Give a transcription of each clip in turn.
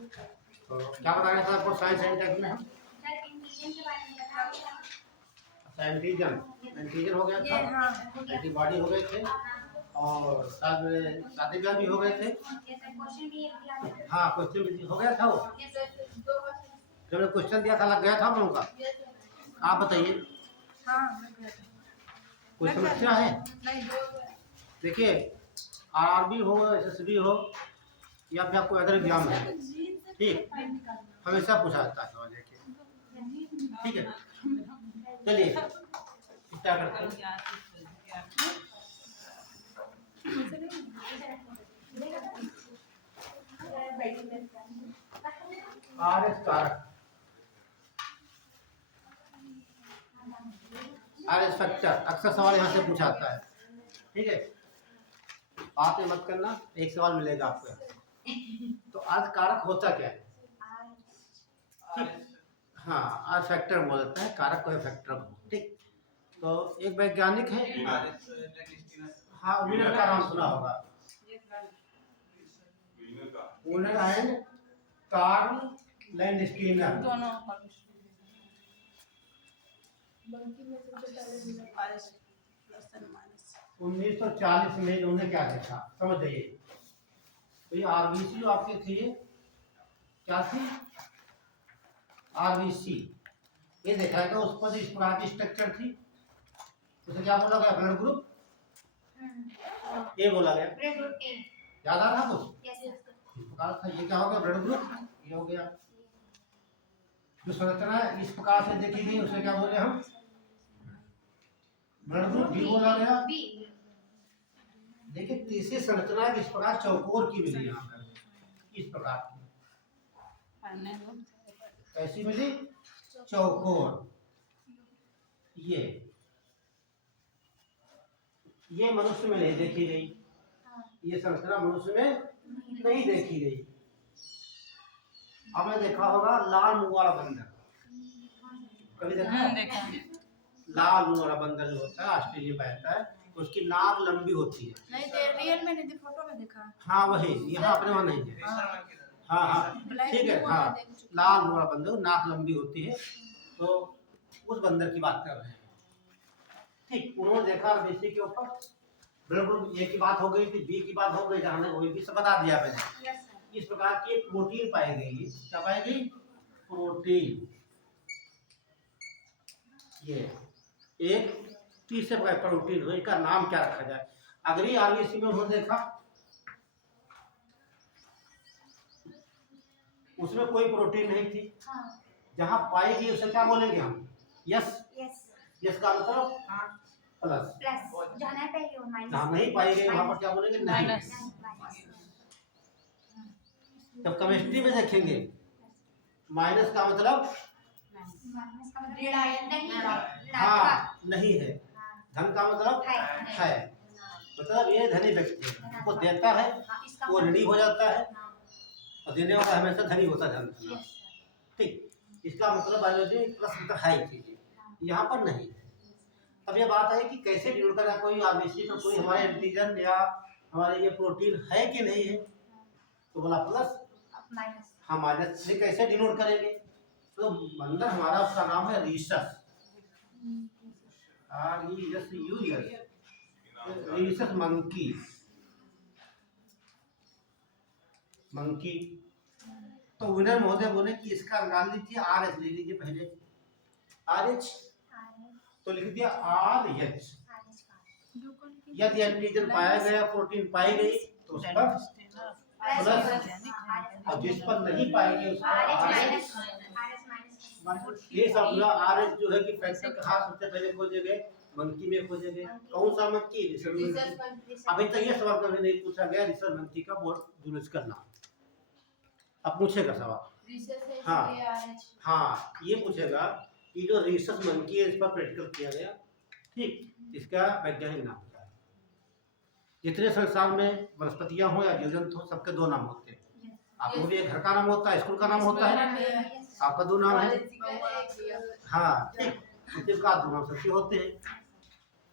तो क्या बताया था आपको साइंस एंड टेक में? एंटीजन एंटीजन हो गया था, एंटीबॉडी हो गए थे, और साथ में शादी ब्याह भी हो गए थे। हाँ, क्वेश्चन भी हो गया था वो, जब क्वेश्चन दिया था लग गया था हम लोगों का। आप बताइए, कोई समस्या है? देखिए, आरआरबी हो, एसएसबी हो, या फिर कोई अदर एग्जाम है, ठीक, हमेशा पूछा जाता है सवाल देखिए, ठीक है। चलिए स्टार्ट करते हैं। आर एस कारक, आर एस फैक्टर, अक्सर सवाल यहाँ से पूछा जाता है, ठीक है। बात में मत करना, एक सवाल मिलेगा आपको। तो आज कारक होता क्या है? हाँ, आज फैक्टर बोलता है, कारक को फैक्टर, ठीक। तो एक वैज्ञानिक है, हाँ, विनर का नाम सुना होगा, विनर एंड कार्ल लैंडस्टीनर। 1940 में इन्होंने क्या देखा, समझ जाइए। तो ये आरबीसी जो आपकी थी, क्या थी? आरबीसी, ये देखा है उस पर इस प्रकार की स्ट्रक्चर थी, उसे क्या बोला गया? ब्लड ग्रुप ए बोला गया। याद आ रहा कुछ? इस प्रकार था, ये क्या हो गया? ब्लड ग्रुप ये हो गया। जो संरचना इस प्रकार से देखी गई उसे क्या बोले हम? ब्लड ग्रुप बी बोला गया। देखिए, तीसरी संरचना इस प्रकार चौकोर की मिली, यहाँ पर इस प्रकार की कैसी मिली? चौकोर। ये मनुष्य में नहीं देखी गई, ये संरचना मनुष्य में नहीं देखी गई। आपने देखा होगा लाल मुंह वाला बंदर, कभी देखा है? लाल मुंह वाला बंदर जो होता है, ऑस्ट्रेलिया में रहता है, उसकी नाक लंबी होती है। नहीं, रियल में नहीं, फोटो में देखा। हाँ, वही, यहाँ अपने वहाँ नहीं देखा। हाँ, ठीक है, हाँ, लाल मुंह वाला बंदर, नाक लंबी होती है, तो उस बंदर की बात कर रहे हैं, ठीक। उन्होंने देखा आरबीसी के ऊपर, बिल्कुल ए की बात हो गई थी, बी की बात हो गई, जहाँ ने भी सब बता दिया मैंने। इस प्रकार की एक प्रोटीन पाई गई, क्या पाई गई? प्रोटीन। ये एक तीसरे प्रकार प्रोटीन हो, इसका नाम क्या रखा जाए? अगली आरबीसी में उन्होंने देखा, उसमें कोई प्रोटीन नहीं थी। जहां पाई गई उसे क्या बोलेंगे हम? यस। यस का मतलब प्लस। जहां नहीं पाई गई वहां पर क्या बोलेंगे? नहीं। जब केमिस्ट्री में देखेंगे, माइनस का मतलब हाँ नहीं है, धन का मतलब है, मतलब ये धनी व्यक्ति है, वो देता है वो ऋणी हो जाता है, और देने वाला हमेशा धनी होता है, धन, ठीक। इसका मतलब बायोलॉजी प्लस है चीजें, यहाँ पर नहीं है। अब ये बात है कि कैसे डिनोट करा कोई आरबीसी पर कोई हमारे एंटीजन या हमारे ये प्रोटीन है कि नहीं है, तो बोला प्लस, हाँ माइनस, ये कैसे डिनोट करेंगे? तो बंदर हमारा, उसका नाम है रीसस, रीसस मंकी, मंकी। तो विनर महोदय बोले कि इसका नाम लीजिए आर एच, ले लीजिए पहले आर एच, तो लिख दिया आर एच। यदि एंटीजन पाया गया, प्रोटीन पाई गई, तो उस पर प्लस, और जिस पर नहीं पाई गई उस पर आर एच। ये सब आर एच जो है कि फैक्टर कहाँ सबसे पहले खोजे गए? मंकी में खोजे गए। कौन सा मंकी? Research monkey. अभी तक ये सवाल कभी नहीं पूछा गया रिसर्च मंकी का यूज करना, अब पूछेगा सवाल। हाँ, ये पूछेगा कि जो रिसर्च मंकी है इस पर प्रैक्टिकल किया गया, ठीक, इसका वैज्ञानिक नाम क्या है? जितने संसार में वनस्पतियां हो या जीव जंतु हो, सबके दो नाम होते हैं। आपको भी एक घर का नाम होता है, स्कूल का नाम होता है, आपका दो नाम है, हाँ, ठीक, का दो नाम सबके होते हैं।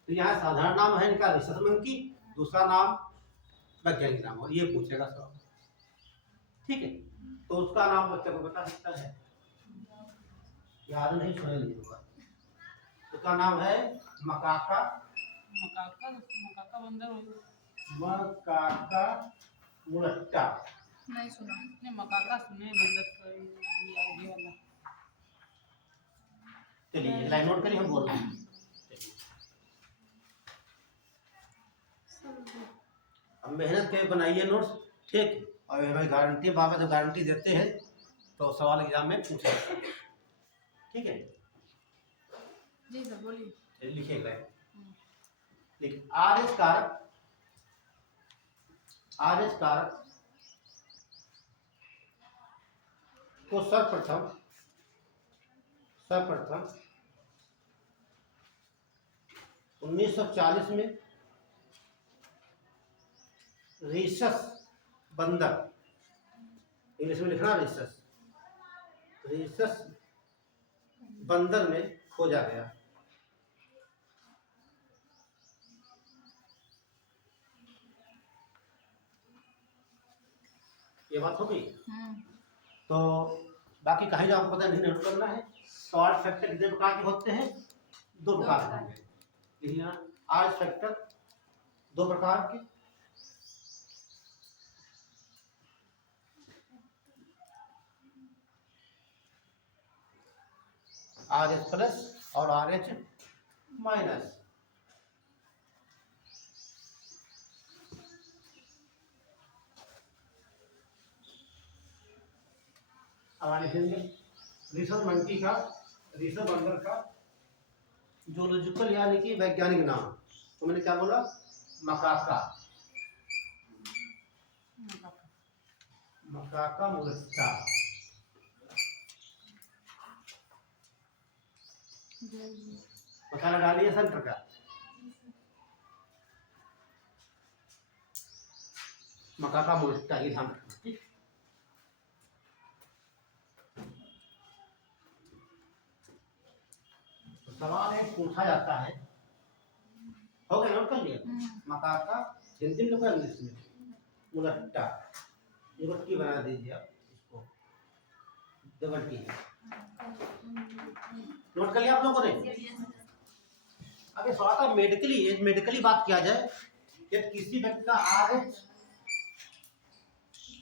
तो यहाँ साधारण नाम है इनका रिसर्च मंकी, दूसरा नाम वैज्ञानिक नाम हो, ये पूछेगा सब, ठीक है, तो उसका नाम बच्चे को बता सकता है, याद नहीं सुने नहीं होगा। उसका नाम है मकाका। मकाका मकाका बंदर हो मकाका मुलट्टा। नहीं सुना। नहीं मकाका सुने बंदर ये आगे वाला। चलिए लाइन नोट करिए, हम बोल रहे हैं। अब मेहनत के बनाइए नोट्स, ठीक। और हमें गारंटी, बाबा जब गारंटी देते हैं तो सवाल एग्जाम में पूछे, ठीक है। जी सर बोलिए। लिखिएगा, लेकिन आर एस कारक, आर एस कारक को सर्वप्रथम 1940 में रीसस बंदर, इंग्लिश में लिखना रीसस बंदर में खोजा गया। ये बात हो गई। तो बाकी कहीं आपको पता नहीं, नोट करना है। तो आर फैक्टर कितने प्रकार के होते हैं? 2 प्रकार के होंगे। लिखना आर फैक्टर 2 प्रकार के, आर एच प्लस और आर एच माइनस। अब लिखेंगे ऋषभ मंकी का, ऋषभ बंदर का जूलॉजिकल यानी कि वैज्ञानिक नाम, तो मैंने क्या बोला? मकाका। मकाका मुलट्टा। पता लगा लिया सेंटर का? मकाका मुलट्टा, ये ध्यान रखना, ठीक। सवाल है पूछा जाता है, हो गया, नोट कर लिया। मकाका हिंदी में लिखो, इंग्लिश में मुलट्टा, ये बट्टी बना दीजिए आप इसको, डबल टी। नोट कर लिया आप लोगों ने? अब ये थोड़ा सा मेडिकली बात किया जाए, जब किसी व्यक्ति का आर एच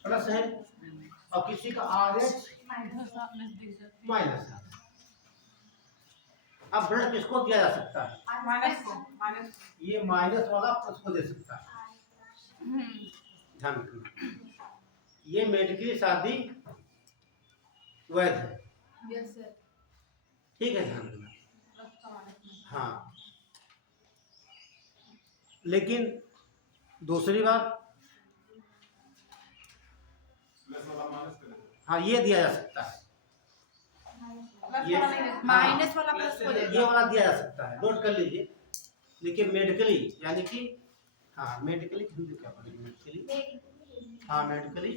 प्लस है और किसी का आर एच माइनस है, अब ब्लड किसको दिया जा सकता है? माइनस। ये माइनस वाला प्लस को दे सकता है। ध्यान रखना, ये मेडिकली शादी वैध है, यस सर। ठीक है, ध्यान रखना। हाँ, लेकिन दूसरी बात, हाँ ये दिया जा सकता है, ये माइनस वाला प्लस को ये वाला दिया जा सकता है, नोट कर लीजिए। लेकिन मेडिकली यानी कि, हाँ मेडिकली हिंदी क्या पड़ेगी? मेडिकली, हाँ मेडिकली,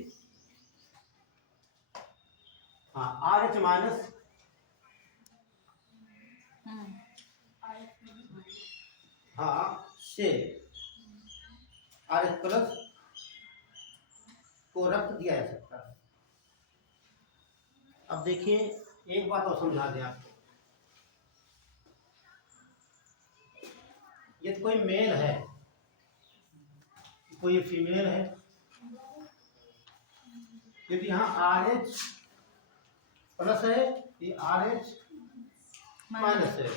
हाँ आर एच माइनस, हाँ से आर एच प्लस को रक्त दिया जा सकता है। अब देखिए एक बात और समझा दें आपको, ये कोई मेल है, कोई फीमेल है, यदि यहाँ आर एच प्लस है, ये आर एच माइनस है,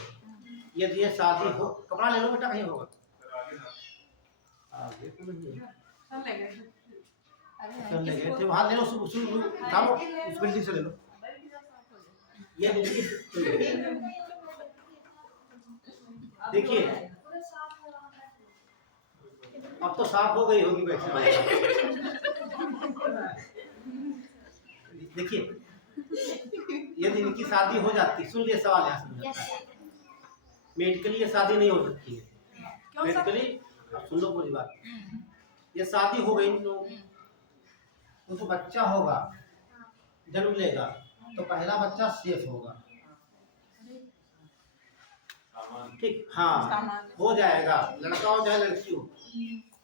यदि ये शादी हो, कपड़ा ले लो बेटा, कहीं होगा आगे तो नहीं है, चल ले गए थे वहाँ, ले लो उस बिल्डिंग से ले लो, ये देखिए अब तो साफ हो गई होगी बैठने वाली। देखिए यदि इनकी शादी हो जाती, सुन लिए सवाल यहाँ से, मेडिकली ये शादी नहीं हो सकती है, मेडिकली, सुन लो पूरी बात, ये शादी हो गई इन लोगों की, तो जो बच्चा होगा, जन्म लेगा, तो पहला बच्चा सेफ होगा, ठीक, हाँ हो जाएगा, लड़का हो चाहे लड़की हो,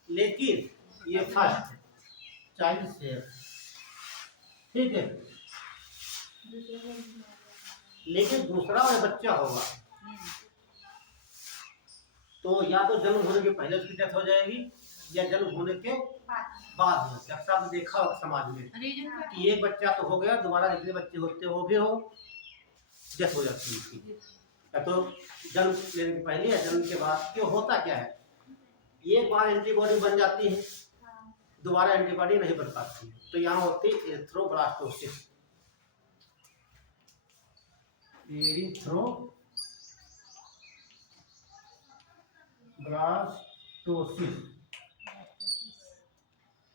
लेकिन ये फर्स्ट चाइल्ड सेफ, ठीक है, लेकिन दूसरा वाला बच्चा होगा तो या तो जन्म होने के पहले उसकी डेथ हो जाएगी या जन्म होने के बाद में। अक्सर आपने देखा होगा समाज में रीजन क्या कि एक बच्चा तो हो गया, दोबारा जितने बच्चे होते हैं वो भी हो डेथ हो जाती है उसकी, या तो जन्म लेने के पहले या जन्म के बाद। क्यों होता क्या है, एक बार एंटीबॉडी बन जाती है, दोबारा एंटीबॉडी नहीं बन पाती, तो यहाँ होती है एरिथ्रोब्लास्टोसिस। एरिथ्रोब्लास्टोसिस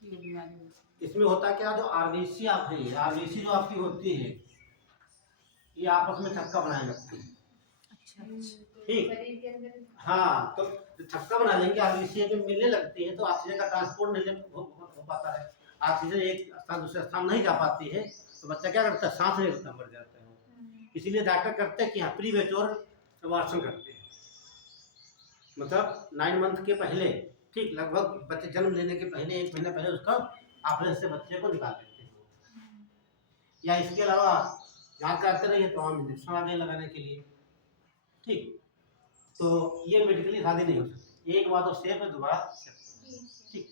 ये बीमारी इसमें होता क्या, जो आरबीसी आपकी है, आरबीसी जो आपकी होती है ये आपस में थक्का बनाने लगती है। ठीक, हाँ, तो थक्का बना लेंगे, आरबीसी जब मिलने लगती है तो ऑक्सीजन का ट्रांसपोर्ट नहीं हो पाता है, ऑक्सीजन एक स्थान दूसरे स्थान नहीं जा पाती है, तो बच्चा क्या करता है, सांस नहीं लेता, मर जाता है। इसीलिए डॉक्टर करते हैं कि हाँ प्रीमेच्योर अबॉर्शन करते हैं, मतलब 9 मंथ के पहले, ठीक, लगभग बच्चे जन्म लेने के पहले 1 महीना पहले उसका ऑपरेशन से बच्चे को निकाल देते हैं। या इसके अलावा जांच करते रहिए तो हम इंजेक्शन आगे लगाने के लिए। ठीक, तो ये मेडिकली शादी नहीं हो सकती, एक बार तो सेफ है, दोबारा ठीक।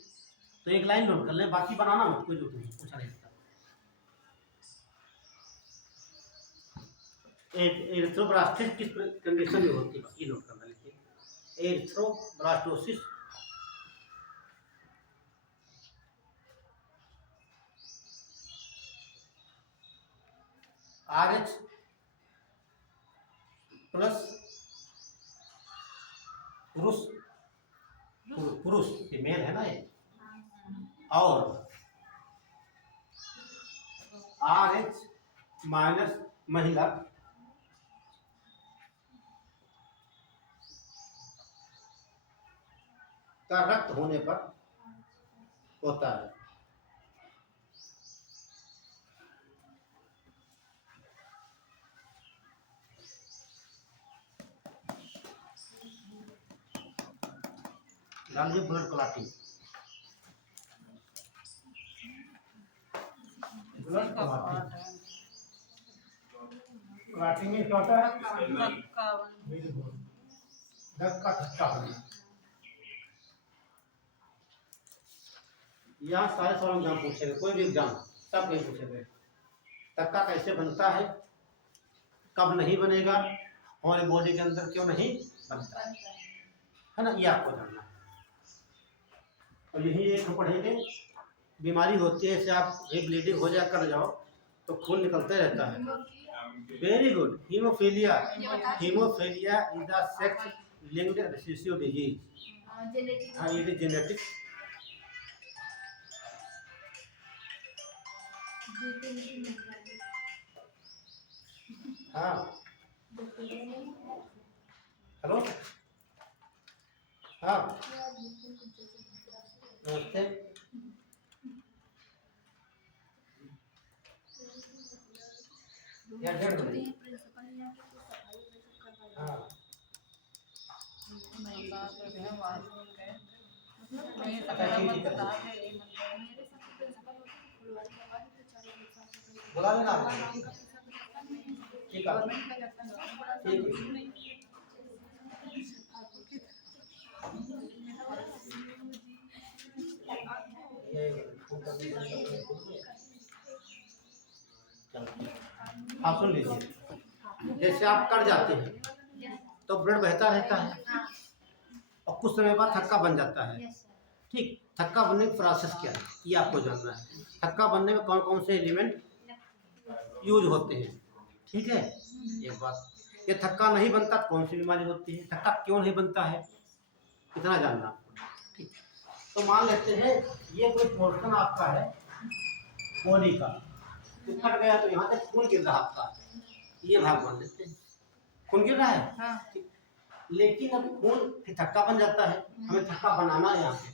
तो एक लाइन नोट कर ले, बाकी बनाना मत, कोई जरूरत नहीं, पूछा नहीं सकता। एरिथ्रोब्लास्टोसिस किस कंडीशन में होती है, ये नोट करना लिखिए। एरिथ्रोब्लास्टोसिस RH प्लस पुरुष, पुरुष फीमेल है ना ये, और RH माइनस महिला का रक्त होने पर होता है। डालिए blood clotting, blood clotting, clotting में क्या होता है, रक्त का थक्का होना। यहाँ सारे सवाल एग्जाम पूछेंगे, कोई भी एग्जाम सब कहीं पूछेंगे, थक्का कैसे बनता है, कब नहीं बनेगा, हमारी बॉडी के अंदर क्यों नहीं बनता है ना, ये आपको जानना है। और यही एक पढ़ेंगे, बीमारी होती है, जैसे आप एक ब्लीडिंग हो जाए कर जाओ तो खून निकलते रहता है। Very good, haemophilia, haemophilia is the sex linked recessive disease. हाँ, ये जेनेटिक, हाँ, हेलो, हाँ, नमस्ते, या 1:30 बजे, हाँ, बुला लेना आप, ठीक है, ठीक है। आप सुन लीजिए, जैसे आप कट जाते हैं तो ब्लड बहता रहता है और कुछ समय बाद थक्का बन जाता है। ठीक, थक्का बनने की प्रोसेस क्या है ये आपको जानना है। थक्का बनने में कौन कौन से एलिमेंट यूज होते हैं, ठीक है। एक बात, ये थक्का नहीं बनता कौन सी बीमारी होती है, थक्का क्यों नहीं बनता है, इतना जानना आपको। ठीक, तो मान लेते हैं ये कोई पोर्शन आपका है बॉडी का, तो कट गया तो यहाँ से खून गिर रहा आपका, ये भाग मान लेते हैं, खून गिर रहा है। हाँ। लेकिन अब खून फिर थक्का बन जाता है, हमें थक्का बनाना है यहाँ पे,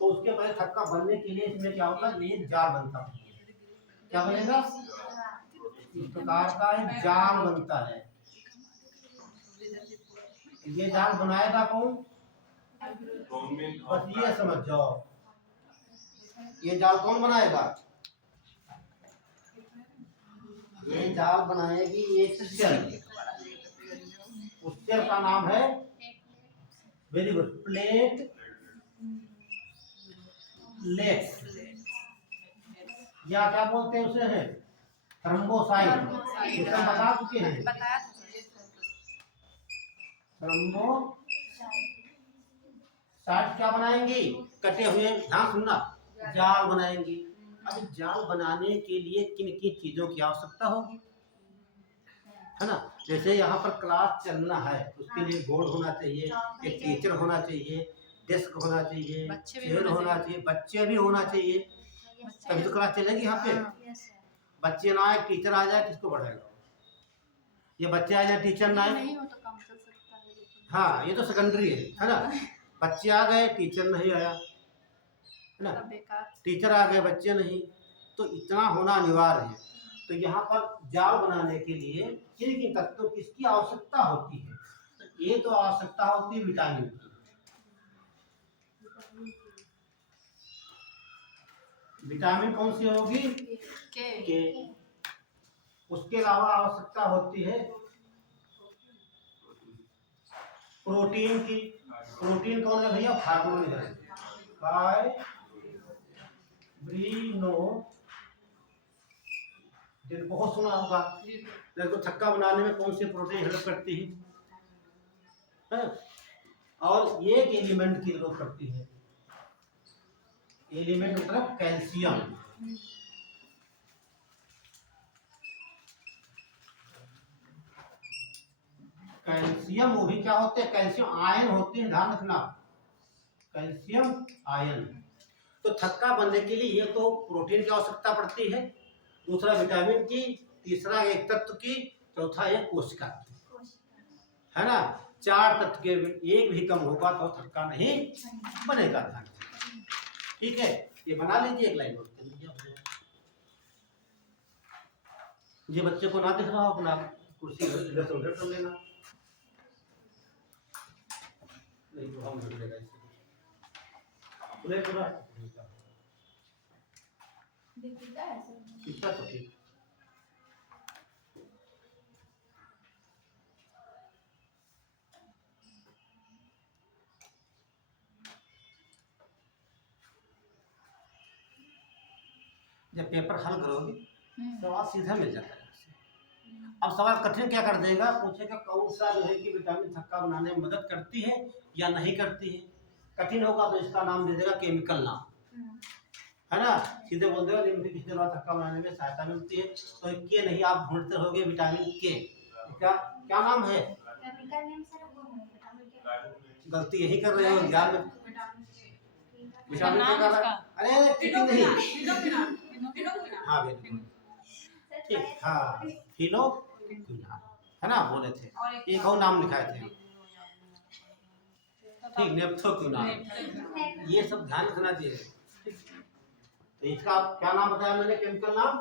तो उसके पहले थक्का बनने के लिए इसमें क्या होता है, ये जाल बनता है। क्या बनेगा, इस प्रकार का एक जाल बनता है। ये जाल बनाएगा कौन, बस ये समझ जाओ, ये जाल कौन बनाएगा, ये जाल बनाएगी एक सेल, उस सेल का नाम है, वेरी गुड, प्लेट लेट, या क्या बोलते हैं उसे, है थर्मोसाइट, ये सब बता चुके हैं। बताया था सर। थर्मोसाइट क्या बनाएंगी, कटे हुए, ध्यान सुनना, जाल बनाएंगी। अब जाल बनाने के लिए किन किन चीजों की आवश्यकता होगी, है ना। जैसे यहाँ पर क्लास चलना है, उसके लिए बोर्ड होना चाहिए, एक टीचर होना चाहिए, डेस्क होना चाहिए, बच्चे भी चेयर होना होना चाहिए, बच्चे भी होना चाहिए, तभी तो क्लास चलेगी यहाँ पे। बच्चे ना आए, टीचर आ जाए, किसको पढ़ाएगा, ये बच्चे आ जाए, टीचर ना आए, नहीं हो तो काम चल सकता है लेकिन। हाँ ये तो सेकेंडरी है ना। बच्चे आ गए, टीचर नहीं आया, है ना, सब बेकार। टीचर आ गए, बच्चे नहीं, तो इतना होना अनिवार्य है। तो यहाँ पर जाल बनाने के लिए किन किन तत्वों की इसकी आवश्यकता होती है, ये तो आवश्यकता होती है विटामिन की। विटामिन कौन सी होगी, के। उसके अलावा आवश्यकता होती है प्रोटीन की। प्रोटीन कौन है भैया, फाइब्रोइन, फाइब्रिनो, बहुत सुना होगा। तो थक्का बनाने में कौन सी प्रोटीन हेल्प करती है? और एक एलिमेंट की जरूरत पड़ती है, एलिमेंट मतलब कैल्शियम। कैल्शियम वो भी क्या होते हैं, कैल्शियम आयन होते हैं, ध्यान रखना, कैल्शियम आयन। तो थक्का बनने के लिए ये तो प्रोटीन की आवश्यकता पड़ती है, दूसरा विटामिन की, तीसरा एक तत्व की, चौथा एक कोशिका की, है ना। चार तत्व के एक भी कम होगा तो थक्का नहीं बनेगा। ठीक है, ये बना लीजिए, एक लाइन नोट कर लीजिए। ये बच्चे को ना दिख रहा हो, अपना कुर्सी इधर से उधर कर लेना, नहीं तो हम लिख लेगा इससे पूरा कितना तो ठीक। जब पेपर हल करोगे सवाल सीधा मिल जाता है। अब सवाल कठिन क्या कर देगा, पूछेगा कौन सा जो है कि विटामिन थक्का बनाने में मदद करती है या नहीं करती है। कठिन होगा तो इसका नाम दे देगा केमिकल नाम, है ना, सीधे बोल देगा निम्नलिखित किसके द्वारा थक्का बनाने में सहायता मिलती है। तो के नहीं आप ढूंढते रहोगे विटामिन के, क्या क्या नाम है, गलती यही कर रहे हो ध्यान में। विटामिन के का, अरे नहीं, हाँ बिल्कुल ठीक, हाँ फिनो, है ना, बोले थे, एक और नाम लिखाए थे, ठीक, नेप्थोक्विनान, ये सब ध्यान रखना चाहिए। तो इसका क्या नाम बताया मैंने, केमिकल नाम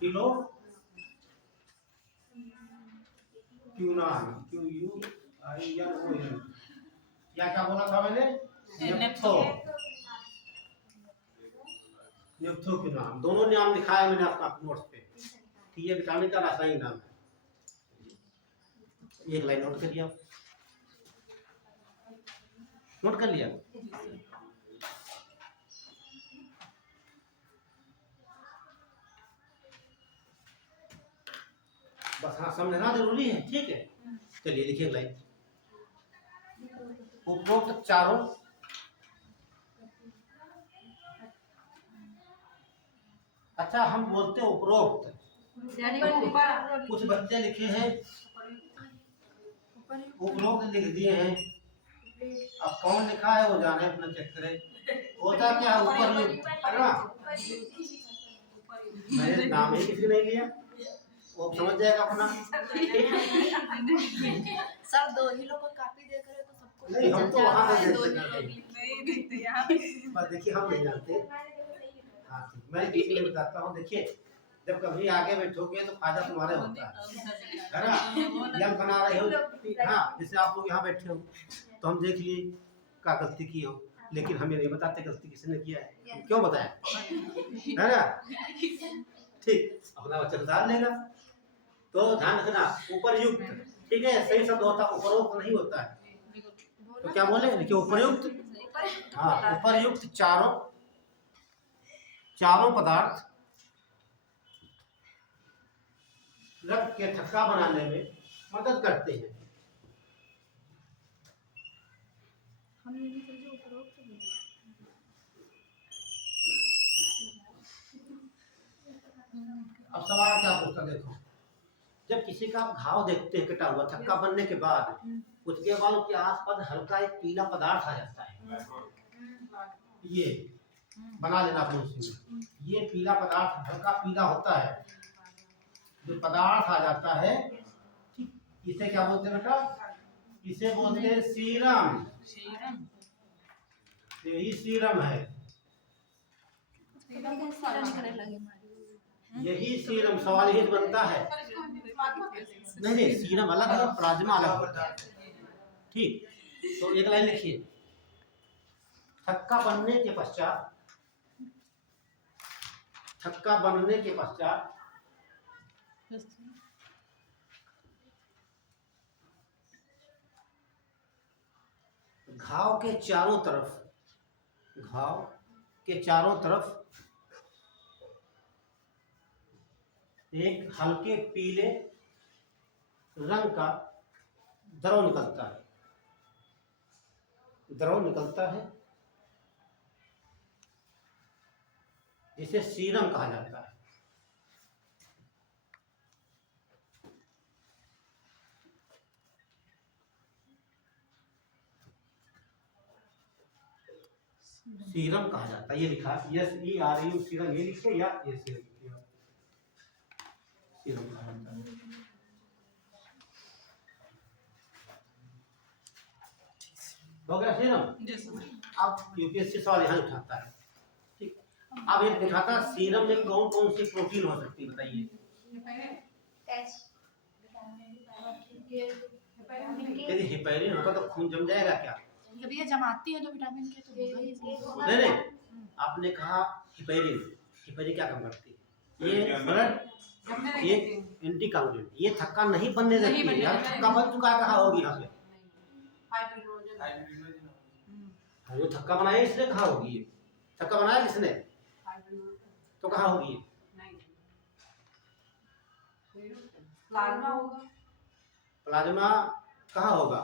फिनो क्यूनान, QUINON, क्या बोला था मैंने, नेप्थोक्विनान, दोनों नाम लिखाया मैंने अपना नोट्स पे। ठीक है, विटामिन का रासायनिक नाम है, एक लाइन नोट कर लिया, नोट कर लिया। बस हाँ समझना जरूरी है, ठीक है। चलिए लिखिए लाइन, उपरोक्त चारों, अच्छा हम बोलते हैं उपरोक्त, कुछ बच्चे लिखे हैं उपरोक्त लिख दिए हैं, अब कौन लिखा है वो जाने, अपना चेक करें। होता क्या है ऊपर में, है ना, मैंने नाम ही किसी नहीं लिया, वो समझ जाएगा अपना। सर दो ही लोग कॉपी देख रहे तो सबको नहीं हम तो वहाँ नहीं दो ही देखते, लोग बस देखिए हम नहीं जानते। हाँ मैं किसी को बताता हूँ, देखिए जब कभी आगे बैठोगे तो फायदा तुम्हारे होता है ना, यम बना रहे हो, हाँ जैसे आप लोग यहाँ बैठे हो तो हम देख लिए क्या गलती की हो, लेकिन हमें नहीं बताते गलती किसने किया है, क्यों बताया, है ना। ठीक, अपना बच्चा सुधार लेगा। तो ध्यान रखना, उपरयुक्त, ठीक है, सही शब्द होता है, उपरोक्त नहीं होता है। तो क्या बोले, देखिए उपरयुक्त, हाँ उपरयुक्त चारों पदार्थ रख के थक्का बनाने में मदद करते हैं। हम नहीं समझे उपरोक्त भी। अब सवाल क्या पूछता, देखो, जब किसी का आप घाव देखते हैं कटा हुआ थक्का बनने के बाद, उसके बाद उसके आसपास हल्का एक पीला पदार्थ आ जाता है, ये बना लेना अपने उसी में, ये पीला पदार्थ हल्का पीला होता है, जो पदार्थ आ जाता है, ठीक, इसे क्या बोलते हैं बेटा, इसे बोलते हैं सीरम। यही सीरम है, निकलने लगे यही सीरम। सवाल यही बनता है, नहीं सीरम अलग है, प्लाज्मा अलग होता है, ठीक। तो एक लाइन लिखिए, थक्का बनने के पश्चात घाव के चारों तरफ एक हल्के पीले रंग का द्रव निकलता है, जिसे सीरम कहा जाता है। सीरम कहा जाता है, ये लिखा SERUM सीरम, ये लिखे या ये सीरम कहा जाता है। हो गया सीरम। अब यूपीएससी सवाल यहाँ उठाता है, ठीक। अब ये दिखाता है सीरम में कौन कौन सी प्रोटीन हो सकती है, बताइए। यदि हेपेरिन होगा तो खून जम जाएगा क्या? जब ये जमाती है तो विटामिन के तो होगा ही। नहीं, आपने कहा हेपेरिन क्या काम करती है? ये ब्लड, ये एंटी कांगुलेंट, ये थक्का नहीं बनने देती है यार। थक्का बन चुका है, कहाँ होगी यहाँ पे? जो थक्का बनाया इसने कहाँ होगी ये? थक्का बनाया किसने? तो कहाँ होगी ये? प्लाज्मा कहाँ होगा?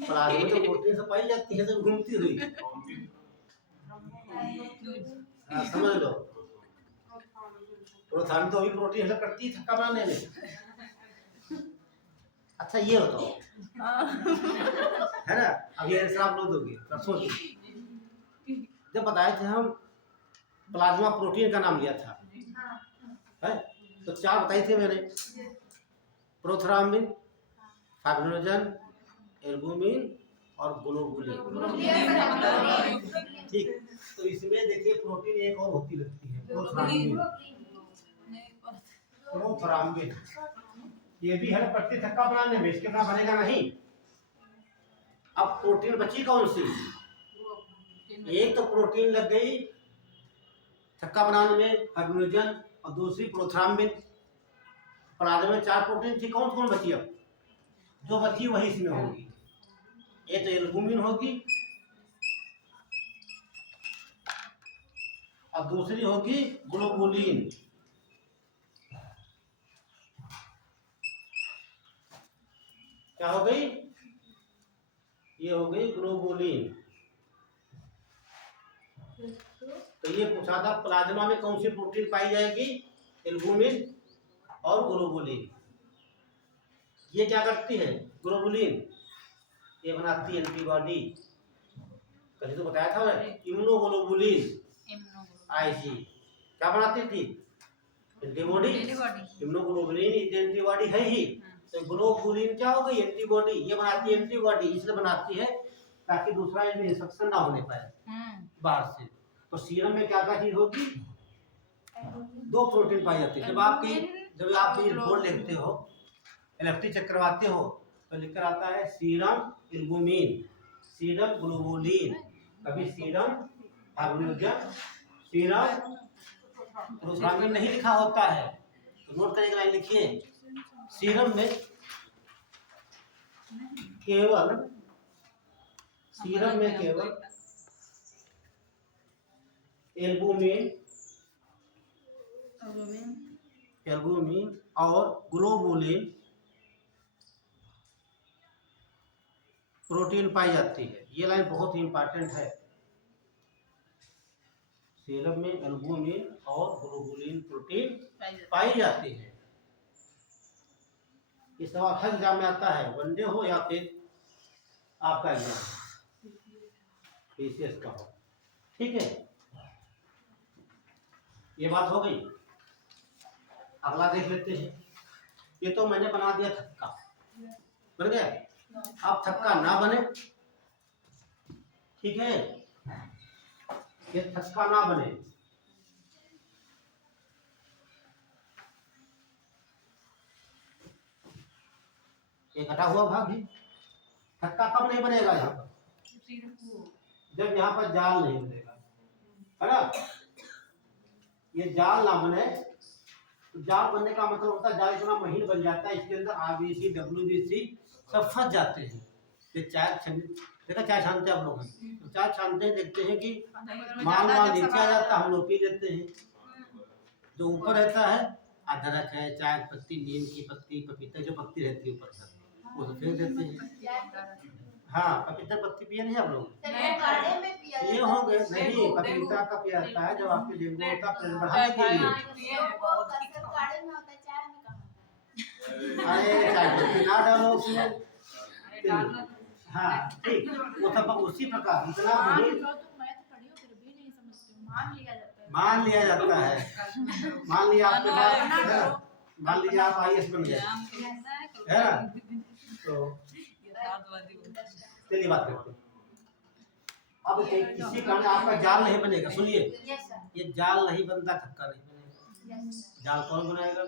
प्लाज्मा तो प्रोटीन से पाई जाती है, तो घूमती हुई, समझ लो। प्रोथान तो अभी प्रोटीन हेल्प करती है थक्का बनाने में। अच्छा ये बताओ, है ना, अब ये आंसर आप लोग दोगे परसों की, जब बताए थे हम प्लाज्मा प्रोटीन का नाम लिया था, है तो 4 बताई थी मैंने, प्रोथ्राम्बिन, फाइब्रिनोजन, एल्बुमिन और ग्लोबुलिन, ठीक। तो इसमें देखिए प्रोटीन एक और होती लगती है, प्रोथ्राम्बिन, ये भी हेल्प करती है थक्का बनाने में, इसके बिना बनेगा नहीं। अब प्रोटीन बची कौन सी? एक तो प्रोटीन लग गई थक्का बनाने में, फाइब्रिनोजन, और दूसरी प्रोथ्राम्बिन। प्लाज्मा में 4 प्रोटीन थी, कौन कौन बची? अब जो बची वही इसमें होगी, एक तो एल्बुमिन होगी और दूसरी होगी ग्लोबुलिन। क्या हो गई? ये हो गई ग्लोबुलिन। तो ये पूछा था प्लाज्मा में कौन सी प्रोटीन पाई जाएगी? एल्बुमिन और ग्लोबुलिन। ये क्या करती है? ग्लोबुलिन ये बनाती है एंटीबॉडी, कभी तो बताया था मैं, इम्यूनोग्लोबुलिन आईजी क्या बनाती थी? एंटीबॉडी। इम्यूनोग्लोबुलिन एंटीबॉडी है ही, तो ग्लोबुलिन क्या हो गई? एंटीबॉडी। ये बनाती है एंटीबॉडी, इसलिए बनाती है ताकि दूसरा इंफेक्शन ना होने पाए बाहर से। तो सीरम में क्या क्या चीज होगी? 2 प्रोटीन पाई जाती है। जब आप रिपोर्ट लिखते हो, इलेक्ट्रिक चेक करवाते हो, तो लिखकर आता है सीरम एल्बुमिन, सीरम ग्लोबुलिन, कभी सीरम फाइब्रिनोजन, सीरम प्रोथ्राम्बिन नहीं लिखा होता है तो नोट करेंगे, लाइन लिखिए। सीरम में केवल एल्बुमिन और ग्लोबुलिन प्रोटीन पाई जाती है। ये लाइन बहुत ही इंपॉर्टेंट है। सीरम में एल्बुमिन और ग्लोबुलिन प्रोटीन पाई जाती है। ये सवाल हर एग्जाम में आता है, वनडे हो या फिर आपका एग्जाम पीसीएस का हो। ठीक है, ये बात हो गई। अगला देख लेते हैं। ये तो मैंने बना दिया थक्का, बन गया। अब थक्का ना बने, ठीक है, ये थक्का ना बने, ये घटा हुआ भाग है। थक्का कब नहीं बनेगा? यहाँ पर जब यहाँ पर जाल नहीं बनेगा, है ना। ये जाल ना बने, तो जाल बनने का मतलब होता है जाल इतना महीन बन जाता है, इसके अंदर आरबीसी डब्ल्यूबीसी सब फंस जाते हैं। तो चाय छानते हैं आप लोग, तो चाय छानते हैं, देखते हैं कि माल नीचे आ जाता है, हम लोग पी लेते हैं। जो ऊपर रहता है अदरक है, चाय पत्ती, नीम की पत्ती, पपीता जो पत्ती रहती है ऊपर से, वो तो फेंक देते हैं। हाँ, पपीता पत्ती पिए नहीं आप लोग? ये हो गए नहीं, पपीता का पिया जाता है जब आपके डेंगू होता है, बढ़ाने के लिए। अरे चाय पत्ती ना डालो उसमें। हाँ ठीक, वो सब उसी प्रकार इतना मान लिया जाता है। मान लिया आपके पास, मान लीजिए आप आईएएस बन गए, है ना। तो चलिए बात करते हैं। अब किसी कारण आपका जाल नहीं बनेगा, सुनिए, ये जाल नहीं बनता, थक्का नहीं बनेगा। जाल कौन बनाएगा?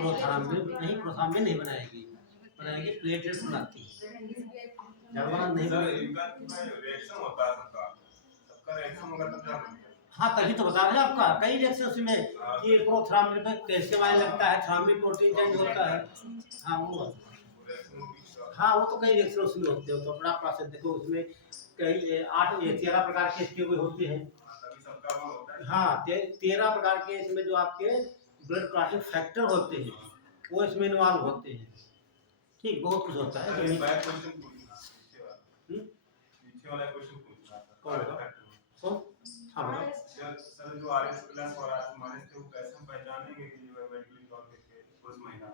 प्रोथ्राम्बिन नहीं बनाएगी, बनाएगी प्लेटलेट्स बनाती है। जब नहीं रिएक्शन होता है सबका रिएक्शन होगा तब जाल। हाँ तभी तो बता रहे हैं आपका, कई रिएक्शन में ये प्रोथ्राम्बिन पे कैल्शियम आयन लगता है, थ्राम्बिन प्रोटीन चेंज होता है। हाँ वो तो कई रिएक्शन उसमें होते हैं, तो बड़ा प्रोसेस देखो, उसमें कई 13 प्रकार के इसके होते हैं। हाँ 13 प्रकार के इसमें जो आपके ब्लड क्लॉटिंग फैक्टर होते हैं वो इसमें इन्वॉल्व होते हैं। ठीक, बहुत कुछ होता है। सर जो आरएच प्लस और आरएच माइनस थे वो कैसे हम पहचानेंगे कि जो है मेडिकल तौर पे उस महीना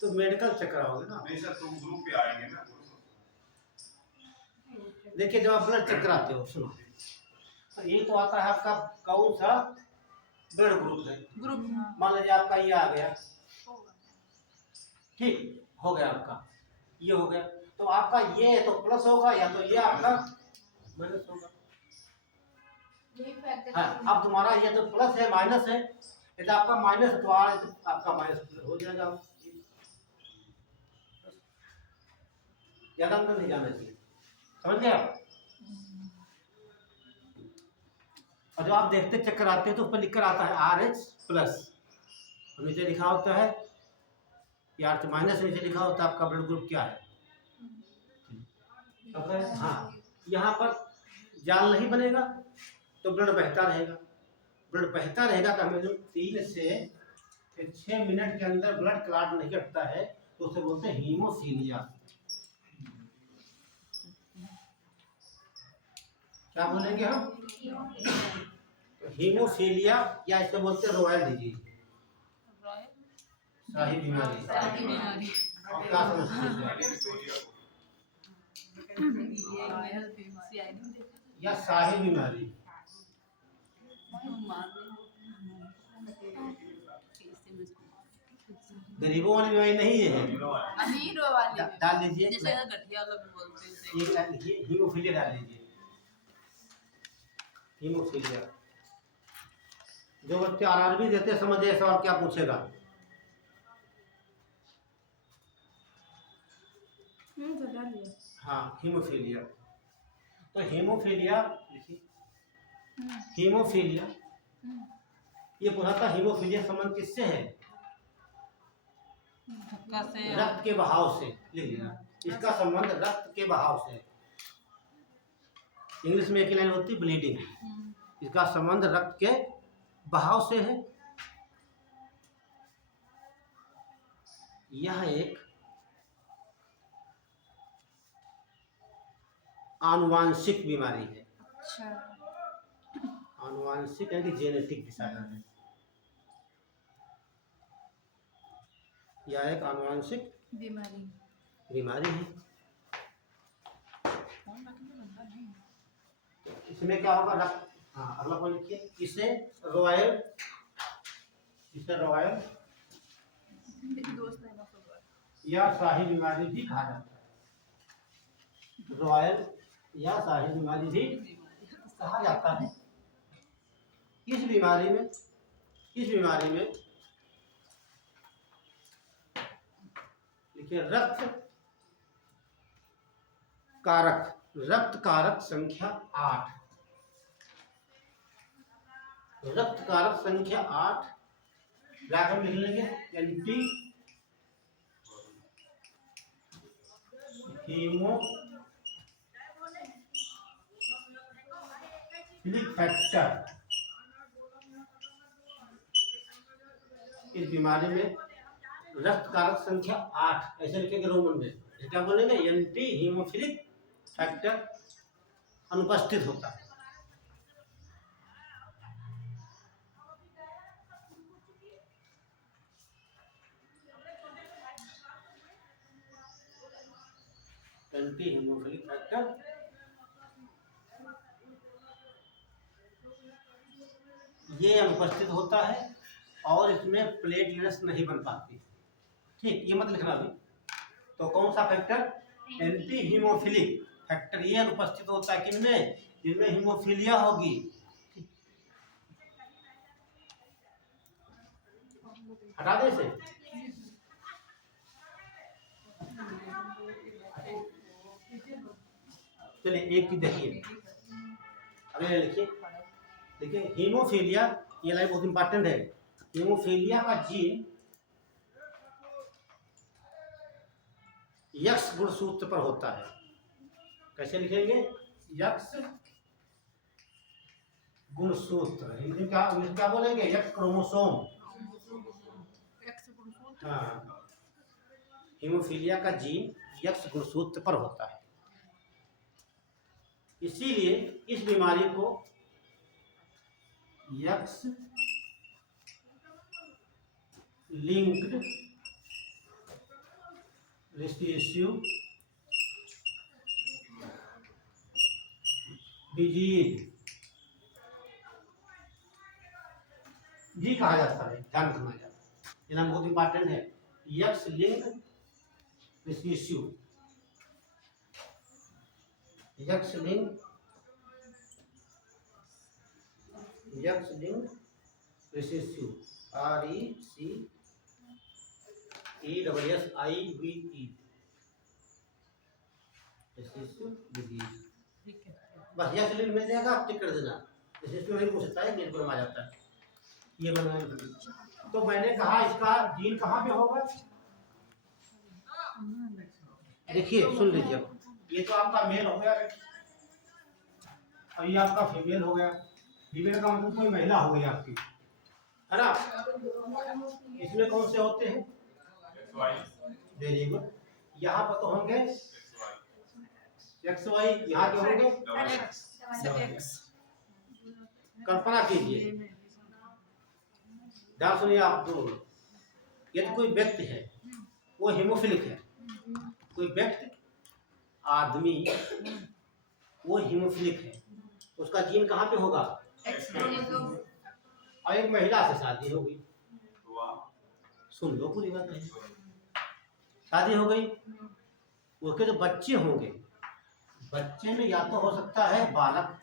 तो मेडिकल चेक कराओगे ना? नहीं सर, तो ग्रुप पे आएंगे ना। देखिए जब आप ब्लड चेक कराते हो, सुनो, तो ये तो आता है आपका कौन सा ब्लड ग्रुप है। मान लीजिए आपका ये आ गया, ठीक हो गया, आपका ये हो गया, तो आपका ये तो प्लस होगा या तो ये आपका माइनस होगा। हाँ, अब तुम्हारा ये तो प्लस है माइनस है, यदि आपका माइनस है तो आपका माइनस हो जाएगा। ज्यादा अंदर नहीं जाना चाहिए, समझ गए आप। और जब आप देखते चेक कराते हैं तो ऊपर लिख कर आता है RH प्लस, और नीचे लिखा होता है या RH माइनस, नीचे लिखा होता है आपका ब्लड ग्रुप क्या है। हाँ, यहाँ पर जाल नहीं बनेगा तो ब्लड बहता रहेगा। ब्लड बहता रहेगा का मतलब 3 से 6 मिनट के अंदर ब्लड क्लॉट नहीं हटता है तो उसे बोलते हैं हीमोफीलिया। क्या बोलेंगे हम? तो हीमोफीलिया या इसे बोलते हैं रॉयल डिजीज, शाही बीमारी। और क्या समझते या शाही बीमारी। गरीबों वाली बीमारी नहीं है, अमीरों वाली डाल लीजिए, जैसे गठिया लोग बोलते हैं, ये डाल लीजिए, हीमोफीलिया डाल लीजिए। हीमोफीलिया जो बच्चे आरआरबी देते हैं समझिए सवाल क्या पूछेगा। हाँ हीमोफीलिया, तो हीमोफीलिया देखिए, हीमोफीलिया ये पूछा था हीमोफीलिया संबंध किससे है? धक्का से रक्त के बहाव से। लिख लेना, इसका संबंध रक्त के बहाव से है। इंग्लिश में एक लाइन होती है ब्लीडिंग, इसका संबंध रक्त के बहाव से है। यह एक आनुवांशिक बीमारी है। अच्छा। आनुवांशिक यानी जेनेटिक डिसऑर्डर है। यह एक आनुवांशिक बीमारी है। इसमें क्या होगा? रक्त, हाँ अगला पॉइंट लिखिए। इसे रॉयल या शाही बीमारी भी कहा जाता है। रॉयल या शाही बीमारी भी कहा जाता है। इस बीमारी में देखिए रक्त कारक संख्या 8, रक्त कारक संख्या 8 व्याकरण लिख लेंगे। Anti haemophilic factor. इस बीमारी में रक्त कारक संख्या 8 ऐसे लिखेंगे रोमन में। क्या बोलेंगे? एंटी हीमोफिलिक फैक्टर अनुपस्थित होता है। एंटी हीमोफिलिक फैक्टर ये अनुपस्थित होता है और इसमें प्लेटलेट्स नहीं बन पाती। ठीक, ये मत लिखना अभी। तो कौन सा फैक्टर? एंटी हीमोफिलिक फैक्टर ये अनुपस्थित होता है किनमें? जिनमें हीमोफीलिया होगी। हटा दे इसे। चलिए एक चीज देखिए, अगले लिखिए। देखिए हीमोफीलिया, ये लाइन बहुत इंपॉर्टेंट है। हीमोफीलिया का जीन यक्स गुणसूत्र पर होता है। कैसे लिखेंगे? यक्स गुणसूत्र। हिंदी क्या बोलेंगे? X chromosome. हाँ, हीमोफीलिया का जीन यक्स गुणसूत्र पर होता है। इसीलिए इस बीमारी को यक्स लिंक्ड रिसेसिव डिजीज भी कहा जाता है। ध्यान रखना जाता है, ये नाम बहुत इंपॉर्टेंट है। X linked recessive, x linked recessive, RECESSIVE recessive disease. बस यक्स लिंक्ड मिल जाएगा, आप टिक कर देना। रिसेसिव नहीं पूछ सकता है, गेट पर आ जाता है। ये बनाना। तो मैंने कहा इसका जीन कहाँ पे होगा? देखिए सुन लीजिए, ये तो आपका मेल हो गया और ये आपका फीमेल हो गया। फीमेल का मतलब कोई महिला हो गई आपकी, है ना? इसमें कौन से होते हैं? Very good. यहाँ पर तो होंगे एक्स वाई, यहाँ के होंगे कल्पना कीजिए, ध्यान सुनिए आप दोनों। यदि कोई व्यक्ति है वो हीमोफिलिक है, कोई व्यक्ति आदमी वो हीमोफिलिक है, उसका जीन कहाँ पे होगा? और एक महिला से शादी हो गई, सुन लो पूरी बात है। शादी हो गई, उसके जो बच्चे होंगे, बच्चे में या तो हो सकता है बालक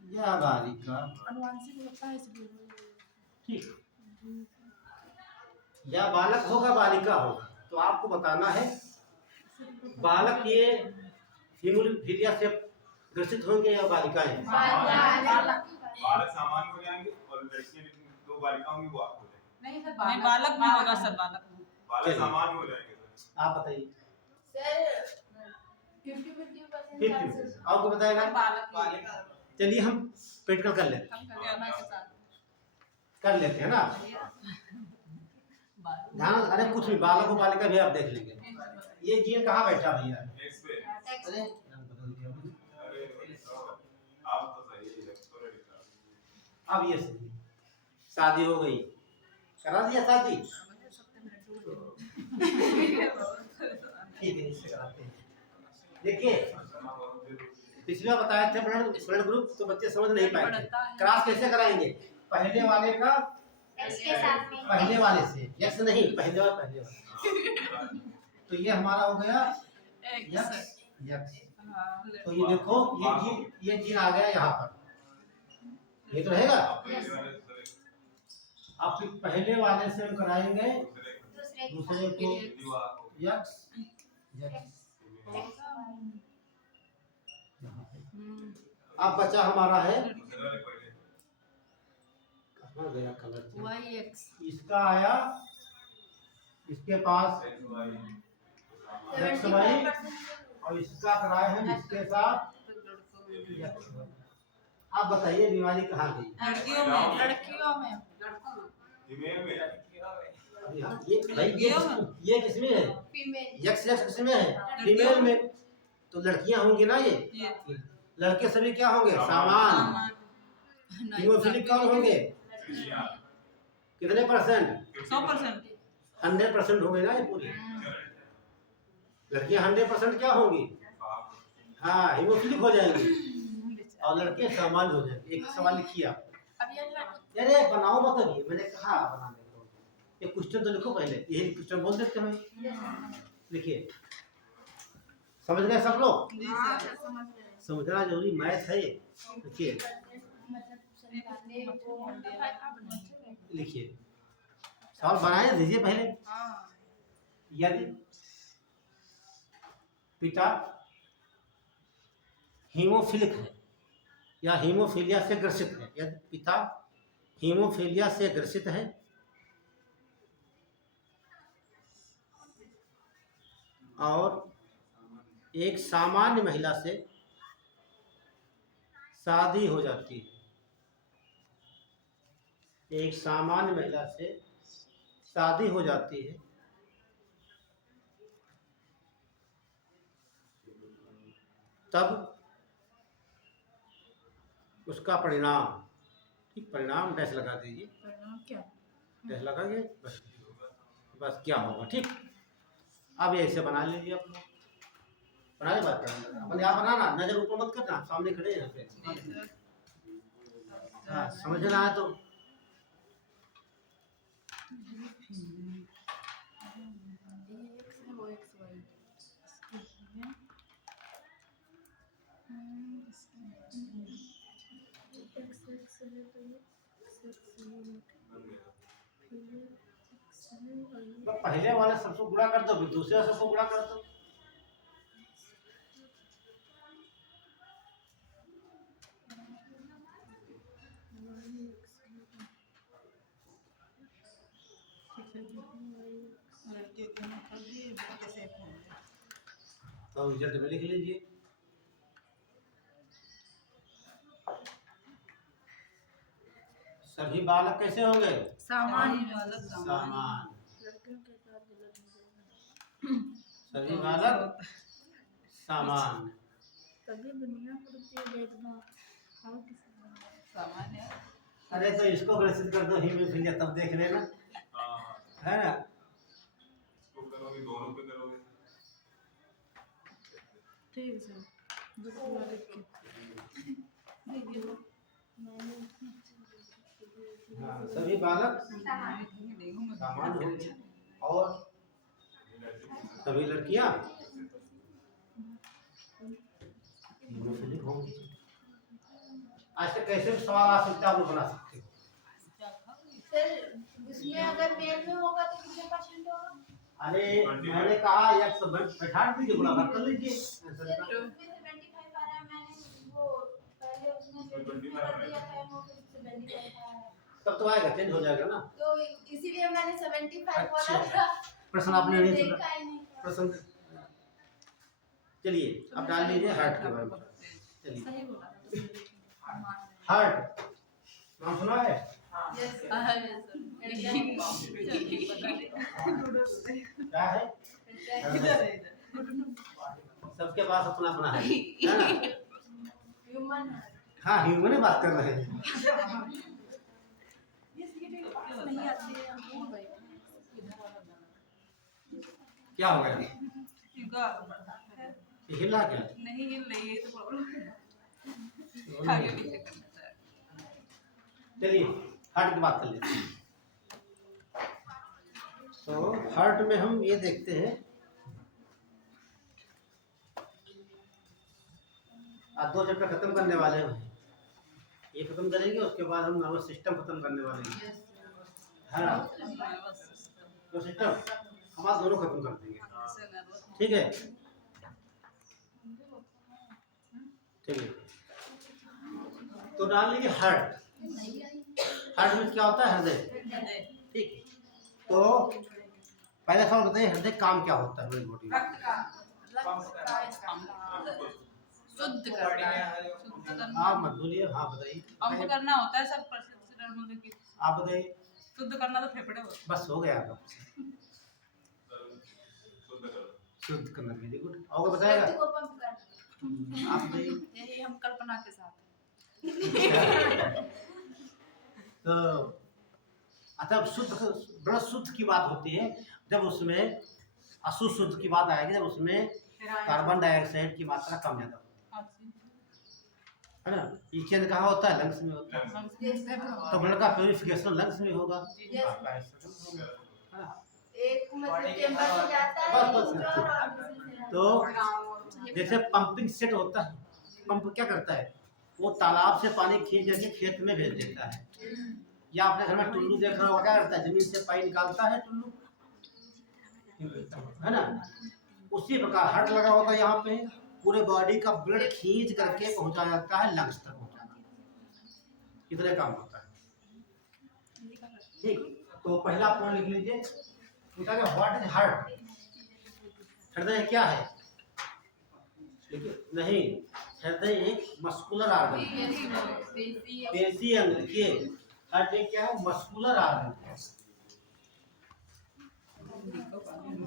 या बालिका, ठीक, या बालक होगा बालिका होगा। तो आपको बताना है बालक ये हीमोफीलिया से ग्रसित होंगे या बालिकाएं? बालक सामान्य हो जाएंगे और लड़कियां दो बालिका होंगी वो आप हो जाएंगे। नहीं सर, नहीं बालक में होगा सर, बालक में। बालक सामान्य हो जाएंगे सर। आप बताइए। सर 50-50% 50 आपको बताएगा। बालक चलिए हम प्रैक्टिकल कर लेते हम कर लिया के साथ कर लेते हैं ना। ध्यान, अरे कुछ भी बालक और बालिका भी आप देख लेंगे। ये जीन कहाँ बैठा भैया? एक्स पे। अरे रंग बदल दिया मैंने। अरे आप तो सही है थोड़ा डिफरेंट। अब ये सही, शादी हो गई, करा दिया शादी, ठीक है इससे कराते हैं। देखिए पिछले बार बताए थे ब्लड ग्रुप, तो बच्चे समझ नहीं पाए थे। क्रॉस कैसे कराएंगे? पहले वाले का इसके साथ में पहले वाले से, यस नहीं पहले वाले। तो ये हमारा हो गया यक्स यक्स। तो ये देखो ये जीन आ गया यहाँ पर, ये तो रहेगा। आप फिर पहले वाले से हम कराएंगे दूसरे को यक्स यक्स। अब बचा हमारा है, कहाँ गया कलर? YX इसका आया, इसके पास एक्स वाई, और इसका कराए हैं इसके साथ एक्स वाई। आप बताइए बीमारी कहाँ गई? लड़कियों में, लड़कियों में, फीमेल में अभी हाँ, ये किसमें है? फीमेल यक्स यक्स किसमें है? फीमेल में। तो लड़कियां होंगी ना ये, लड़के सभी क्या होंगे? सामान। हीमोफिलिक कौन होंगे? कितने परसेंट? 100%। 100% होंगे ना ये पूरी। लड़कियां 100% क्या होंगी? हाँ हीमोफिलिक हो जाएंगी, और लड़के सामान्य हो जाएंगे। एक सवाल लिखिए आप। अरे बनाओ मत अभी, मैंने कहा बनाने को। एक क्वेश्चन तो लिखो पहले, यही क्वेश्चन बोल देते हैं। लिखिए, समझ गए सब लोग? समझना जरूरी, मैथ है ये। लिखिए लिखिए, सवाल बनाए दीजिए पहले। यदि पिता हीमोफिलिक है या हीमोफीलिया से ग्रसित है, यदि पिता हीमोफीलिया से ग्रसित है और एक सामान्य महिला से शादी हो जाती है, एक सामान्य महिला से शादी हो जाती है, तब उसका परिणाम, ठीक, परिणाम डैश लगा दीजिए, डैश लगाइए बस, बस क्या होगा, ठीक। अब ये ऐसे बना लीजिए आप लोग, बनाए बात करना, अपने आप बनाना, नजर ऊपर मत करना, सामने खड़े हैं यहाँ पे। हाँ समझना है तो पहले वाले सबको गुणा कर दो, फिर दूसरे सबको गुणा कर दो। तो रिजल्ट में लिख लीजिए। सभी बालक कैसे होंगे? सामान्य। समान। सभी बालक समान। तभी दुनिया करती है भेदभाव। सामान्य। अरे तो इसको ग्रसित कर दो हीमोफीलिया, तब देख लेना, है ना? इसको करोगे, दोनों पे करोगे। ठीक है सर, हाँ, सभी बालक समान होंगे और सभी लड़कियां हीमोफिलिक होंगी। आज तक कैसे भी सवाल आ सकते हैं, आप लोग बना सकते हो। सर उसमें अगर मेल में होगा तो कितने परसेंट होगा? अरे मैंने कहा 100 बैठा दीजिए, गुणा कर लीजिए। कर दिया है वो फिर से बेली करता है तब तो आएगा, चेंज हो जाएगा ना। तो इसीलिए मैंने 75 बोला अच्छा। था। प्रश्न आपने नहीं देखा सुना, ही नहीं था। प्रश्न चलिए अब डाल लीजिए हार्ट के बारे में। चलिए सही बोला था तुमने, लेकिन मान रहे हार्ट नाम सुना है? Yes, sir. हैं। हाँ, yes, sir। क्या है? इधर है, इधर। सबके पास अपना अपना है ना? Human है। हाँ ह्यूमन ही बात कर रहे हैं। नहीं आती है, भूल गई। क्या हो गया? इनका ये हिला क्या? नहीं हिल रही है तो प्रॉब्लम है। चलिए आगे पीछे करना चाहिए। हार्ट की बात कर लेते हैं। तो हार्ट में हम ये देखते हैं, आज 2 चैप्टर खत्म करने वाले हैं। ये खत्म करेंगे, उसके बाद हम नर्वस सिस्टम खत्म करने वाले हैं, है ना? तो सिस्टम हम आज दोनों खत्म कर देंगे, ठीक है? ठीक है, तो डाल लीजिए हार्ट। हार्ट में क्या होता है? हृदय। ठीक, तो पहले सवाल बताइए, हृदय काम क्या होता है हमारी बॉडी में? रक्त का शुद्ध करना है, शुद्ध करना। आप मत बोलिए, हाँ बताइए। पंप करना होता है सर, प्रशिक्षण मतलब कि आप बताइए। शुद्ध करना तो फेफड़े होते बस हो गया आपका, शुद्ध करो। शुद्ध करना। Very good. और कोई बताएगा? रक्त को पंप करना। आप बताइए। हैं। यही हम कल्पना के साथ। तो अच्छा, शुद्ध ब्लड शुद्ध की बात होती है जब उसमें अशुद्ध शुद्ध की बात आएगी, जब उसमें कार्बन डाइऑक्साइड की मात्रा कम ज्यादा होती है ना? ये चेंज कहाँ होता है? लंग्स में होता है। तो ब्लड का प्यूरिफिकेशन लंग्स में होगा। आपका ऐसा है ना? एक मतलब चेंबर से जाता है बस, बस, दूसरा और दूसरे से तो जैसे पंपिंग सेट होता है, पंप क्या करता है? वो तालाब से पानी खींच करके खेत में भेज देता है। या आपने घर में टुल्लू देखा होगा, क्या करता है? जमीन से पानी निकालता है टुल्लू, है ना? उसी प्रकार हार्ट लगा होता है यहाँ पे, पूरे बॉडी का ब्लड खींच करके पहुंचा जाता है लंग्स तक पहुंचाना। कितने काम होता है, ठीक? तो पहला पॉइंट लिख लीजिए, पूछा गया व्हाट इज हार्ट? हृदय क्या है? नहीं, हृदय एक मस्कुलर आर्गन है, पेशी अंग। लिखिए, हृदय क्या है? मस्कुलर आर्गन है,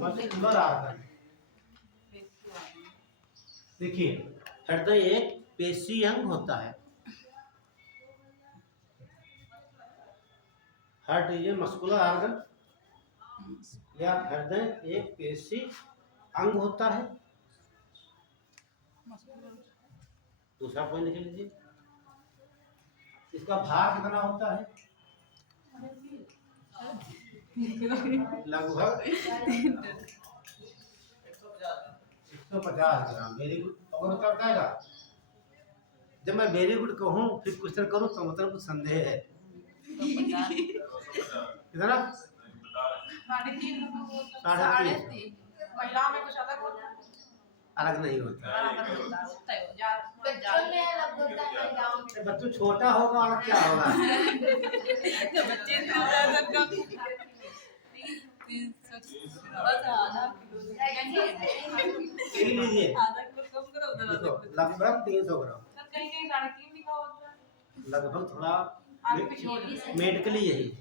मस्कुलर आर्गन। देखिए, हृदय एक पेशी अंग होता है। Heart is a muscular organ, या हृदय एक पेशी अंग होता है। दूसरा पॉइंट लिख लीजिए, इसका भार कितना होता है? लगभग 150 ग्राम। Very good. और करता है? जब मैं वेरी गुड कहूँ फिर क्वेश्चन करूँ तो मतलब कुछ संदेह है। कितना? 3.5। महिलाओं में कुछ अलग होता है, अलग नहीं होता। बराबर होता है, उतना ही होता है। बच्चों में अलग होता है महिलाओं में। बच्चों छोटा होगा और क्या होगा? जब बच्चे इतना ज्यादा कम 300 बस आधा लिख लीजिए, आधा किलो कम करो उधर आधा देखो किलो। लगभग 300 ग्राम। सर कहीं कहीं 3.5 लिखा होता है, लगभग थोड़ा आगे पीछे हो जाता है। मेडिकली यही है,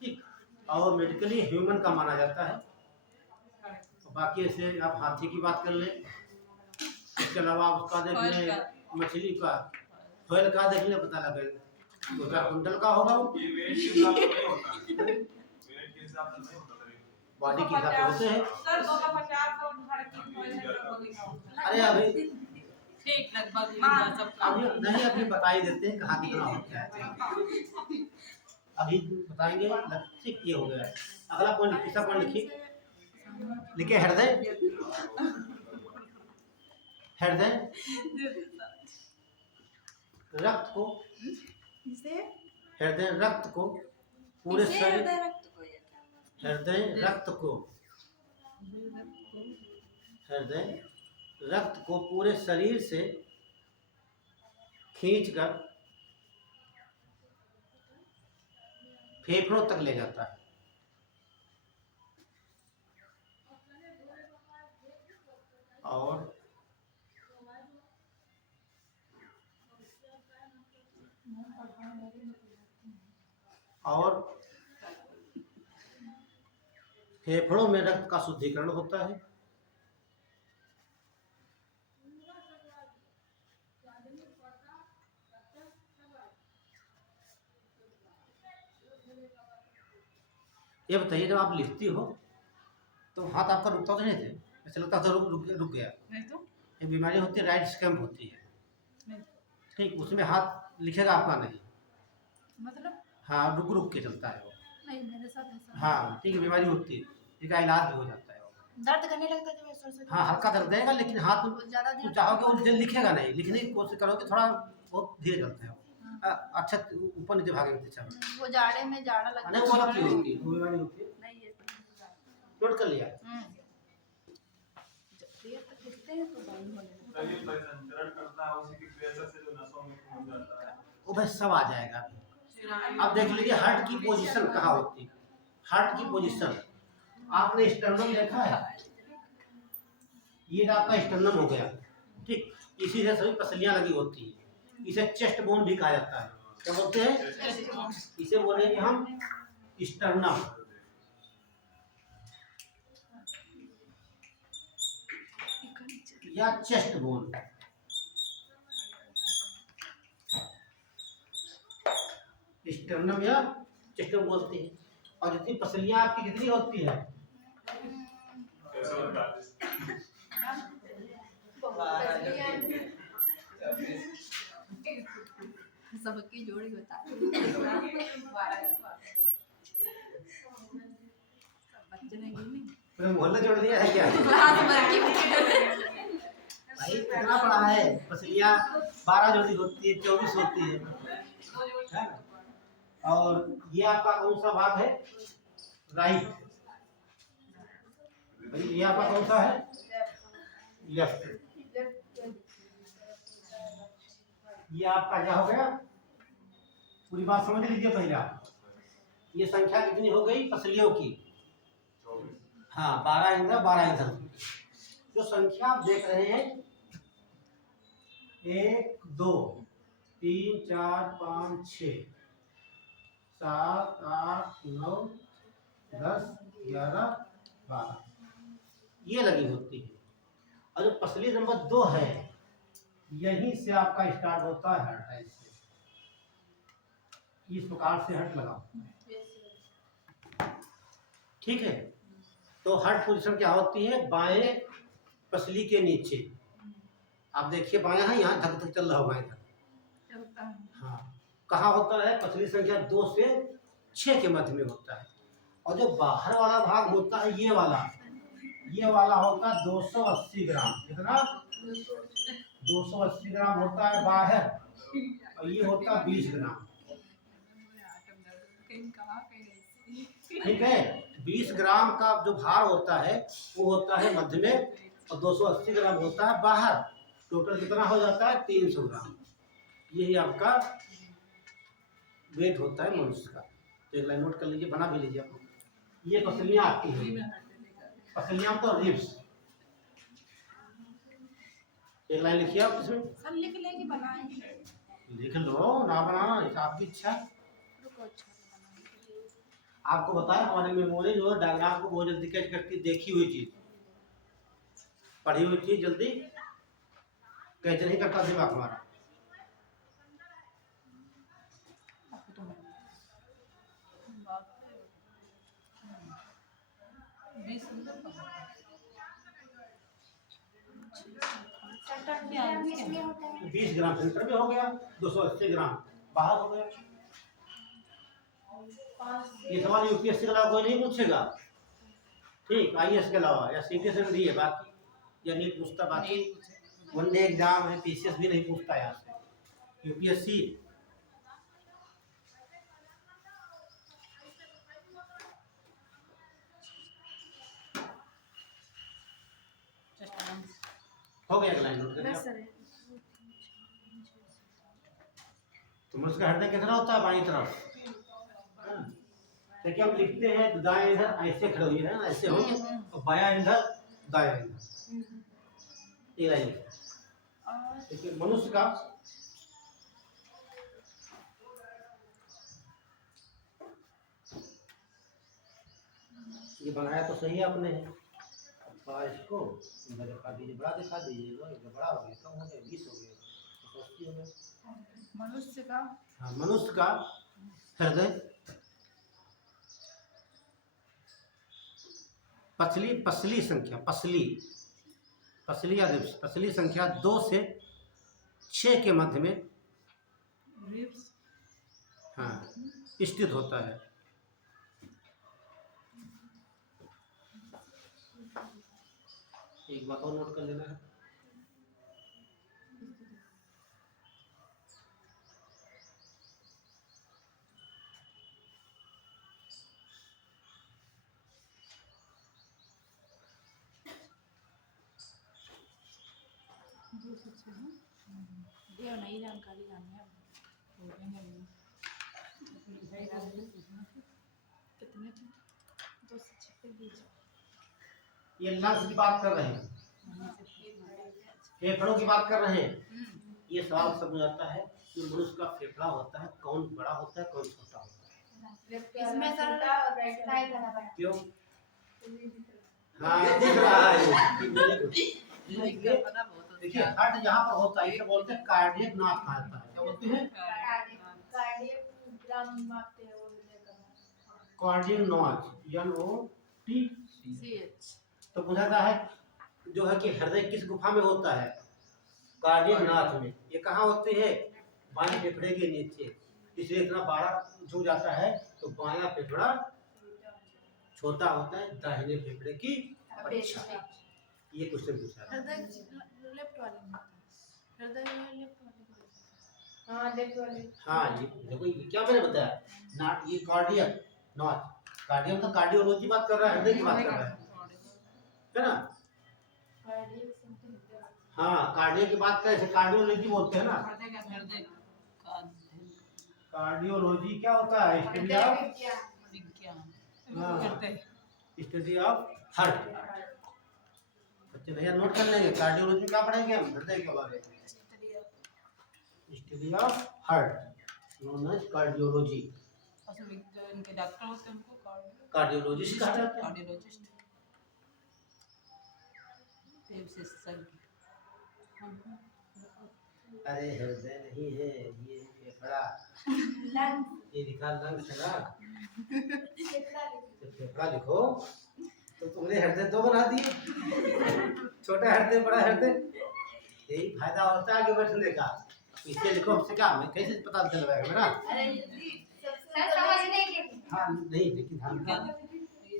ठीक? और मेडिकली ह्यूमन का माना जाता है। बाकी ऐसे आप हाथी की बात कर ले, इसके अलावा आप उसका देख ले, मछली का, व्हेल का देख ले, पता लगेगा 2-4 कुंटल का होगा वो। ये वेट के हिसाब से नहीं होता, वेट के हिसाब से नहीं होता तभी। बॉडी के हिसाब से होते हैं। सर 250 और 350 लिखा होता है। अरे अभी ठीक लगभग हाँ सब अभी नहीं, अभी बता ही देते हैं कहाँ कितना होता है, अभी बताएंगे। ठीक, ये हो गया। अगला पॉइंट, तीसरा पॉइंट लिखिए, लिखिए हृदय। हृदय रक्त को, हृदय रक्त को पूरे शरीर, हृदय रक्त को, हृदय रक्त को पूरे शरीर से खींचकर फेफड़ों तक ले जाता है। और फेफड़ों में रक्त का शुद्धिकरण होता है। ये बताइए, जब आप लिखती हो तो हाथ आपका रुकता तो नहीं थे? ऐसा लगता था रुक गया। नहीं तो ये बीमारी होती है, राइट स्कैम्प होती है। नहीं ठीक, उसमें हाथ लिखेगा आपका नहीं। मतलब हाँ, रुक रुक के चलता है वो। नहीं मेरे साथ ऐसा हाँ ठीक है, बीमारी होती है, इसका इलाज भी हो जाता है वो। दर्द करने लगता है जब ऐसा ऐसा हाँ, हल्का दर्द देगा, लेकिन हाथ बहुत ज्यादा तुम देर चाहोगे वो जल्द लिखेगा नहीं, लिखने की कोशिश करोगे थोड़ा बहुत धीरे चलता है वो। अच्छा, ऊपर नीचे भागेंगे चल। वो जाड़े में जाड़ा लगता नहीं, वो अलग चीज होती है, वो बीमारी होती है। नहीं ये नोट कर लिया। जब देर तक लिखते हैं तो दर्द होने लगता तो ये परिसंचरण करता है, उसी की प्रेशर से जो नसों में खून जाता है। वो भाई सब आ जाएगा अभी। अब देख लीजिए हार्ट की पोजीशन कहाँ होती है। हार्ट की पोजीशन आपने स्टर्नम देखा है, ये आपका स्टर्नम हो गया। ठीक, इसी से सभी पसलियां लगी होती है। इसे चेस्ट बोन भी कहा जाता है। क्या बोलते हैं? इसे बोलेंगे हम स्टर्नम। या चेस्ट बोन। स्टर्नम या चेस्ट बोन बोलते हैं। और जितनी पसलियां आपकी कितनी होती है? 148। सबकी जोड़ी बता बच्चे ने नहीं पूरे मोहल्ला जोड़ दिया है क्या? क्लास भर की भाई कितना बड़ा है? पसलियां 12 जोड़ी होती है, 24 होती है ना? और ये आपका कौन सा भाग है? राइट। ये आपका कौन सा है? लेफ्ट। ये आपका क्या हो गया? पूरी बात समझ लीजिए पहला। ये संख्या कितनी हो गई पसलियों की? हाँ, 12 इधर 12 इधर। जो संख्या आप देख रहे हैं 1 2 3 4 5 6 7 8 9 10 11 12 ये लगी होती है। और जो पसली नंबर 2 है, यहीं से आपका स्टार्ट होता है हर्ट। ऐसे इस प्रकार से हर्ट लगाओ। ठीक है, तो हर्ट पोजीशन क्या होती है? बाएं पसली के नीचे। आप देखिए बायां है, यहाँ धक धक चल रहा होगा इधर। हाँ, कहाँ होता है? पसली संख्या 2 से 6 के मध्य में होता है। और जो बाहर वाला भाग होता है ये वाला होता है 280 ग्राम। कितना? 280 ग्राम होता है बाहर, और ये होता है 20 ग्राम। ठीक है, 20 ग्राम का जो भार होता है वो होता है मध्य में, और 280 ग्राम होता है बाहर। टोटल कितना हो जाता है? 300 ग्राम। यही आपका वेट होता है मनुष्य का। तो एक लाइन नोट कर लीजिए, बना भी लीजिए आप। ये पसलियां आती हैं, पसलियां तो रिब्स। एक लाइन लिखिए आप इसमें। सर लिख लेंगे बनाएंगे। लिख लो, ना बनाना ये आपकी इच्छा। रुको अच्छा आपको बताया हमारे मेमोरी जो है डायग्राम को बहुत जल्दी कैच करती, देखी हुई चीज, पढ़ी हुई चीज जल्दी कैच नहीं करता दिमाग हमारा। इसमें होता है 20 ग्राम सेंटर में हो गया, 280 ग्राम बाहर हो गया। ये सवाल यूपीएससी के अलावा कोई नहीं पूछेगा। ठीक, आईएएस के अलावा या सीटी से भी है, बाकी या नीट पूछता, बाकी वनडे एग्जाम है, पीसीएस भी नहीं पूछता यहाँ से। यूपीएससी हो गया। लाइन नोट करिए। बस सर तुम उसका हृदय कितना होता है? बाईं तरफ। हाँ, देखिए हम लिखते हैं तो दाएं इधर ऐसे खड़े हुए हैं ना, ऐसे हो और बायां इधर दाएं इधर, ये लाइन। और देखिए मनुष्य का ये बनाया तो सही आपने है, बड़ा इसको इधर दिखा दीजिए, बड़ा दिखा दीजिए, इधर बड़ा हो गया, कम हो गया, 20 हो गया, 80 हो गया। मनुष्य का हाँ, मनुष्य का हृदय पसली संख्या, पसली संख्या 2 से 6 के मध्य में रिब्स हाँ स्थित होता है। एक बात और नोट कर लेना है, ये नई जानकारी जाननी है कितने थे 2 से 6 के बीच। ये लंग्स की बात कर रहे हैं, फेफड़ों की बात कर रहे हैं। ये सवाल सब आता है कि मनुष्य का फेफड़ा होता है, कौन बड़ा होता है, कौन छोटा होता है। इसमें सर और राइट साइड करना पड़ता क्यों? हाँ दिख रहा है। देखिए हार्ट जहाँ पर होता है, इसे बोलते हैं कार्डियक नाथ कहता है। क्या बोलते हैं? कार्डियक ड्रम मापते हैं वो लेकर। Cardiac notch, NOTC। CH तो बुझाता है जो है कि हृदय किस गुफा में होता है? कार्डियक नाथ में। ये कहाँ होती है? बाएं फेफड़े के नीचे, इसलिए इतना बड़ा झुक जाता है। तो बायां फेफड़ा छोटा होता है दाहिने फेफड़े की अपेक्षा। ये क्वेश्चन पूछा है। हृदय लेफ्ट वाले में हृदय लेफ्ट वाले में। हाँ लेफ्ट वाले। हाँ ये देखो, ये क्या मैंने बताया ना, ये कार्डियक नॉट, कार्डियक तो कार्डियोलॉजी बात कर रहा है, हृदय की बात कर रहा है ना। Cardiac something. हाँ कार्डियक की बात करें, कार्डियोलॉजी बोलते हैं ना। कार्डियोलॉजी क्या होता है? Study of heart. बच्चे भैया नोट कर लेंगे, कार्डियोलॉजी क्या पढ़ेंगे हम? हृदय के बारे में। Study of heart known as cardiology. इनके डॉक्टर होते हैं उनको कार्डियोलॉजिस्ट कहा जाता है। कार्डियोलॉजिस्ट अरे हृदय नहीं है, ये फेफड़ा, ये लिखा लंग्स है ना, तो फेफड़ा लिखो। तो तुमने हृदय दो बना दिए, छोटा हृदय बड़ा हृदय। यही फायदा होता है आगे बढ़ने का। इससे लिखो, हमसे क्या, मैं कैसे पता चल पाएगा मेरा? अरे सर समझने के लिए। हाँ नहीं, लेकिन ध्यान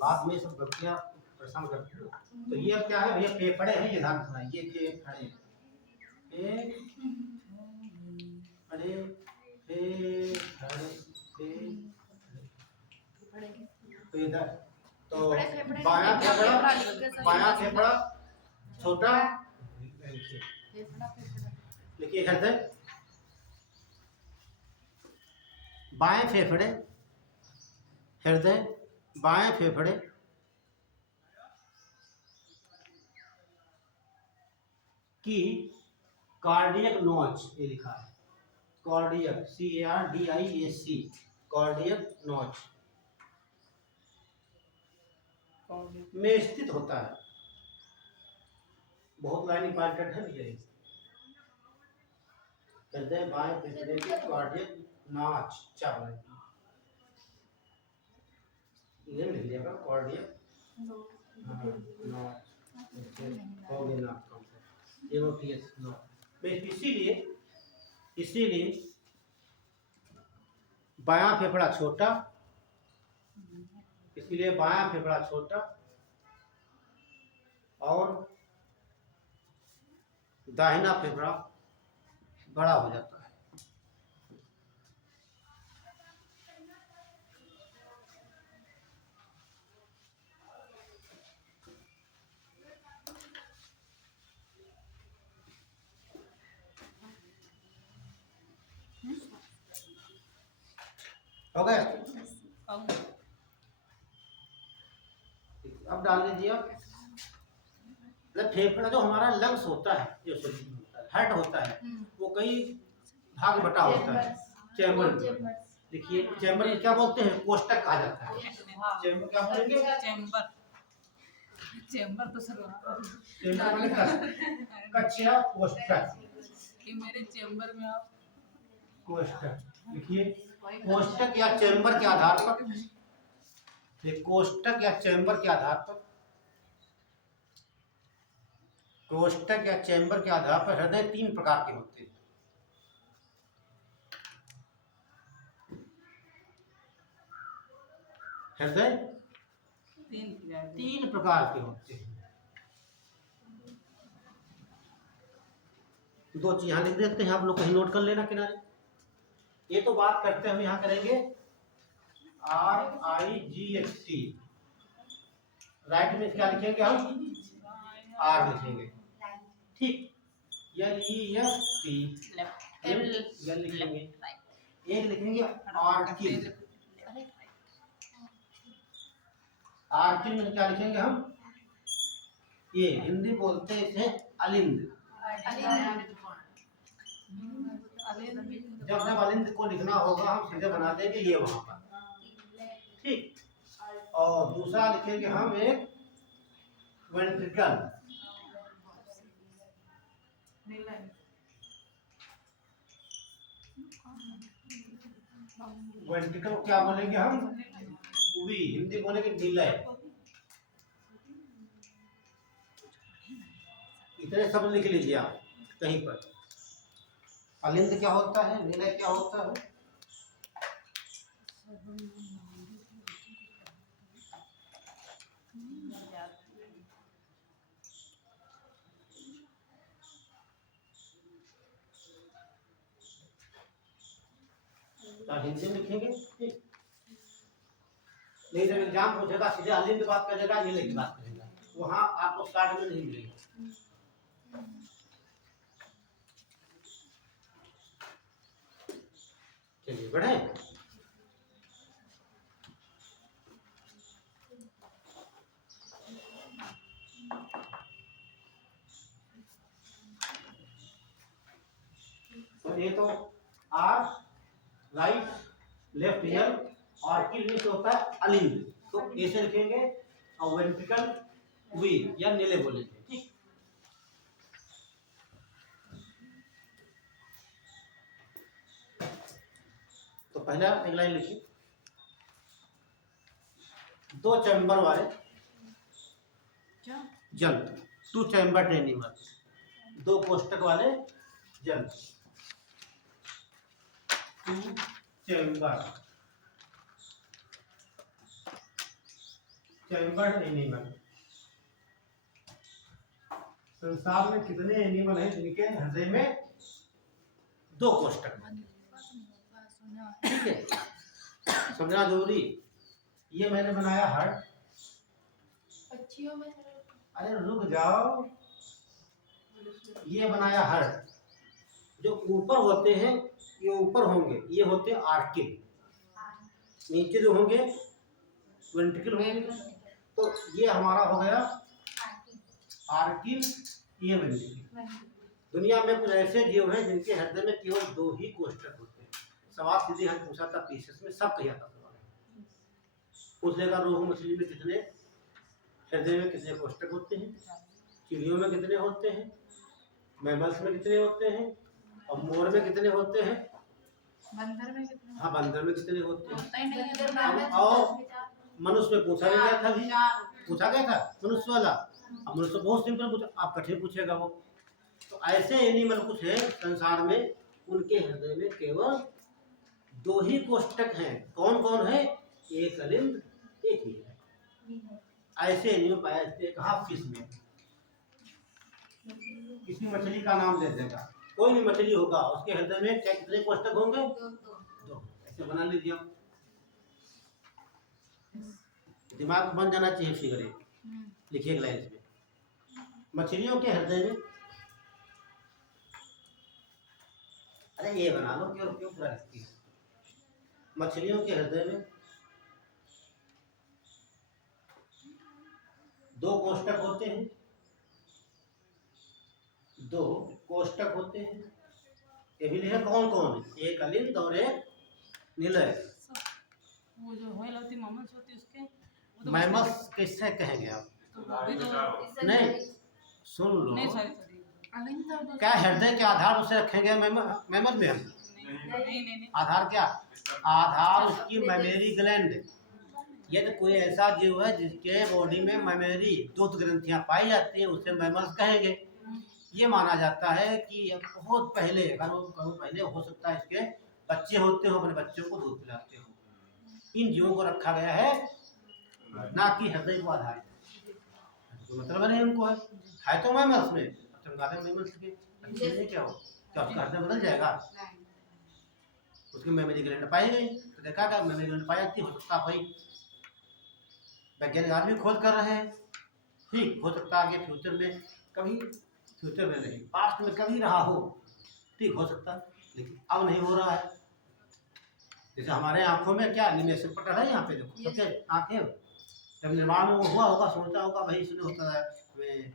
बाद में सब गलतियाँ परेशान करते हैं। तो ये अब क्या है भैया? फेफड़े हैं, ये ध्यान रखना, ये फेफड़े, तो इधर तो बायां फेफड़ा छोटा, देखिए हृदय, बाएं फेफड़े हृदय, बाएं फेफड़े की कार्डियक नॉच, ये लिखा है कार्डियक, CARDIAC, कार्डियक नॉच में स्थित होता है। बहुत लाइन इंपॉर्टेंट है ये। हृदय बाएं फेफड़े की कार्डियक नॉच, चार लाइन ये लिख लिया कार्डियक नॉच, हो गया ना आपका NOTS नॉच। इसीलिए बायां फेफड़ा छोटा, इसलिए बायां फेफड़ा छोटा और दाहिना फेफड़ा बड़ा हो जाता है। हो गया? डाल लीजिए आप। मतलब फेफड़ा जो हमारा लंग्स होता है, जो हार्ट होता है, वो कई भाग बटा होता है। चैम्बर देखिए, चैम्बर में क्या बोलते हैं, कोष्ठक कहा जाता है। चैम्बर क्या बोलेंगे, चैम्बर चैम्बर तो सर चैम्बर माने कक्ष या कोष्ठक। कि मेरे चैम्बर में आप कोष्ठक देखिए, कोष्ठक या चैम्बर के आधार पर, कोष्ठक या चैम्बर के आधार पर, कोष्ठक या चैम्बर के आधार पर हृदय 3 प्रकार के होते हैं। हृदय 3 प्रकार के होते हैं। 2 चीज यहाँ लिख देते हैं, आप लोग कहीं नोट कर लेना किनारे। ये तो बात करते हैं, हम यहाँ करेंगे RIGHT, राइट में क्या लिखेंगे हम, R लिखेंगे, ठीक। LEFT एल लिखेंगे, एक लिखेंगे आर्किल। आर्किल में क्या लिखेंगे हम, ये हिंदी बोलते हैं इसे अलिंद। जब जब अलिंद को लिखना होगा हम सीधे बना देंगे ये वहां पर, ठीक। और दूसरा लिखेंगे हम एक वेंट्रिकल। वेंट्रिकल को क्या बोलेंगे हम, वी, हिंदी बोलेंगे निलय। इतने शब्द लिख लीजिए आप कहीं पर। अलिंद क्या होता है, निलय क्या होता है, हिंदी में लिखेंगे, ठीक। नहीं जब एग्जाम पूछेगा सीधे अलिंद बात करेगा, निलय की बात करेगा, वहां आपको स्टार्ट में नहीं मिलेगा। चलिए बढ़े। तो ये तो आर राइट लेफ्ट ईयर, और किल में होता है अलिंद, तो ऐसे लिखेंगे। और वेंट्रिकल वी या नीले बोलेंगे, ठीक। तो पहला एक लाइन लिखिए, 2 चैम्बर वाले जंतु, 2 चैम्बर एनिमल, 2 कोष्ठक वाले जंतु, 2 चैम्बर एनिमल। संसार में कितने एनिमल हैं जिनके हृदय में 2 कोष्ठक हैं, ठीक है, समझना जरूरी। ये मैंने बनाया हार्ट, पक्षियों में अरे रुक जाओ, ये बनाया हार्ट। जो ऊपर होते हैं ये ऊपर होंगे, ये होते हैं आर्किल, नीचे जो होंगे वेंट्रिकल होंगे। तो ये हमारा हो गया आर्किल, ये वेंट्रिकल। दुनिया में कुछ ऐसे जीव हैं जिनके हृदय में केवल 2 ही कोष्ठक होते हैं। सवाल सीधे हम पूछा था पीसेस में, सब कहा था सवाल पूछ लेगा, रोहू मछली में कितने हृदय में कितने कोष्ठक होते हैं, चिड़ियों में कितने होते हैं, मैमल्स में कितने होते हैं, और मोर में कितने होते हैं, बंदर में कितने, हाँ बंदर में कितने होते हैं, होता ही नहीं है। और मनुष्य में पूछा भी गया था, भी पूछा गया था मनुष्य वाला। अब मनुष्य बहुत सिंपल पूछा, आप कठिन पूछेगा वो। तो ऐसे एनिमल कुछ है संसार में, उनके हृदय में केवल 2 ही कोष्ठक हैं। कौन कौन है, एक अलिंद एक निलय। ऐसे एनिमल पाया जाते हैं कहाँ, फिश में। किसी मछली का नाम दे देगा, कोई भी मछली होगा उसके हृदय में क्या कितने कोष्ठक होंगे, 2। ऐसे बना लीजिए आप, दिमाग बन जाना चाहिए फिगर। लिखिए लाइन में, मछलियों के हृदय में, अरे ये बना लो, क्यों क्यों पूरा लिखती है। मछलियों के हृदय में दो कोष्ठक होते हैं, दो कोष्ठक होते हैं। ये भी लिखे कौन कौन है, एक अलिंद और एक निलय। वो जो व्हेल होती ममल्स होती उसके वो तो मैमल्स किससे कहेंगे आप? तो वो भी तो नहीं, सुन लो, नहीं सॉरी अलिंद और क्या हृदय के आधार उसे रखेंगे मैमल में हम? नहीं आधार क्या? आधार उसकी मेमोरी ग्लैंड। यदि कोई ऐसा जीव है जिसके बॉडी में मेमोरी दूध ग्रंथियां पाई जाती हैं उसे मैमल्स कहेंगे। ये माना जाता है कि ये बहुत पहले, अगर वो बहुत पहले हो सकता है इसके बच्चे होते हो, अपने बच्चों को दूध पिलाते हो। इन जीवों को रखा गया है ना कि हृदय को आधार, तो मतलब नहीं उनको है तो मैमल्स में चमगादड़ मैमल्स के बच्चे नहीं, क्या हो क्या उसका हृदय बदल जाएगा? उसकी मेमोरी ग्लैंड पाई गई तो देखा क्या मेमोरी ग्लैंड पाई जाती, हो सकता भाई वैज्ञानिक आज भी खोज कर रहे हैं। ठीक, हो सकता है आगे फ्यूचर में कभी, फ्यूचर में नहीं पास्ट में कभी रहा हो, ठीक हो सकता है, लेकिन अब नहीं हो रहा है। जैसे हमारे आंखों में क्या निमेषक पटल है, यहाँ पे देखो सबके आंखें जब निर्माण में हुआ होगा सोचा होगा भाई इसलिए होता है हमें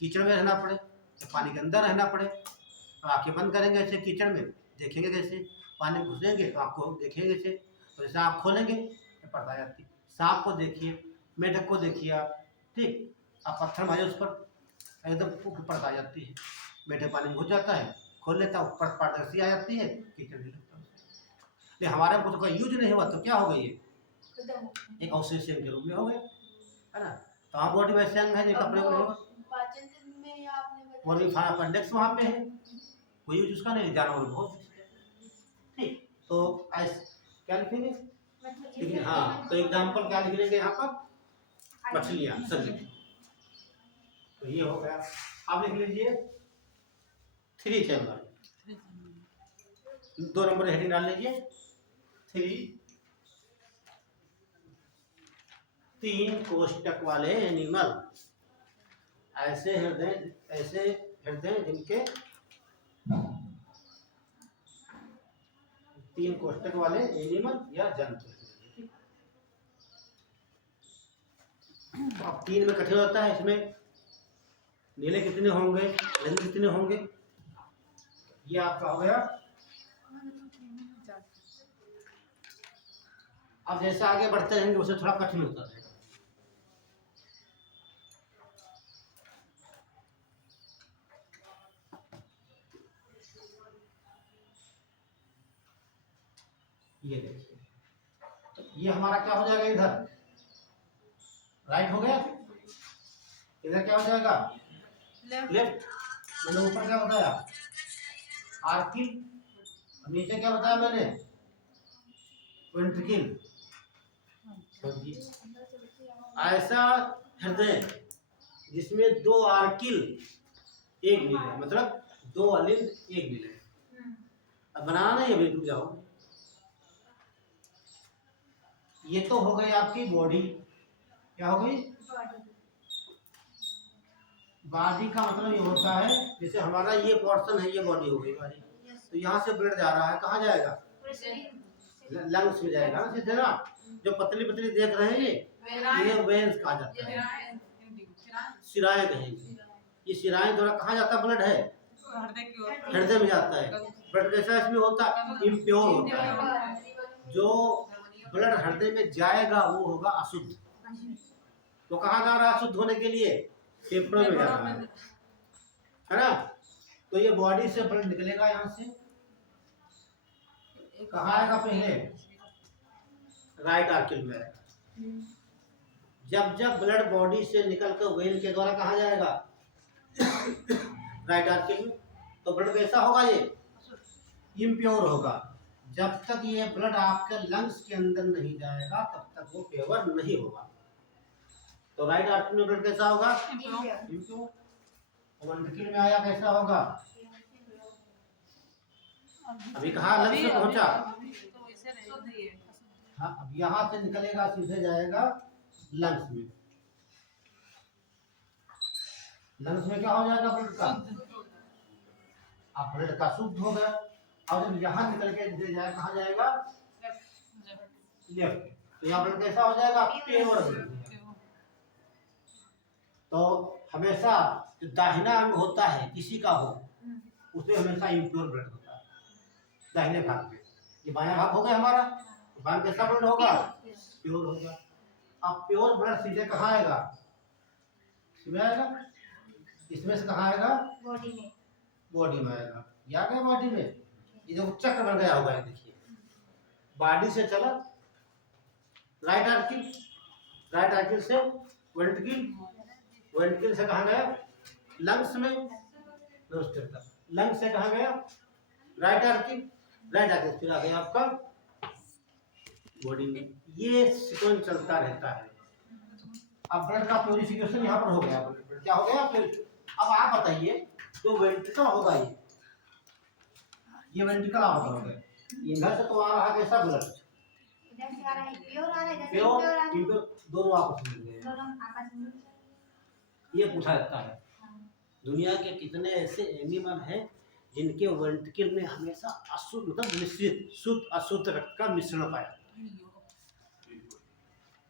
कीचड़ में रहना पड़े या पानी के अंदर रहना पड़े, तो आंखें बंद करेंगे ऐसे कीचड़ में देखेंगे कैसे, पानी में घुसेंगे तो आपको देखेंगे कैसे, तो जैसे आँख खोलेंगे तो पर्दा जाती। सांप को देखिए, मेढक को देखिए आप, ठीक, आप पत्थर मारे उस पर एकदम ऊपर आ जाती है, मेढक पानी में घुस जाता है, खोल लेता है ऊपर पारदर्शी आ जाती है, कीचड़ नहीं लगता। लेकिन हमारे को तो यूज नहीं हुआ तो क्या हो गई, एक अवशेष के रूप में हो गया, है ना। तो आप बॉडी वैसे अंग है जो कपड़े में होगा, पाचन तंत्र में आपने और भी अपेंडिक्स वहाँ पे है, कोई यूज उसका नहीं, जानवर बहुत। ठीक, तो क्या लिखेंगे, ठीक है, हाँ, तो एग्जाम्पल क्या लिख लेंगे यहाँ पर, मछलियाँ सब लिखें। तो ये हो गया, आप लिख लीजिए 3 चल रहा है, 2 नंबर हेडिंग डाल लीजिए 3, 3 कोष्ठक वाले एनिमल, ऐसे हृदय जिनके 3 कोष्ठक वाले एनिमल या जंतु। तो अब 3 में कठिन होता है, इसमें नीले कितने होंगे, रंग कितने होंगे, ये आपका हो गया। अब जैसे आगे बढ़ते रहेंगे उसे थोड़ा कठिन होता रहेगा। ये देखिए, तो ये हमारा क्या हो जाएगा, इधर राइट हो गया, इधर क्या हो जाएगा लेफ्ट। मैंने ऊपर क्या बताया आर्किल, नीचे क्या बताया मैंने वेंट्रिकल। ऐसा हृदय जिसमें 2 आर्किल 1 निलय, मतलब 2 अलिंद 1 निलय। अब बनाना नहीं, अभी रुक जाओ। ये तो हो गई आपकी बॉडी, क्या हो गई बॉडी का मतलब ये होता है जैसे हमारा ये पोर्शन है, ये बॉडी हो गई हमारी, तो यहाँ से ब्लड जा रहा है, कहाँ जाएगा, लंग्स में जाएगा ना सीधे ना। जो पतली पतली देख रहे हैं ये वेन्स कहा जाता है, शिराएं कहेंगे। ये शिराएं द्वारा कहाँ जाता है, ब्लड है हृदय में जाता है। ब्लड कैसा इसमें होता है, इम्प्योर होता है। जो ब्लड हृदय में जाएगा वो होगा अशुद्ध। तो कहाँ जा रहा है अशुद्ध होने के लिए, फेफड़ों में जा रहा है ना। तो ये बॉडी से ब्लड निकलेगा यहाँ से, कहाँ आएगा, पहले राइट आर्किल में आएगा। जब जब ब्लड बॉडी से निकलकर वेन के द्वारा कहाँ जाएगा, राइट आर्किल में। तो ब्लड कैसा होगा, ये इम्प्योर होगा। जब तक ये ब्लड आपके लंग्स के अंदर नहीं जाएगा तब तक वो प्योर नहीं होगा। तो राइट आर्किल में ब्लड कैसा होगा, इम्प्योर। वेंट्रिकल में आया कैसा होगा, अभी कहाँ लंग्स से पहुंचा, हाँ, अब यहाँ से निकलेगा सीधे जाएगा लंग्स में। लंग्स में क्या हो जाएगा, ब्लड का, अब ब्लड का शुद्ध हो गया। अब जब यहाँ निकल के सीधे जाएगा कहाँ जाएगा, लेफ्ट। तो यहाँ ब्लड कैसा हो जाएगा, प्योर ब्लड। तो हमेशा जो दाहिना अंग होता है किसी का हो उसमें हमेशा इम्प्योर ब्लड होता है दाहिने भाग में। ये बायां भाग हो गया हमारा, बायां कैसा ब्लड होगा? प्योर होगा। अब प्योर ब्लड सीधे कहाँ आएगा? इसमें आएगा। इसमें से कहाँ आएगा? बॉडी में। बॉडी में आएगा। ये आ गया बॉडी में। ये जो चक्र बन गया होगा, देखिए बॉडी से चला राइट आर्टिकल, राइट आर्टिकल से वेंट्रिकल, वेंट्रिकल से कहाँ गया? लंग्स में। लंग्स से कहाँ गया? राइट आर्टिकल, राइट आर्टिकल फिर आ गया आपका बॉडी में। ये सीक्वेंस चलता रहता है। अब ब्लड का प्यूरिफिकेशन यहाँ पर हो गया। क्या हो गया? अब आप बताइए जो वेंट्रिकल होगा, ये वेंट्रिकल आप बताओगे, इधर से तो आ रहा है कैसा ब्लड? इधर से आ रहा है प्योर आ रहा है, इधर से प्योर प्योर आ रहा है। इनको दोनों आपस में मिल गए। दोनों आपस में। ये पूछा जाता है दुनिया के कितने ऐसे एनिमल हैं जिनके वेंट्रिकल में हमेशा अशुद्ध मतलब मिश्रित शुद्ध अशुद्ध रक्त का मिश्रण पाया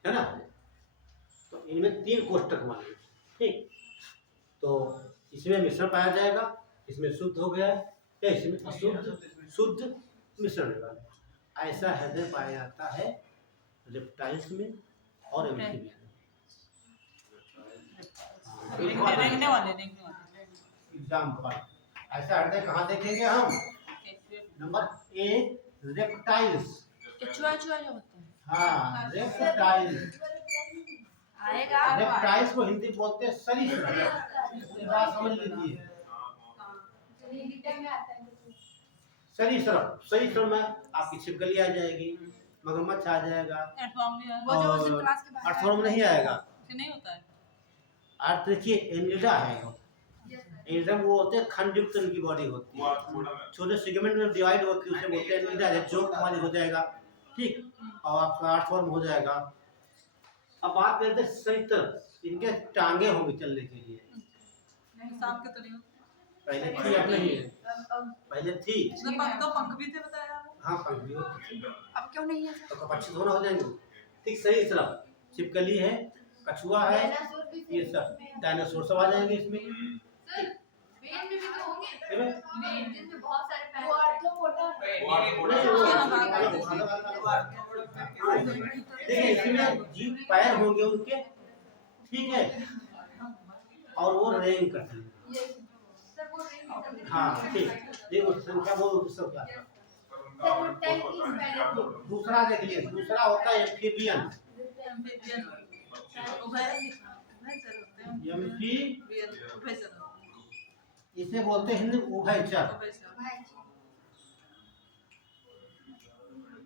है ना। तो इनमें 3 कोष्ठक माने, ठीक। तो इसमें मिश्रण पाया जाएगा, इसमें शुद्ध हो गया या इसमें अशुद्ध शुद्ध मिश्रण होगा। ऐसा हृदय पाया जाता है रेप्टाइल्स में और एम्फीबियन में। एग्जाम्पल ऐसा हृदय कहाँ देखेंगे हम? Number 1 reptiles. कछुआ जो होते हैं। हाँ रेप्टाइल्स। आएगा रेप्टाइल्स को हिंदी बोलते हैं सरीसृप। ये बात समझ लीजिए। रिटर्न में आता है। सरीसृप, सरीसृप में आपकी छिपकली आ जाएगी, मगरमच्छ आ जाएगा, वो जो उस क्लास के बाहर अर्थवर्म नहीं आएगा। नहीं होता है। अर्थ देखिए एनिडा है। एनिडा वो होते हैं खंड युक्त उनकी बॉडी होती है, छोटे सेगमेंट में डिवाइड होती है, उसे बोलते हैं एनिडा। जोक वाली हो जाएगा, ठीक। और आपका अर्थवर्म हो जाएगा। अब बात करते हैं सरीसृप, इनके टांगे होंगी चलने के लिए। सांप के तो नहीं होता। पहले थी, अब नहीं है। पहले थी, तो पंख भी थे बताया। हाँ पंख भी होती थी। अब क्यों नहीं है? तो कपच्छ दोनों हो जाएंगे, ठीक। सरीसृप छिपकली है, कछुआ है, डायनासोर भी ये सब डायनासोर सब आ जाएंगे इसमें। वेन में भी तो होंगे। है ना? वेन जिसमें बहुत सारे पैर। वो आर्थ्रोपोडा। देखिए इसमें जीव पैर होंगे उनके, ठीक है, और वो रेंग करते हैं। सर वो रेन। हाँ ठीक, देखो संख्या वो सब क्या था। दूसरा देख लिए, दूसरा होता है एम्फीबियन। इसे बोलते हैं हिंदी उभयचर।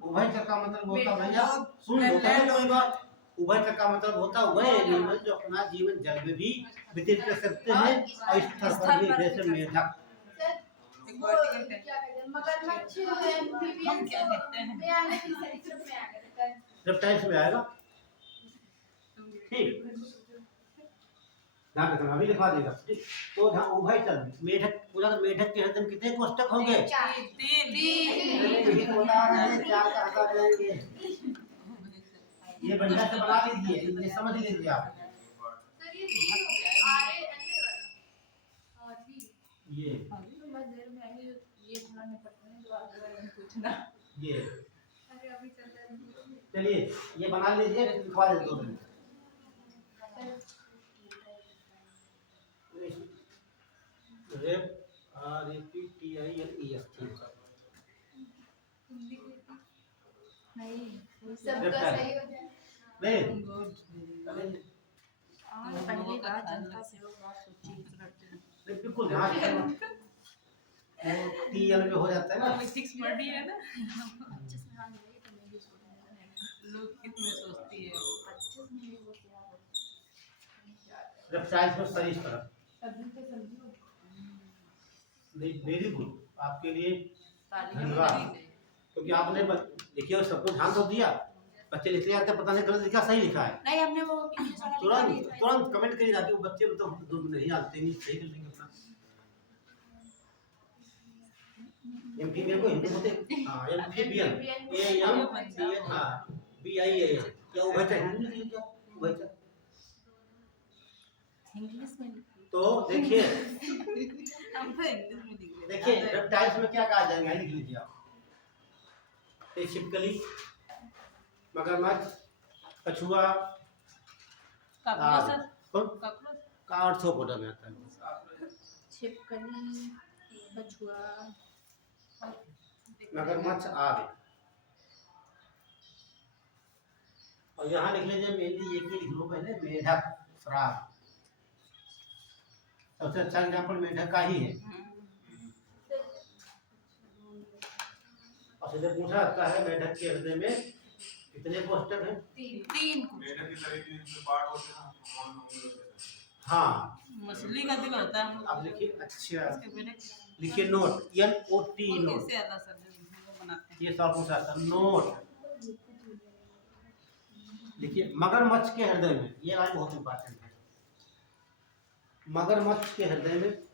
उभयचर का मतलब होता है भैया सुन लो पहले कोई बात। उभयचर का मतलब होता है वह एनिमल जो अपना जीवन जल में भी व्यतीत कर सकते हैं और स्थल पर भी, जैसे मेढक। वो क्या कहते हैं मगरमच्छ एम्फीबियन में आने की सरीसृप में आ गए। रेप्टाइल्स में आएगा, ठीक। ध्यान रखना, अभी लिखवा देगा, ठीक। तो ध्यान उभयचर मेढक, पूरा मेढक के हृदय में कितने कोष्ठक होंगे? 3 बता रहे हैं 4 का हटा जाएंगे। ये बढ़िया से बना लीजिए, ये समझ लीजिए आप। सर ये तीन हो गया आर ए एल ए वाला और बी। ये देर में आएंगे। ये थोड़ा निपटने के बाद पूछना। ये अरे अभी चल रहा है। चलिए ये बना लीजिए, लिखवा दे 2 minute. Rep R A P T I L E S T. नहीं सबका सही हो जाए। नहीं पहली बार जनता सेवक बात सोची करते हैं। बिल्कुल ध्यान रखना, वो टी एल में हो जाता है ना। फिजिक्स पढ़ी है ना। 25 में आ गई तो मैं भी सोचने लोग कितने सोचती है। 25 में वो क्या होता है? रेप्टाइल्स में सही तरफ। सब्जी तो सब्जी वेरी गुड, आपके लिए तालियां धन्यवाद। बजाई। क्योंकि आपने देखिए सबको ध्यान तो दिया। बच्चे लिखते जाते हैं, पता नहीं गलत लिखा सही लिखा है, नहीं हमने वो इंग्लिश वाला लिखा तुरंत नहीं था। तुरंत कमेंट करी जाती है। वो बच्चे तो नहीं आते, नहीं सही कर लेंगे अपना। एम्फीबियन को हिंदी बोलते हैं, हाँ amphibian, A M P N, हाँ बी आई ए एन। क्या उभयचर हिंदी में क्या? उभयचर इंग्लिश में लिखिए। तो देखिए हम तो इंग्लिश में लिख लेते देखिए हैं। रेप्टाइल्स में क्या कहा जाएगा, लिख लीजिए आप। ये छिपकली, मगरमच्छ, कछुआ, कॉकरोच, कौन कॉकरोच, का आर्थ्रोपोडा में आता है। छिपकली, कछुआ, मगरमच्छ आदि। और यहाँ लिख लीजिए मेनली एक ही लिख लो पहले, मेढक, फ्रॉग। सबसे अच्छा एग्जाम्पल मेढक का ही है। और सीधे पूछा जाता है मेढक के हृदय में कितने कोष्ठक हैं? 3 मेढक की तरह के जो पार्ट होते हैं हम हाँ मछली का दिल होता है। अब लिखिए, अच्छा इसके बिना लिखिए नोट, NOT नोट। कैसे आधा सब्जी बनाते हैं। ये सब पूछा था नोट। लिखिए मगरमच्छ के हृदय में, ये लाइन बहुत इंपॉर्टेंट है। मगरमच्छ के हृदय में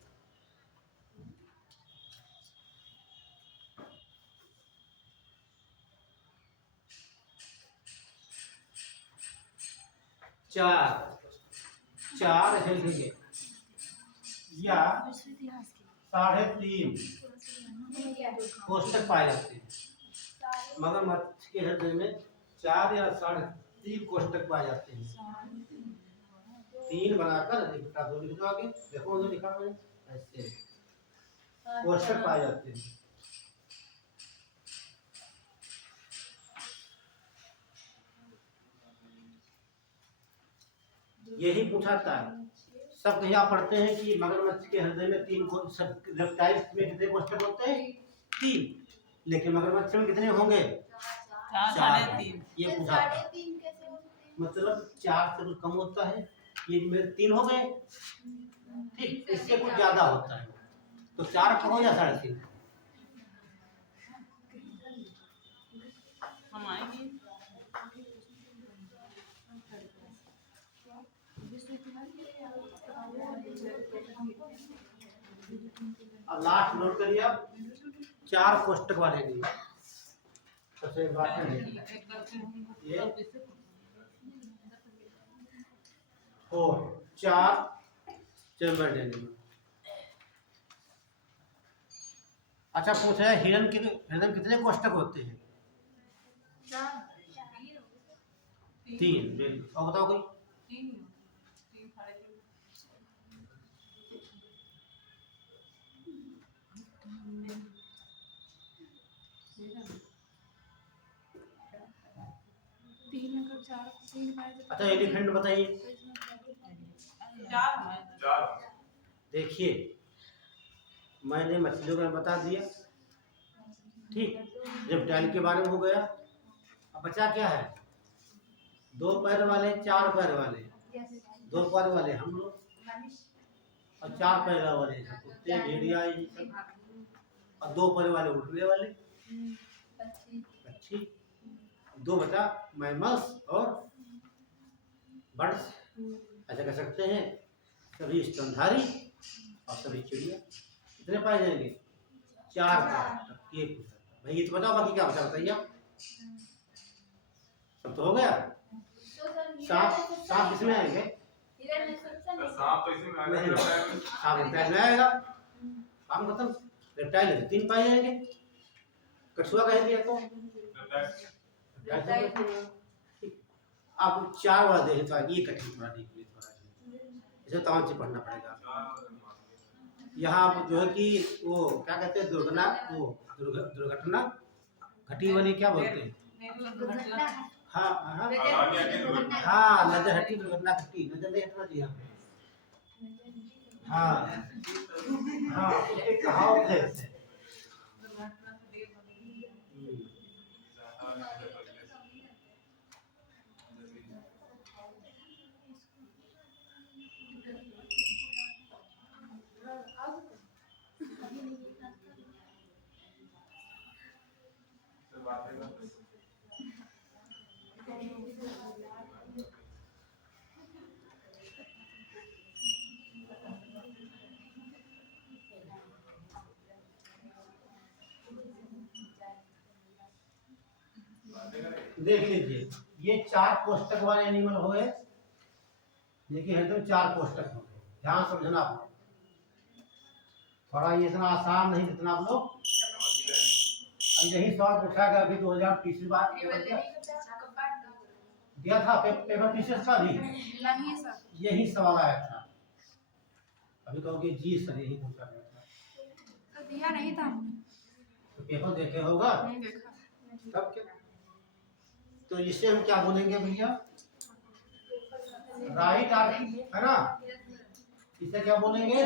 चार ऐसे लिखेंगे या 3.5 कोष्ठक पाए जाते हैं। मगरमच्छ के हृदय में 4 या 3.5 कोष्ठक पाए जाते हैं। 3 बनाकर लिखा, 2 लिख दो आगे, देखो उधर लिखा मैंने, ऐसे कोष्ठक पाए जाते हैं। यही पूछा था, सब कहीं आप पढ़ते हैं कि मगरमच्छ के हृदय में 3 रेप्टाइल्स में कितने कोष्ठक होते हैं? 3। लेकिन मगरमच्छ में कितने होंगे? 4 साढ़े 3। ये पूछा था, मतलब 4 से कुछ कम होता है, ये मेरे 3 हो गए, ठीक, इससे कुछ ज्यादा होता है तो 4 कहो या 3.5? हम आएंगे। अब लास्ट नोट करिए आप, 4 कोष्ठक वाले नहीं, सबसे इम्पोर्टेंट है ये 4 चैम्बर एनिमल। अच्छा पूछा है हिरन के हृदय में कितने कोष्ठक होते हैं? 3। और बताओ कोई? 3 साढ़े 3 अगर 4 3 पाए तो अच्छा एलिफेंट बताइए। 4 है। 4 देखिए मैंने मछलियों का बता दिया, ठीक, रेप्टाइल के बारे में हो गया। अब बचा क्या है? 2 पैर वाले, 4 पैर वाले। 2 पैर वाले हम लोग और 4 पैर वाले कुत्ते, भेड़िया, ये सब। और 2 पैर वाले उड़ने वाले, पक्षी। 2 बचा मैमल्स और बर्ड्स। ऐसा कह सकते हैं सभी स्तनधारी और सभी चिड़िया। कितने पाए जाएंगे? 4 कोष्ठक। ये भाई ये तो बताओ, बाकी क्या बचा बताइए आप। सब तो हो गया। सांप किसमें आएंगे? सांप तो इसी में आ नहीं, गया। सांप रेप्टाइल में आएगा। काम खत्म। रेप्टाइल में 3 पाए जाएंगे। कछुआ कह दिया तो आप 4 वाला देखें तो ये कठिन थोड़ा डीपली थोड़ा इसे तमाम से पढ़ना पड़ेगा। यहाँ आप जो है कि वो क्या कहते हैं दुर्घटना घटी वाली क्या बोलते हैं? हाँ हाँ हाँ, नजर हटी दुर्घटना घटी, नजर नहीं हटना चाहिए यहाँ पे। हाँ हाँ, एक कहावत है इससे। देख लीजिए ये 4 कोष्ठक वाले एनिमल हो गए, देखिए है तो 4 कोष्ठक हो गए। ध्यान समझना आप लोग। थोड़ा ये इतना आसान नहीं जितना आप लोग। यही सवाल पूछा गया अभी 2030 बार दिया था पेपर पीसीएस का भी नहीं सर, यही सवाल आया था। अभी कहोगे जी सर यही पूछा गया था, तो दिया नहीं था हमने। तो पेपर देखे होगा देखा। तब क्या। तो इसे हम क्या बोलेंगे भैया, राइट आर्टिकल है ना, इसे क्या बोलेंगे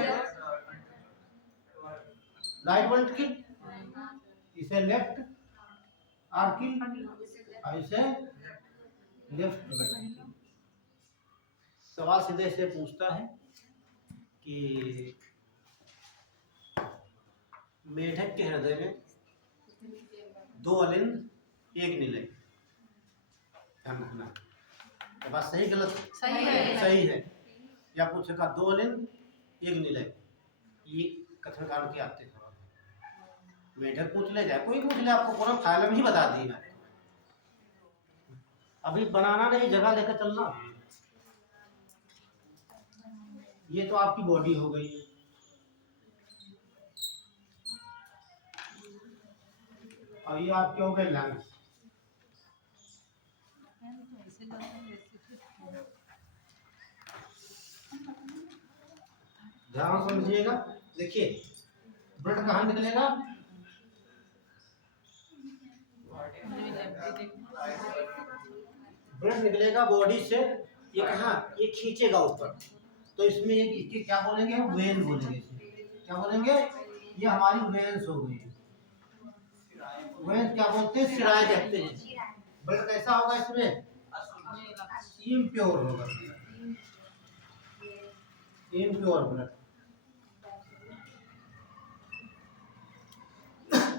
राइट वर्टिकल, इसे लेफ्ट आर्टिकल और इसे लेफ्ट वर्टिकल। सवाल सीधे से पूछता है कि मेढक के हृदय में 2 अलिंद 1 निलय। ध्यान रखना, ये बात सही गलत? सही है। सही है। या पूछेगा 2 अलिंद 1 निलय, ये कथन कांड के आते हैं। मेढक पूछ ले जाए कोई पूछ ले, आपको पूरा फाइल में ही बता दी मैंने। अभी बनाना नहीं, जगह लेकर चलना। ये तो आपकी बॉडी हो गई, और ये आपके हो गए लंग्स। ध्यान समझिएगा। देखिए ब्लड कहाँ निकलेगा, ब्लड निकलेगा बॉडी से, ये कहाँ, ये खींचेगा ऊपर। तो इसमें एक क्या बोलेंगे हम, वेन बोलेंगे। क्या बोलेंगे, ये हमारी वेन्स हो गई। वेन्स क्या बोलते हैं, सिराएं कहते हैं। ब्लड कैसा होगा इसमें, इम्प्योर होगा, इम्प्योर ब्लड।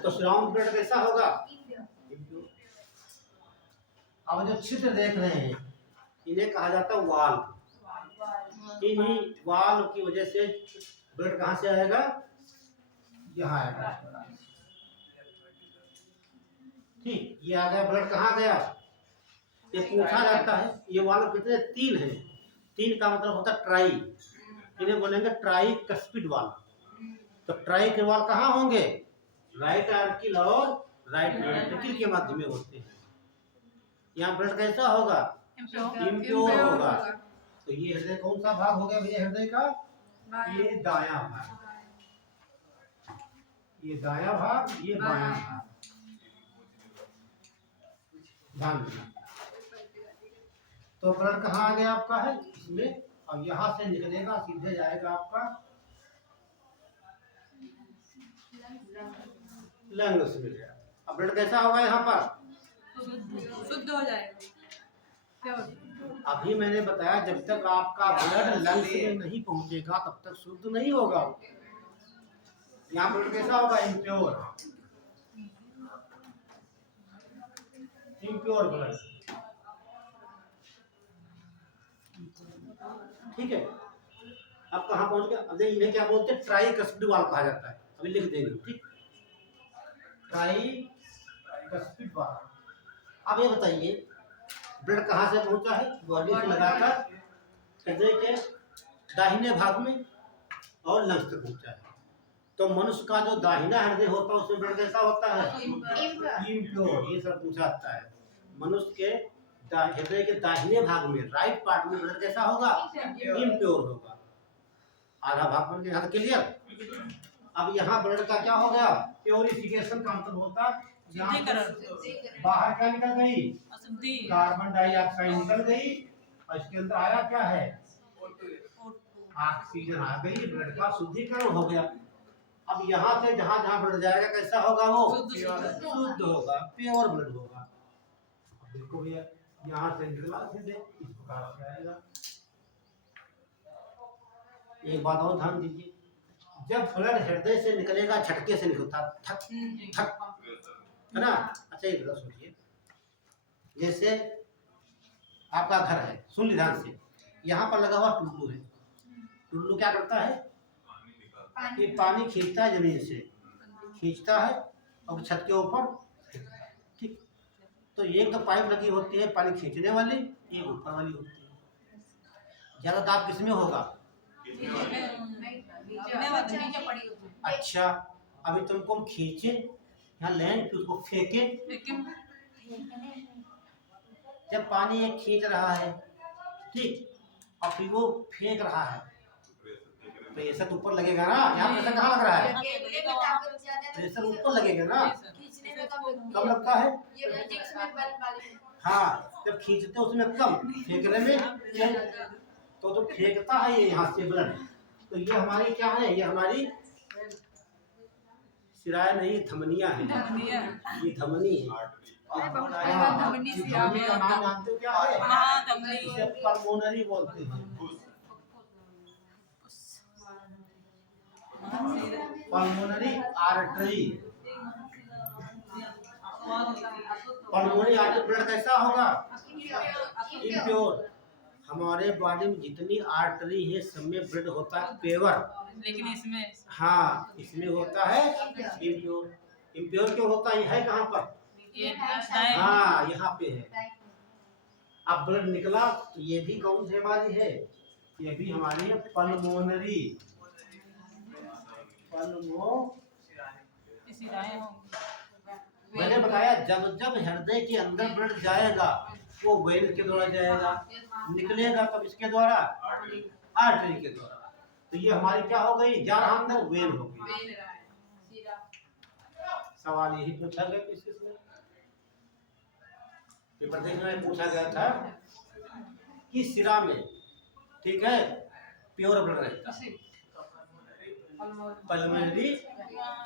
तो सिराउंड ब्लड कैसा होगा, अब जो छिद्र देख रहे हैं इन्हें कहा जाता है वाल्व। इन्हीं वाल्व की वजह से ब्लड कहाँ से आएगा, यहाँ आएगा। ठीक, ये आ गया ब्लड, कहाँ गया। ये पूछा जाता है ये वाल्व कितने, 3 है। 3 का मतलब होता है ट्राई, इन्हें बोलेंगे ट्राई कस्पिड वाल्व। तो ट्राई के वाल्व कहाँ होंगे, राइट आर्टिकल और राइट वेंट्रिकल के मध्य में होते हैं। यहाँ ब्लड कैसा होगा, इम्प्योर होगा। तो ये हृदय कौन सा भाग हो गया भैया हृदय का, ये दायां भाग, ये दायां भाग, ये बायां भाग। ध्यान देना। तो ब्लड कहाँ आ गया आपका है इसमें, और यहाँ से निकलेगा सीधे जाएगा आपका लंग्स में गया। अब ब्लड कैसा होगा यहाँ पर, शुद्ध हो जाएगा। अभी मैंने बताया जब तक आपका ब्लड लंग्स में नहीं पहुंचेगा तब तक शुद्ध नहीं होगा। यहाँ ब्लड कैसा होगा, इम्प्योर, इम्प्योर ब्लड। ठीक है, अब कहाँ पहुंच गया, अब इन्हें क्या बोलते हैं, ट्राई कस्पिड वाल्व कहा जाता है। अभी लिख देंगे, ठीक, ट्राई कस्पिड वाल्व। अब ये बताइए ब्लड कहाँ से पहुंचा है, बॉडी से लगाकर हृदय के दाहिने भाग में और लंग्स तक पहुंचा है। तो मनुष्य का जो दाहिना हृदय होता है उसमें ब्लड कैसा होता है, इम्प्योर। ये सब पूछा जाता है। मनुष्य के हृदय के दाहिने भाग में राइट पार्ट में ब्लड कैसा होगा, इम्प्योर होगा। आधा भाग बन गया, यहाँ क्लियर। अब यहाँ ब्लड का क्या हो गया, प्योरिफिकेशन का मतलब होता है यहाँ बाहर क्या निकल गई, कार्बन डाइऑक्साइड निकल गई, और इसके अंदर आया क्या है, ऑक्सीजन आ गई, ब्लड का शुद्धिकरण हो गया। अब यहाँ से जहाँ जहाँ ब्लड जाएगा कैसा होगा, वो शुद्ध होगा, प्योर ब्लड होगा। अब देखो भैया यहाँ से निकला सीधे इस प्रकार से आएगा। एक बात और ध्यान दीजिए, जब ब्लड हृदय से निकलेगा झटके से निकलता, ठक ठक, है ना। अच्छा एक बात सोचिए, जैसे आपका घर है, सुन ली ध्यान से, यहाँ पर लगा हुआ टुल्लू है। टुल्लू क्या करता है, ये पानी खींचता है, जमीन से खींचता है और छत के ऊपर, ठीक। तो एक तो पाइप लगी होती है पानी खींचने वाली, एक ऊपर वाली होती है। ज्यादा दाब किसमें होगा, नीचे पड़ी उसमें। अच्छा, अभी तुमको हम खींचे यहाँ लैंड पे उसको फेंके, जब पानी ये खींच रहा है ठीक, और फिर वो फेंक रहा है तो ये सब ऊपर लगेगा ना, यहाँ प्रेशर कहाँ लग रहा है, फेंकने में ताकत ज्यादा है, प्रेशर ऊपर लगेगा ना, खींचने में कम कम लगता है। ये फिजिक्स में बल वाले हाँ, जब खींचते हो उसमें कम, फेंकने में तो जो फेंकता है ये यहाँ से ब्लड, तो ये हमारी क्या है, ये हमारी सिराएं नहीं धमनियां है, ये धमनी है। हाँ, ये धमनी का नाम जानते हो क्या है, इसे पल्मोनरी बोलते हैं, pulmonary artery. Pulmonary artery blood कैसा होगा, इम्प्योर। हमारे बॉडी में जितनी आर्टरी है सब में ब्लड होता है प्योर, लेकिन इसमें हाँ इसमें होता है इम्प्योर। इम्प्योर क्यों होता है कहाँ पर, ये हाँ यहाँ पे है। अब ब्लड निकला तो ये भी कौन सी हमारी है, ये भी हमारी है पल्मोनरी, मैंने बताया जब जब हृदय के अंदर ब्लड जाएगा वो वेन के द्वारा जाएगा, निकलेगा तब इसके द्वारा आर्टरी के द्वारा, तो ये हमारी क्या हो गई, जा रहा अंदर वेन हो गई। सवाल यही पूछा गया किसी में, पेपर देखने में पूछा गया था कि सिरा में ठीक है प्योर ब्लड रहता है पल्मोनरी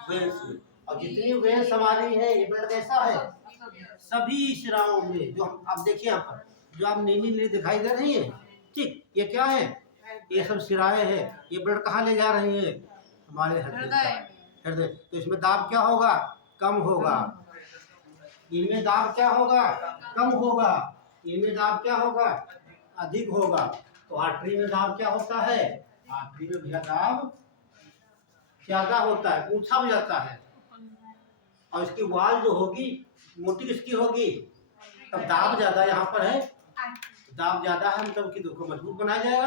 वेन्स में, और जितनी वेन्स हमारी है ये ब्लड कैसा है सभी सिराओं में, जो आप देखिए यहाँ पर जो आप नीली नीली दिखाई दे रही है ठीक, ये क्या है, ये सब सिराएं हैं, ये ब्लड कहाँ ले जा रही है हमारे हृदय। तो इसमें दाब क्या होगा, कम होगा, इनमें दाब क्या होगा, कम होगा, इनमें दाब क्या होगा, अधिक होगा। तो आर्टरी में दाब क्या होता है, आर्टरी में भैया दाब ज्यादा होता है, ऊंचा हो जाता है, और इसकी वाल जो होगी मोटी इसकी होगी, तब दाब ज्यादा यहाँ पर है, दाब ज्यादा है मतलब कि दुख को मजबूत बनाया जाएगा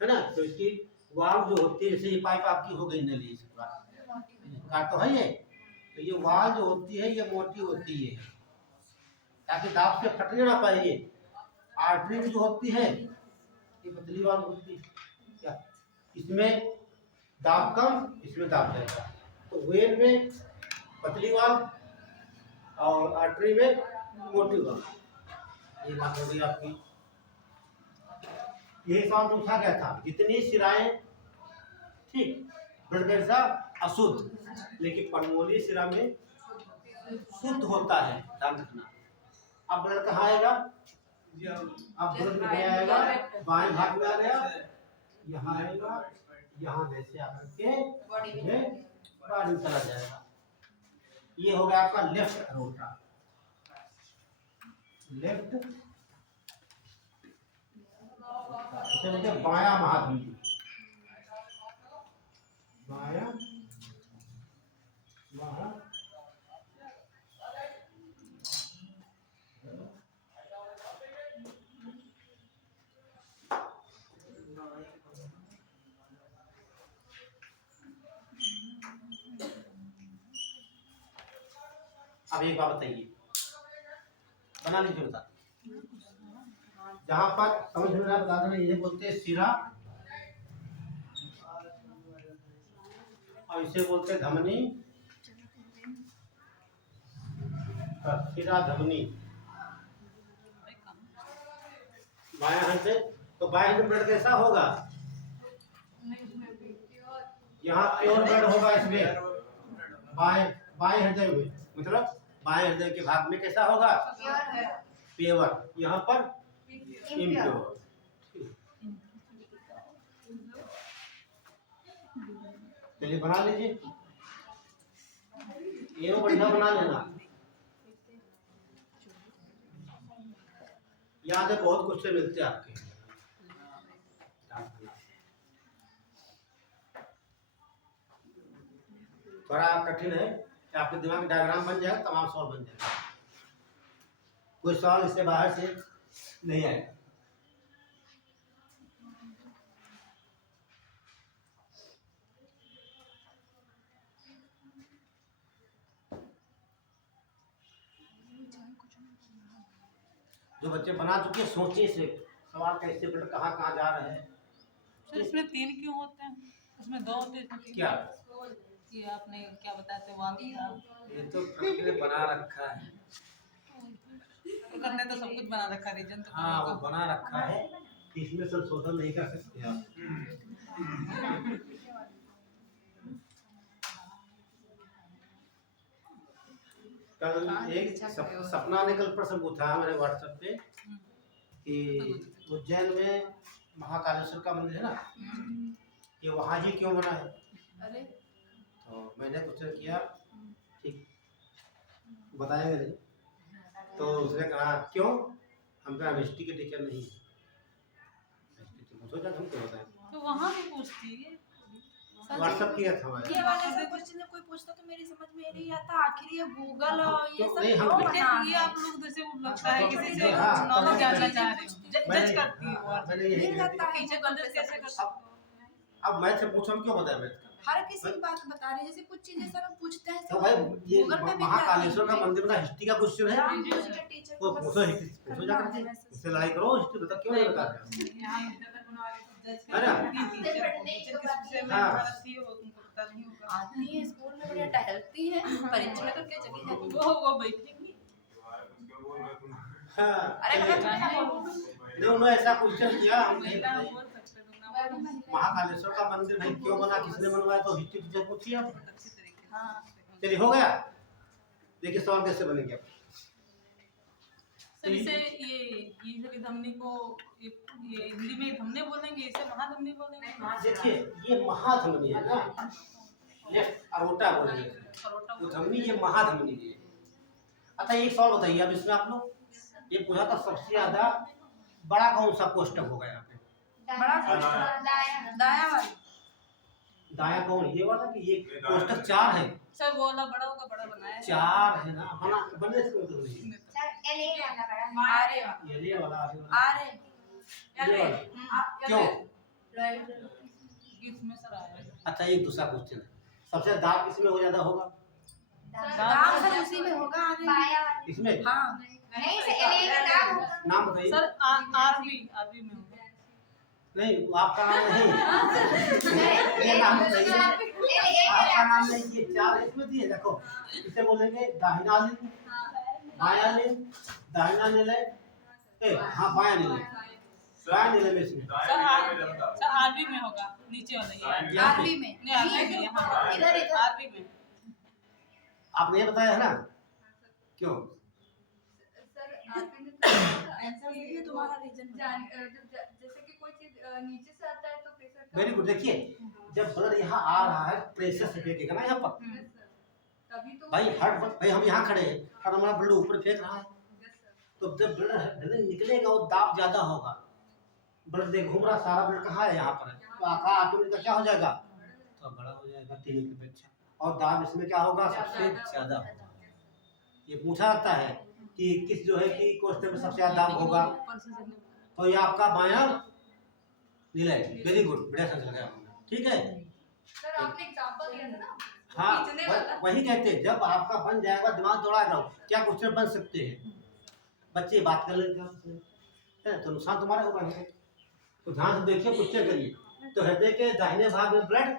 है ना। तो इसकी वाल जो होती है, जैसे ये पाइप आपकी हो गई नली का तो है ये, तो ये वाल जो होती है ये मोटी होती है ताकि दाब से फटने ना पाए। ये आर्टरी जो होती है ये पतली वाल होती है, क्या इसमें दाब कम, इसमें दाब ज्यादा, तो वेन में पतली वाल और आर्टरी में मोटी वाल, ये बात हो गई आपकी। यही सवाल पूछा गया था, जितनी सिराएं ठीक ब्लड कैसा अशुद्ध, लेकिन पल्मोनरी सिरा में शुद्ध होता है, ध्यान रखना। अब ब्लड कहाँ आएगा, अब ब्लड में आएगा बाएं भाग में आ गया, यहाँ आएगा, यहाँ जैसे आकर के बॉडी में चला जाएगा। ये हो गया आपका लेफ्ट अरोटा, लेफ्ट इसे बोलते हैं बायां महाधमनी, बायां महा अब एक बात बताइए, बना लीजिए, बता जहां पर समझ में बता देना, ये बोलते हैं सिरा और इसे बोलते हैं धमनी, सिरा धमनी बाएं हाथ से। तो बाएं हाथ ब्लड कैसा होगा, यहाँ प्योर ब्लड होगा, इसमें बाएं हृदय में, मतलब बाएं हृदय के भाग में कैसा होगा प्योर, यहाँ पर इम्प्योर। चलिए बना लीजिए, ये बढ़िया बना लेना, याद है बहुत कुछ से मिलते हैं आपके। थोड़ा कठिन है, आपके दिमाग में डायग्राम बन जाएगा, तमाम सवाल बन जाएगा, कोई सवाल इससे बाहर से नहीं आएगा। जो बच्चे बना चुके सोचे से सवाल कैसे बेटा कहाँ कहाँ जा रहे हैं। तो इसमें 3 क्यों होते हैं? उसमें 2 होते हैं, इसमें 3 क्या ये आपने क्या बताते वाम था? ये तो प्रकृति ने बना रखा है। करने तो सब कुछ बना रखा, रीजन तो हाँ वो बना रखा है, इसमें संशोधन नहीं कर सकते आप। कल एक सपना ने कल प्रश्न पूछा हमारे व्हाट्सएप पे कि उज्जैन में महाकालेश्वर का मंदिर है ना, ये वहाँ ही क्यों बना है? अरे तो मैंने क्वेश्चन किया, ठीक बताएंगे नहीं, तो उसने कहा क्यों? हम कहा हिस्ट्री के टीचर नहीं है, सोचा हम क्यों बताएं। तो वहाँ भी पूछती है। व्हाट्सएप किया था हमारे। ये वाले सब क्वेश्चन कोई पूछता तो मेरी समझ में नहीं आता, आखिर ये गूगल और ये सब नहीं, हम क्यों तो- बना ये है? आप लोग जैसे लगता है किसी से हाँ, नॉलेज तो- जानना चाह रहे हो, जज मैंने- करती है वो। हाँ, मैंने यही नहीं कहा रहता है टीचर गूगल पे कैसे सब कर कुछ। अब मैथ से पूछो हम क्यों बताएं मैथ का? हर किसी की बात बता रहे हैं, जैसे कुछ चीजें सर हम पूछते हैं तो भाई ये गूगल पे भी महाकालेश्वर का मंदिर बना हिस्ट्री का क्वेश्चन है, टीचर वो पूछो हिस्ट्री पूछो जा करके उससे लड़ाई करो, हिस्ट्री बता क्यों नहीं बता रहे? यहाँ इधर बनवा रहे तो जज है ना? करती है टीचर को, टीचर किस विषय में हाँ। पढ़ाती है वो तुमको पता नहीं होगा। आती है स्कूल में बढ़िया टहलती है, परीक्षा में तो क्या चली जाती है। वो बैठेंगी। क्यों बोल रहे तुम? हाँ अरे मैं जाने तुम्हें दो। बोलूं नहीं उन्होंने ऐसा क्वेश्चन किया, हम नहीं महिला बताएं। बोल सकते हो ना, मैं भी महिला महाकालेश्वर का मंदिर भाई क्यों बना, किसने बनवाया, तो हिस्ट्री टीचर पूछिए आप। अच्छी तरीके से। हाँ। चलिए हो गया, देखिए सवाल कैसे बनेंगे आप। सर इसे ये सभी धमनी को ये हिंदी में धमने बोलेंगे, इसे महाधमनी बोलेंगे। देखिए ये महाधमनी है ना, लेफ्ट अरोटा बोलेंगे, परोटा वो धमनी ये महाधमनी है। अच्छा एक सवाल बताइए अब इसमें आप लोग, ये पूछा था सबसे ज्यादा बड़ा कौन सा कोष्टक होगा यहाँ पे? बड़ा दाया वाला दाया कौन, ये वाला कि ये कोष्टक 4 है? सर वो वाला बड़ा होगा, बड़ा बनाया है। 4 है ना, बना बनने से मतलब नहीं, आरे ये वाला आगे वाला आरे ये वाला क्यों? इसमें सर आया है। अच्छा एक दूसरा क्वेश्चन है, सबसे दाग किसमें हो ज्यादा होगा? दाम सर उसी में होगा आरे इसमें हाँ नाम बताइए। सर आरबी में होगा। नहीं वो आपका नाम नहीं, ये नाम बताइए, आपका नाम नहीं, ये 4 इसमें दिए देखो, इसे बोलेंगे दाहिना लिंग, बायां लिंग, दाहिना निलय, हाँ बायां निलय, बायां निलय में इसमें सर आरबी में होगा, नीचे वाला ये आरबी में नहीं आरबी में, यहाँ इधर इधर आरबी में। आपने ये बताया है ना, क्यों? आंसर ये तुम्हारा रीजन जैसे कि कोई चीज नीचे से आता है तो प्रेशर वेरी गुड। देखिए जब ब्लड यहाँ आ रहा है प्रेशर से फेंकेगा ना यहाँ पर, तभी तो भाई भाई हम यहाँ खड़े हैं और हमारा ब्लड ऊपर फेंक रहा है, तो जब ब्लड निकलेगा वो दाब ज्यादा होगा, ब्लड देख घूम रहा सारा ब्लड कहाँ है, यहाँ पर है, तो आका ऑटोमेटिक क्या हो जाएगा, तो बड़ा हो जाएगा 3 की अपेक्षा, और दाब इसमें क्या होगा सबसे ज्यादा होगा। ये पूछा जाता है कि किस जो है कि कोष्ठक में सबसे ज्यादा दाब होगा, तो ये आपका बायां निलय। वेरी गुड, बढ़िया समझ लगा आपने, ठीक है। सर आपने एग्जांपल दिया था ना हाँ खींचने वाला। वही कहते हैं, जब आपका बन जाएगा दिमाग दौड़ाएगा क्या क्वेश्चन बन सकते हैं, बच्चे बात कर लेते हैं तो नुकसान तुम्हारा होगा नहीं। तो ध्यान से देखिए क्वेश्चन करिए, तो हृदय के दाहिने भाग में ब्लड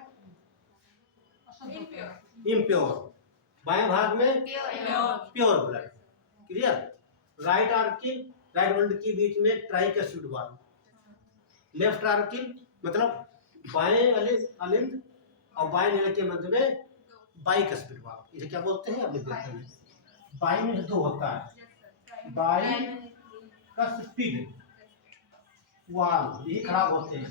इम्प्योर, बाएं भाग में pure blood, clear. Right auricle right बंड के बीच में ट्राइकस्पिड वाल्व, लेफ्ट आर्किल मतलब बाएं अलिंद और बाएं निलय के मध्य में बाइकस्पिड वाल्व, इसे क्या बोलते हैं आप देखते हैं, बाई में 2 होता है, बाइकस्पिड वाल्व ये खराब होते हैं।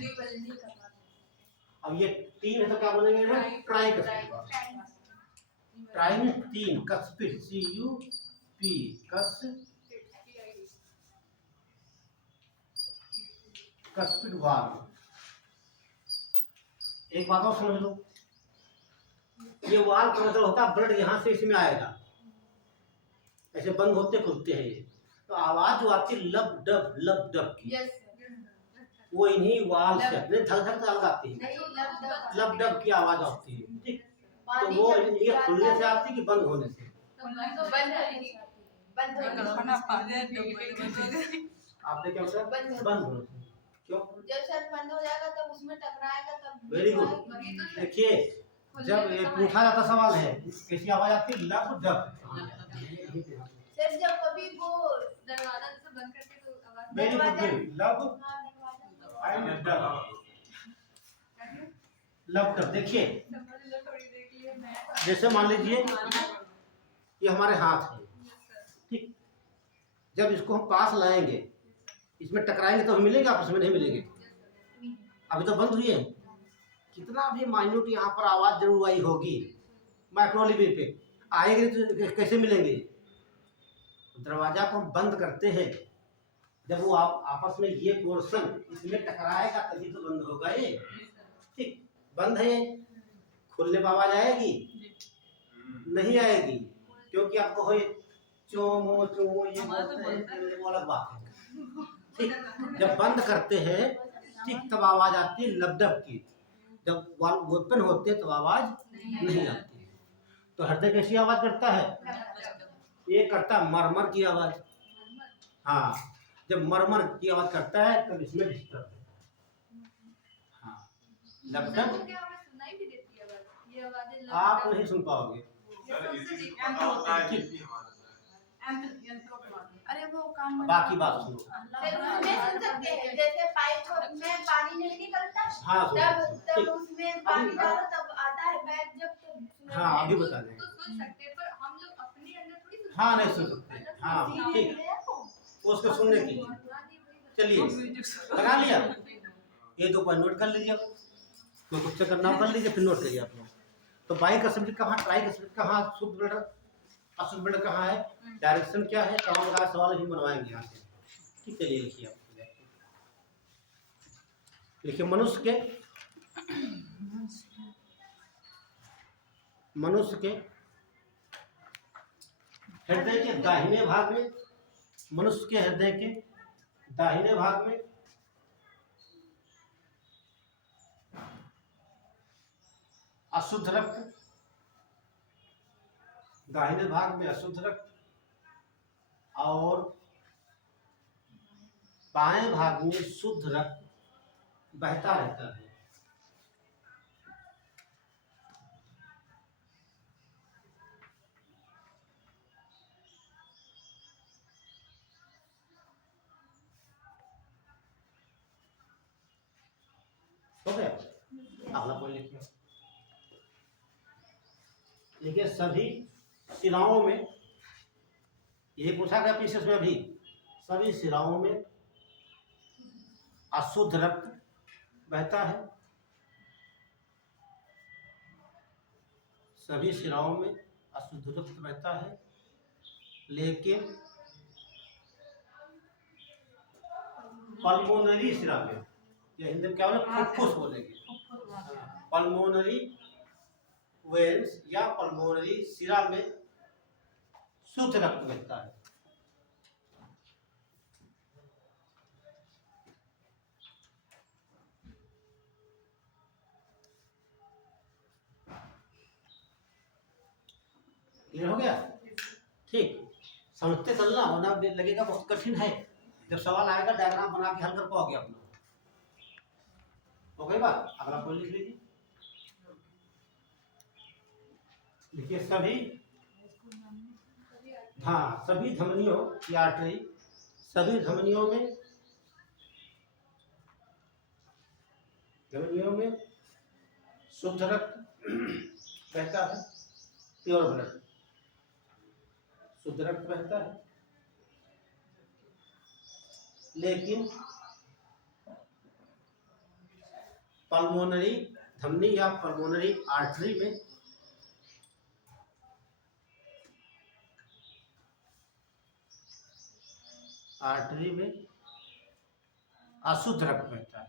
अब ये 3 है तो क्या बोलेंगे ना, ट्राइकस्पिड वाल्व। ट्राई में 3 कस्पिड CUP कस्पिड वाल्व। एक बात और समझ लो, ये वाल्व का मतलब होता है ब्लड यहाँ से इसमें आएगा, ऐसे बंद होते खुलते हैं ये, तो आवाज जो आती है लब डब की, वो इन्हीं वाल्व से धक धक अलग आती है, लब डब की आवाज आती है, ठीक। तो वो ये खुलने से आती है कि बंद होने से? बंद हो गया। आपने क्या बोला? बंद हो बंद होना चाहिए। क्यों? जब सर बंद हो जाएगा तब उसमें टकराएगा तब वेरी गुड। देखिए जब ये पूछा जाता सवाल है कैसी आवाज आती है? लब डब। सर जब कभी वो दरवाजा से बंद करके तो आवाज वेरी गुड। लब हाँ, दरवाजा एंड डब। लब डब। देखिए समझ लो थोड़ी देर के लिए मैं जैसे मान लीजिए ये हमारे हाथ है, ठीक। जब इसको हम पास लाएंगे इसमें टकराएंगे तो हम मिलेंगे, आपस में नहीं मिलेंगे। अभी तो बंद हुई है। कितना भी माइन्यूट यहाँ पर आवाज जरूर आई होगी, माइक्रो लेवल पे आएगी तो कैसे मिलेंगे? दरवाजा को हम बंद करते हैं, जब वो आपस में ये पोर्शन इसमें टकराएगा तभी तो बंद होगा ये, ठीक। बंद है, खुलने पर आवाज आएगी? नहीं आएगी, क्योंकि आपको हो चो मो चो ये वो अलग बात है, ठीक। जब बंद करते हैं ठीक तब आवाज आती है लबडब की। जब ओपन होते हैं तो आवाज नहीं आती। तो हृदय कैसी आवाज करता है? ये करता है मरमर की आवाज। हाँ, जब मरमर की आवाज करता है तब इसमें डिस्टर्ब है। हाँ, लबडब सुनाई भी देती है आवाज। ये आवाजें आप नहीं सुन पाओगे। सर इसी से पता होता है कि हमारा अरे वो काम बाकी बात सुनो। सर उसमें सुन सकते हैं, जैसे पाइप में पानी नहीं निकलता हाँ सुनो, तब ठीक। उसमें पानी डालो तब आता है बैग जब तब हाँ अभी बता दें। तो सुन सकते हैं, पर हम लोग अपने अंदर थोड़ी सुन हाँ नहीं सुन सकते। हाँ ठीक, उसको सुनने के लिए चलिए लगा लिया। ये दो पॉइंट नोट कर लीजिए, तो कुछ से करना कर लीजिए, फिर नोट करिए आप लोग। तो बाई का सब्जेक्ट कहाँ, ट्राई का सब्जेक्ट कहाँ, शुद्ध ब्लड अशुद्ध ब्लड कहाँ है, डायरेक्शन क्या है, कहाँ का सवाल हम बनवाएंगे यहाँ से, ठीक। चलिए लिखिए आप, लिखिए मनुष्य के हृदय के दाहिने भाग में, मनुष्य के हृदय के दाहिने भाग में अशुद्ध रक्त, दाहिने भाग में अशुद्ध रक्त और बाएं भाग में शुद्ध रक्त बहता रहता है। हो गया? अगला पॉइंट लिखिए। देखिए सभी शिराओं में, ये पूछा गया पीसेस में अभी, सभी शिराओं में अशुद्ध रक्त बहता है। सभी शिराओं में अशुद्ध रक्त बहता है, लेकिन पल्मोनरी शिरा में, या हिंदी में क्या बोले, फुफ्फुस बोलेंगे, पल्मोनरी वेन्स या पल्मोनरी शिरा में शुद्ध रक्त बहता है। क्लियर हो गया? ठीक, समझते चलना, वरना लगेगा बहुत कठिन है। जब सवाल आएगा डायग्राम बना के हल कर पाओगे आप लोग। हो गई बात? अगला पॉइंट लिख लीजिए। देखिए सभी, हाँ सभी धमनियों की आर्टरी, सभी धमनियों में शुद्ध रक्त बहता है, प्योर ब्लड, शुद्ध रक्त बहता है, लेकिन पल्मोनरी धमनी या पल्मोनरी आर्टरी में अशुद्ध रक्त बहता है।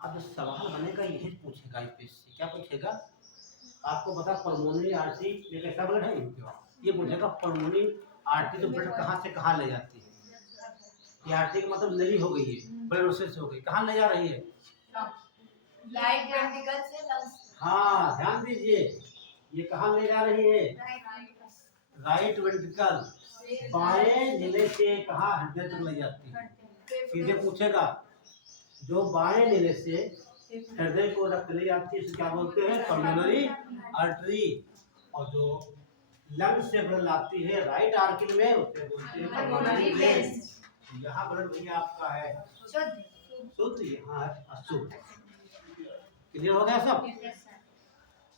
अब सवाल बनेगा यही पूछेगा यूपीएससी, क्या पूछेगा? आपको पता पल्मोनरी आर्टरी ये कैसा ब्लड है, ये पूछेगा पल्मोनरी आर्टरी तो ब्लड कहाँ से कहाँ ले जाती है। ये आर्टरी का मतलब नली हो गई है, ब्लड वेसल्स हो गई, कहाँ ले जा रही है? लाइट वेंट्रिकल से लंग्स। हाँ ध्यान दीजिए, ये कहाँ ले जा रही है? राइट वेंट्रिकल, बाएं नीले से कहाँ हृदय तक ले जाती है? सीधे पूछेगा, जो बाएं नीले से हृदय को रक्त ले जाती है इसे क्या बोलते हैं? Pulmonary artery. और जो लंग से ब्लड लाती है राइट आर्टरी में उसे बोलते हैं पल्मोनरी वेन। यहाँ ब्लड भैया आपका है शुद्ध, यहाँ है अशुद्ध। क्लियर हो गया सब?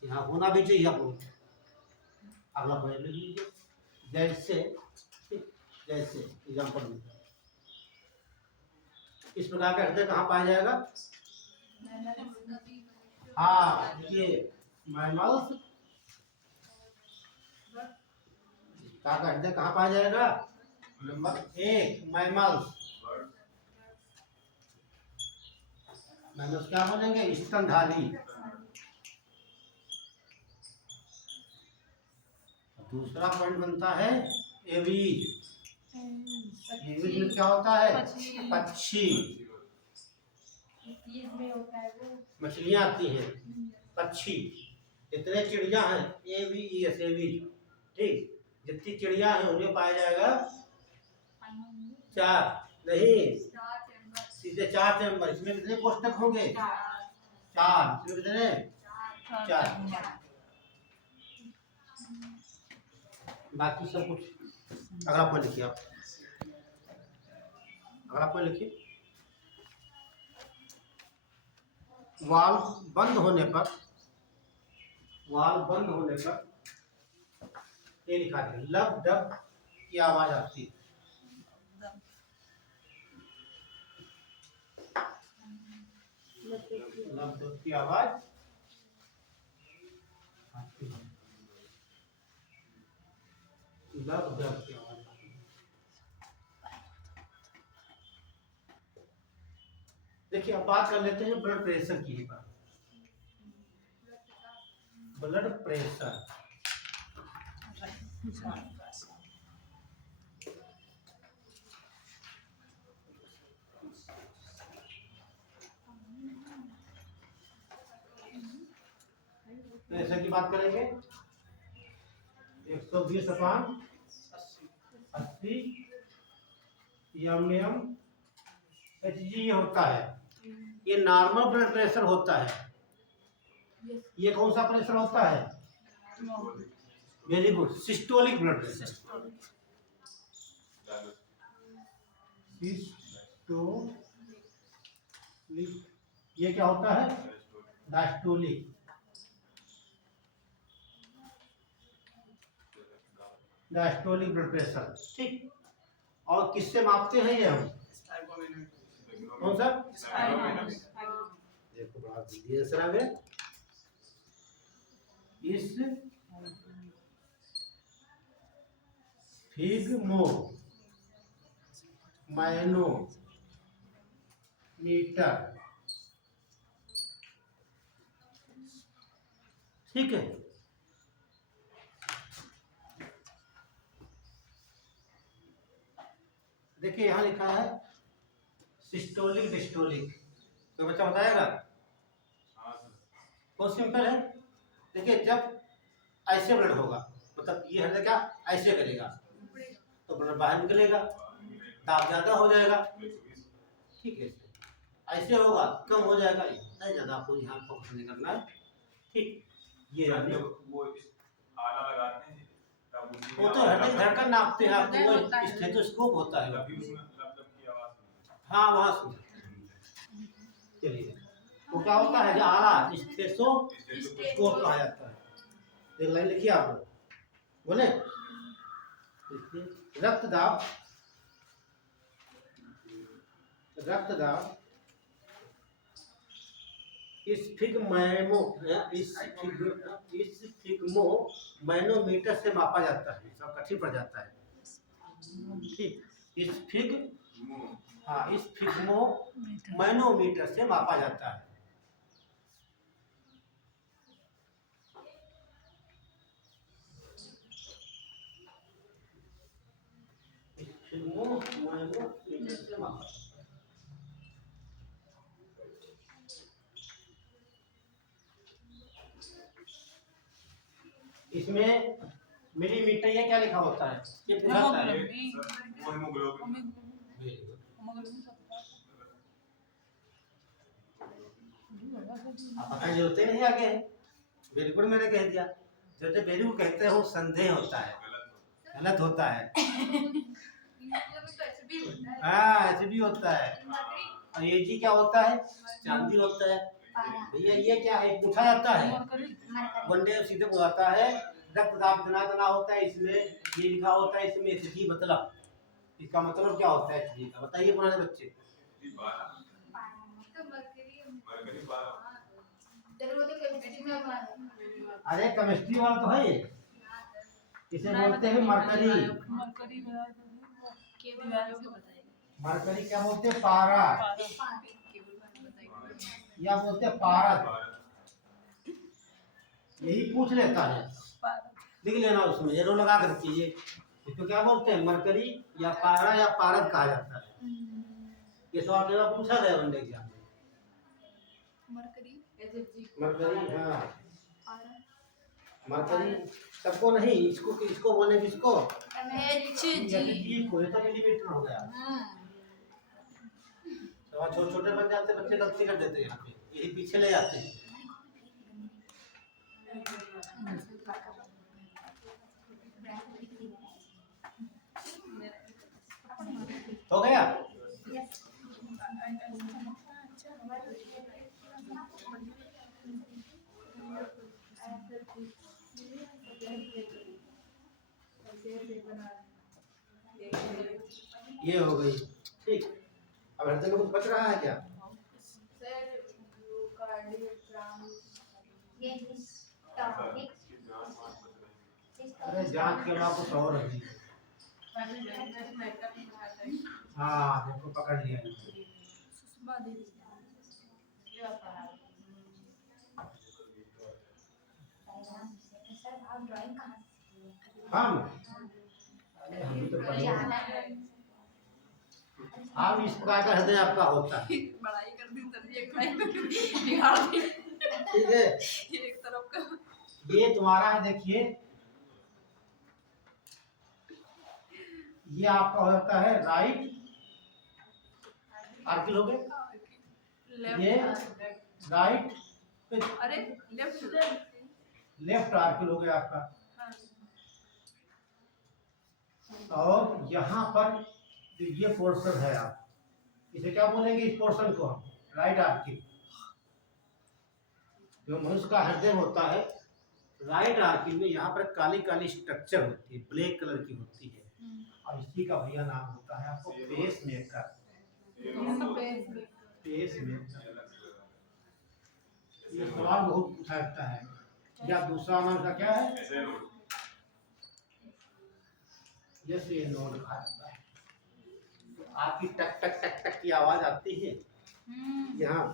यहाँ होना भी चाहिए आप लोग। अगला पढ़ लीजिए, जैसे जैसे एग्जाम्पल में इस प्रकार का हृदय कहाँ पाया जाएगा? हाँ, ये मैमल्स का हृदय कहाँ पाया जाएगा? Number 1 mammals. मैमल्स क्या बोलेंगे? स्तनधारी। दूसरा पॉइंट बनता है एवीज। एवीज में क्या होता है? पक्षी। मछलियाँ आती हैं, पक्षी। जितने चिड़िया हैं एवीज, ठीक, जितनी चिड़िया हैं उनमें पाया जाएगा 4 नहीं, सीधे 4 चैम्बर। इसमें कितने कोष्ठक होंगे? 4। इसमें कितने? 4। बाकी सब कुछ अगला पॉइंट लिखिए आप। अगला पॉइंट लिखिए, वाल्व बंद होने पर ये लिखा है लब डब की आवाज आती है। लब डब की आवाज आती है। लब डब की आवाज आती है। देखिए अब बात कर लेते हैं ब्लड प्रेशर की। ब्लड प्रेशर प्रेशर की बात करेंगे 120/80 mm Hg होता है। ये नॉर्मल ब्लड प्रेशर होता है। ये कौन सा प्रेशर होता है? Very good, systolic blood pressure. Systolic, ये क्या होता है? डायस्टोलिक। डायस्टोलिक ब्लड प्रेशर, ठीक। और किससे मापते हैं ये हम? कौन सा? देखो बड़ा जल्दी आंसर आ गया। इस फिग्मो मैनोमीटर, ठीक है। देखिए यहाँ लिखा है सिस्टोलिक डिस्टोलिक, तो बच्चा बताएगा? बहुत सिंपल है। देखिए जब ऐसे ब्लड होगा, मतलब ये हृदय क्या ऐसे करेगा तो ब्लड बाहर निकलेगा, दाब ज्यादा हो जाएगा, ठीक है। ऐसे होगा कम हो जाएगा, इतना ज्यादा आपको यहाँ फोकस नहीं करना है, ठीक। ये वो आला लगाते हैं वो तो हृदय धड़कन नापते हैं आपको, वो स्टेथोस्कोप होता है। हाँ वहाँ सुन, चलिए वो क्या होता है? जो आला स्टेथोस्कोप कहा जाता है। एक लाइन लिखिए आप बोले, रक्तदाब इस फिग्मो मैनोमीटर से मापा जाता है। सब कठिन पड़ जाता है, ठीक। इस फिग्मो मैनोमीटर से मापा जाता है। मैनोमीटर से मापा जाता है। इसमें मिलीमीटर ये क्या लिखा होता है? ये पूछा था। ये वो हेमोग्लोबिन आप पता जरूरत ही नहीं आगे। वेरी गुड मैंने कह दिया। जब जब वेरी गुड कहते हो संदेह होता है, गलत होता है। हाँ ऐसे भी होता है। और ये जी क्या होता है? चांदी होता है। भैया ये क्या है? पूछा जाता है वनडे सीधे बुलाता है रक्तदाब इतना इतना होता है, इसमें ये लिखा होता है, इसमें एचजी मतलब इसका मतलब क्या होता है एचजी का? बताइए पुराने बच्चे। अरे केमिस्ट्री वाला तो है, इसे बोलते हैं मरकरी। मरकरी क्या बोलते हैं? पारा या बोलते हैं पारद। यही पूछ लेता है, लिख लेना उसमें एरो लगा कर कीजिए। इसको क्या बोलते हैं? मरकरी या पारा या पारद कहा जाता है। ये सवाल मेरा पूछा गया वनडे एग्जाम में। मरकरी हाँ मरकरी सबको नहीं, इसको बोले किसको? एचजी को। ये तो मिलीमीटर हो गया। सवाल छोटे छोटे बन जाते, बच्चे गलती कर देते हैं यहाँ पे, यही पीछे ले जाते हैं। हो गया? ये हो गई ठीक। अब हृदय में कुछ बच रहा है क्या? अरे जांच के बाद कुछ और है। हाँ देखो पकड़ लिया। हम तो पढ़े। आप इस प्रकार का हृदय आपका होता है। बड़ाई कर दी सर जी, एक बिगाड़ दी ठीक है, एक तरफ का। ये तुम्हारा है। देखिए ये आपका होता है राइट आर्किल हो गए, ये राइट अरे लेफ्ट आर्किल हो गया आपका। और यहाँ पर ये पोर्शन है, आप इसे क्या बोलेंगे? इस पोर्शन को हम राइट आर्किल। जो मनुष्य का हृदय होता है राइट आर्किल में यहाँ पर काली काली स्ट्रक्चर होती है, ब्लैक कलर की होती है, और इसी का भैया नाम होता है आपको पेस मेकर। पेस मेकर ये सवाल बहुत पूछा जाता है। या दूसरा नाम का क्या है? यस ये नोड कहा जाता है। आपकी टक टक टक टक की आवाज आती है यहाँ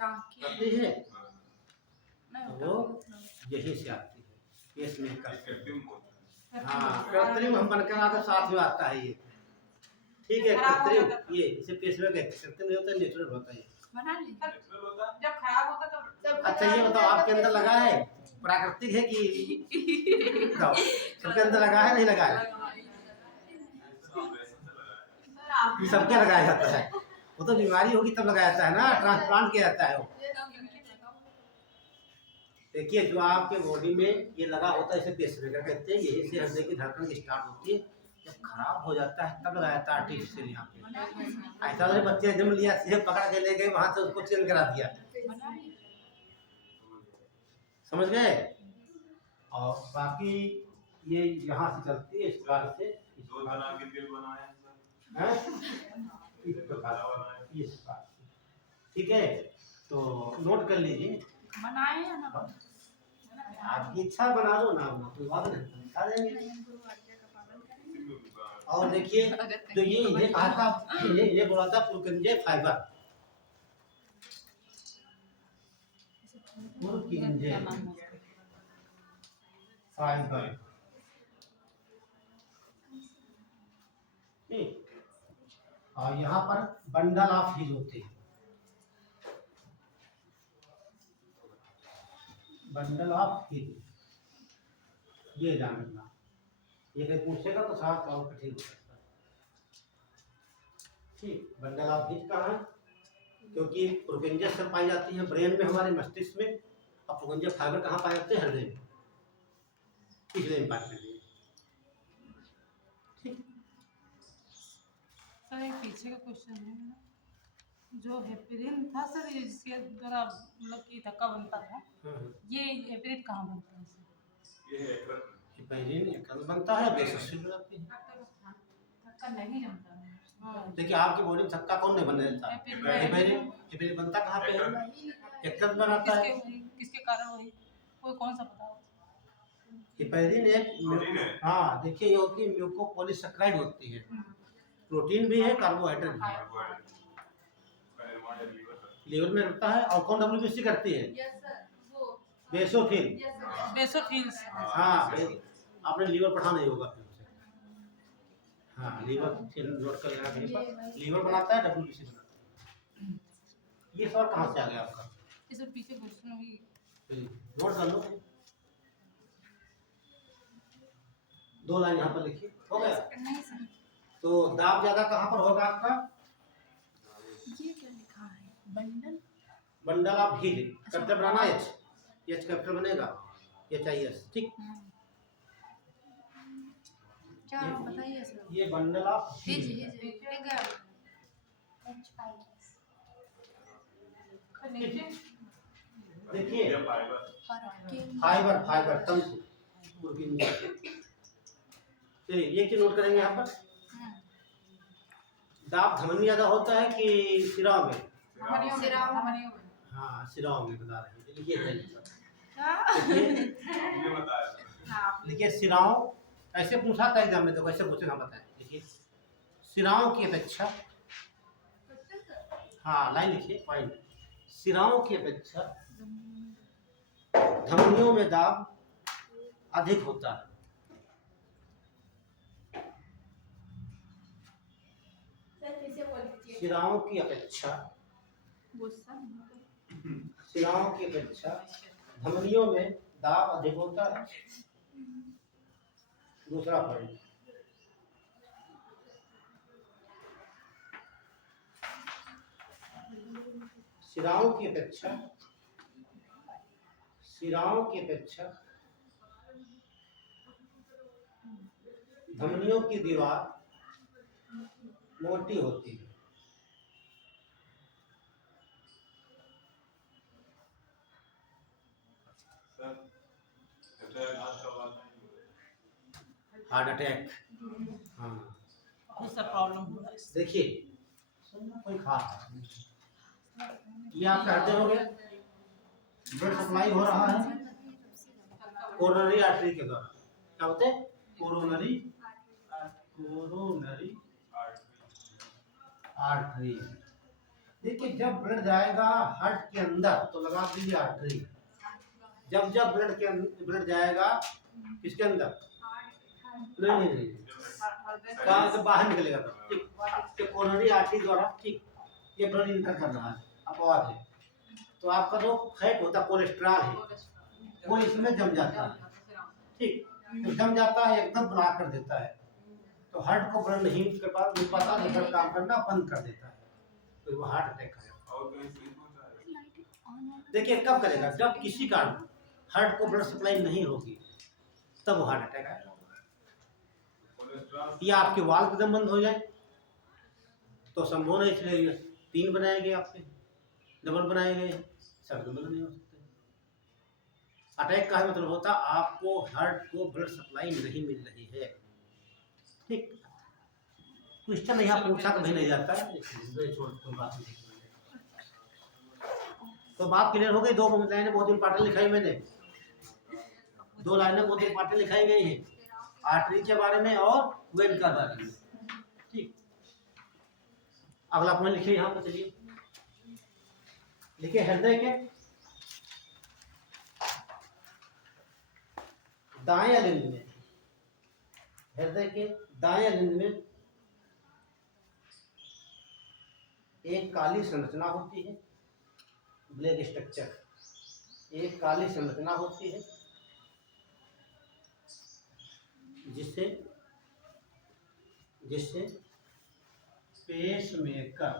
आती है, वो यही से आती है पेस मेकर। हाँ कृत्रिम हम बनकर आते साथ में आता है ये। ठीक है कृत्रिम, ये इसे पेस मेकर कहते हैं। कृत्रिम नहीं होता, नेचुरल होता है। जब खराब होता तो अच्छा ये बताओ आपके अंदर लगा है प्राकृतिक है कि बताओ सबके अंदर लगा है नहीं लगा है? सबके लगाया जाता है। वो तो बीमारी होगी तब लगाया जाता है ना, ट्रांसप्लांट किया जाता है वो। देखिए जो आपके बॉडी में ये लगा होता है इसे पेसमेकर कहते हैं। यही से हृदय की धड़कन की स्टार्ट होती है। जब खराब हो जाता है तब लगाया जाता है आर्टिफिशियल यहाँ पे। ऐसा नहीं बच्चे जन्म लिया सीधे पकड़ के ले गए वहां से उसको चेंज करा दिया, समझ गए? और बाकी ये यहाँ से चलती है इस प्रकार से। दो तरह के दिल बनाए हैं इस प्रकार इस प्रकार। ठीक है तो नोट कर लीजिए। बनाए या ना आपकी इच्छा बना दो ना, कोई बात नहीं बता देंगे। और देखिए जो ये इन्हें कहा था, इन्हें बोला था पुरकिंजे फाइबर। पुरकिंजे फाइबर और यहाँ पर बंडल ऑफ हीज होते हैं। बंडल ऑफ हीज ये ध्यान रखना, ये कहीं पूछेगा तो साफ और कठिन हो सकता है। ठीक, बंडल ऑफ हिज कहाँ है? क्योंकि प्रोपेंजिया सेल पाई जाती है ब्रेन में, हमारे मस्तिष्क में, और प्रोपेंजिया फाइबर कहाँ पाए जाते हैं? हृदय में, इसलिए इम्पॉर्टेंट है। ठीक, सर एक पीछे का क्वेश्चन है, जो हेपेरिन था सर, इसके द्वारा मतलब कि धक्का बनता था, ये हेपेरिन कहाँ बनता है सर? ये है हेपेरिन एकल बनता है, बेसोसिल बनाती है। धक्का नहीं जमता है। हाँ। देखिए आपकी बॉडी में थक्का कौन नहीं बनने देता? हेपेरिन बनता कहाँ पे है? एकल बनाता है। किसके कारण वही, कोई कौन सा बताओ? हेपेरिन एक प्रोटीन है। हाँ, देखिए ये होती है म्यूकोपॉलीसेकेराइड होती है, प्रोटीन भी है, कार्बोहाइड्रेट भी है, लीवर में रहता है। और कौन डब्ल्यूबीसी करती है? यस सर, वो बेसोफिल। Yes sir, basophils. हाँ, आपने लीवर पढ़ा नहीं होगा फिर से। हाँ, लीवर नोट कर लेना कहीं पर, लीवर बनाता है, डब्ल्यूबीसी बनाता है। ये सवाल कहाँ से आ गया आपका? इस पीछे क्वेश्चन हुई, नोट कर लो, 2 लाइन यहाँ पर लिखिए, हो गया। नहीं सर, तो दाब ज्यादा कहाँ पर होगा आपका? ये क्या लिखा है? Bundle bundle of his, capital banana H, H capital बनेगा, HIS। ठीक, क्या बताइए सर? ये bundle of his his. His एक गया देखिए ये फाइबर फाइबर, फाइबर तंतु, प्रोटीन। चलिए ये क्या नोट करेंगे यहाँ पर? दाब धमनी ज्यादा होता है कि सिराओं में? हाँ, सिराओं में बता रहे हैं। लिखिए ये बताया। लिखिए सिराओं, ऐसे पूछा था एग्जाम में, तो वैसे पूछे हम बताएं। लिखिए सिराओं की अपेक्षा, हाँ लाइन लिखिए, पॉइंट, सिराओं की अपेक्षा धमनियों में दाब अधिक होता है। सिराओं की अपेक्षा, सिराओं की अपेक्षा धमनियों में दाब अधिक होता है। दूसरा पॉइंट, सिराओं की अपेक्षा, सिराओं की अपेक्षा धमनियों की दीवार मोटी होती है। हार्ट अटैक, हाँ बहुत सा प्रॉब्लम होता है इससे। देखिए कोई खास, ये आपका हृदय हो गया, ब्लड सप्लाई हो रहा है कोरोनरी आर्टरी के द्वारा। क्या होते हैं? Coronary, coronary artery. देखिए जब ब्लड जाएगा हार्ट के अंदर तो लगा दीजिए आर्टरी, जब जब ब्लड जाएगा किसके अंदर? नहीं, कहाँ से बाहर निकलेगा तब। ठीक, कोरोनरी आर्टरी द्वारा, ठीक, ये ब्लड इंटर कर रहा है, अपवाद है। तो आपका जो फैट होता है, कोलेस्ट्रॉल है, वो इसमें जम जाता है। ठीक, तो जम जाता है, एकदम ब्लॉक कर देता है, तो हार्ट को ब्लड नहीं कर पाता, तो ब्लड काम करना बंद कर देता है, तो वो हार्ट अटैक है। देखिए कब करेगा? जब किसी कारण हार्ट को ब्लड सप्लाई नहीं होगी, तब वो हार्ट अटैक आएगा। या आपके वाल्व एकदम बंद हो जाए तो संभव नहीं, इसलिए 3 बनाए गए, आपके डबल बनाए गए, सब डबल नहीं हो सकते। अटैक का मतलब होता आपको हार्ट को ब्लड सप्लाई नहीं मिल रही है। ठीक, क्वेश्चन यहाँ पूछा कभी नहीं जाता है, तो बात क्लियर हो गई। 2 लाइनें बहुत इंपॉर्टेंट लिखाई मैंने, 2 लाइनें बहुत इंपॉर्टेंट लिखाई गई है, आर्टरी के बारे में और वेन का बारे में। ठीक, अगला पॉइंट लिखिए यहाँ पर। चलिए लिखिए हृदय के दाएं अलिंद में, हृदय के दाएं अलिंद में एक काली संरचना होती है, ब्लैक स्ट्रक्चर, एक काली संरचना होती है जिससे जिससे पेसमेकर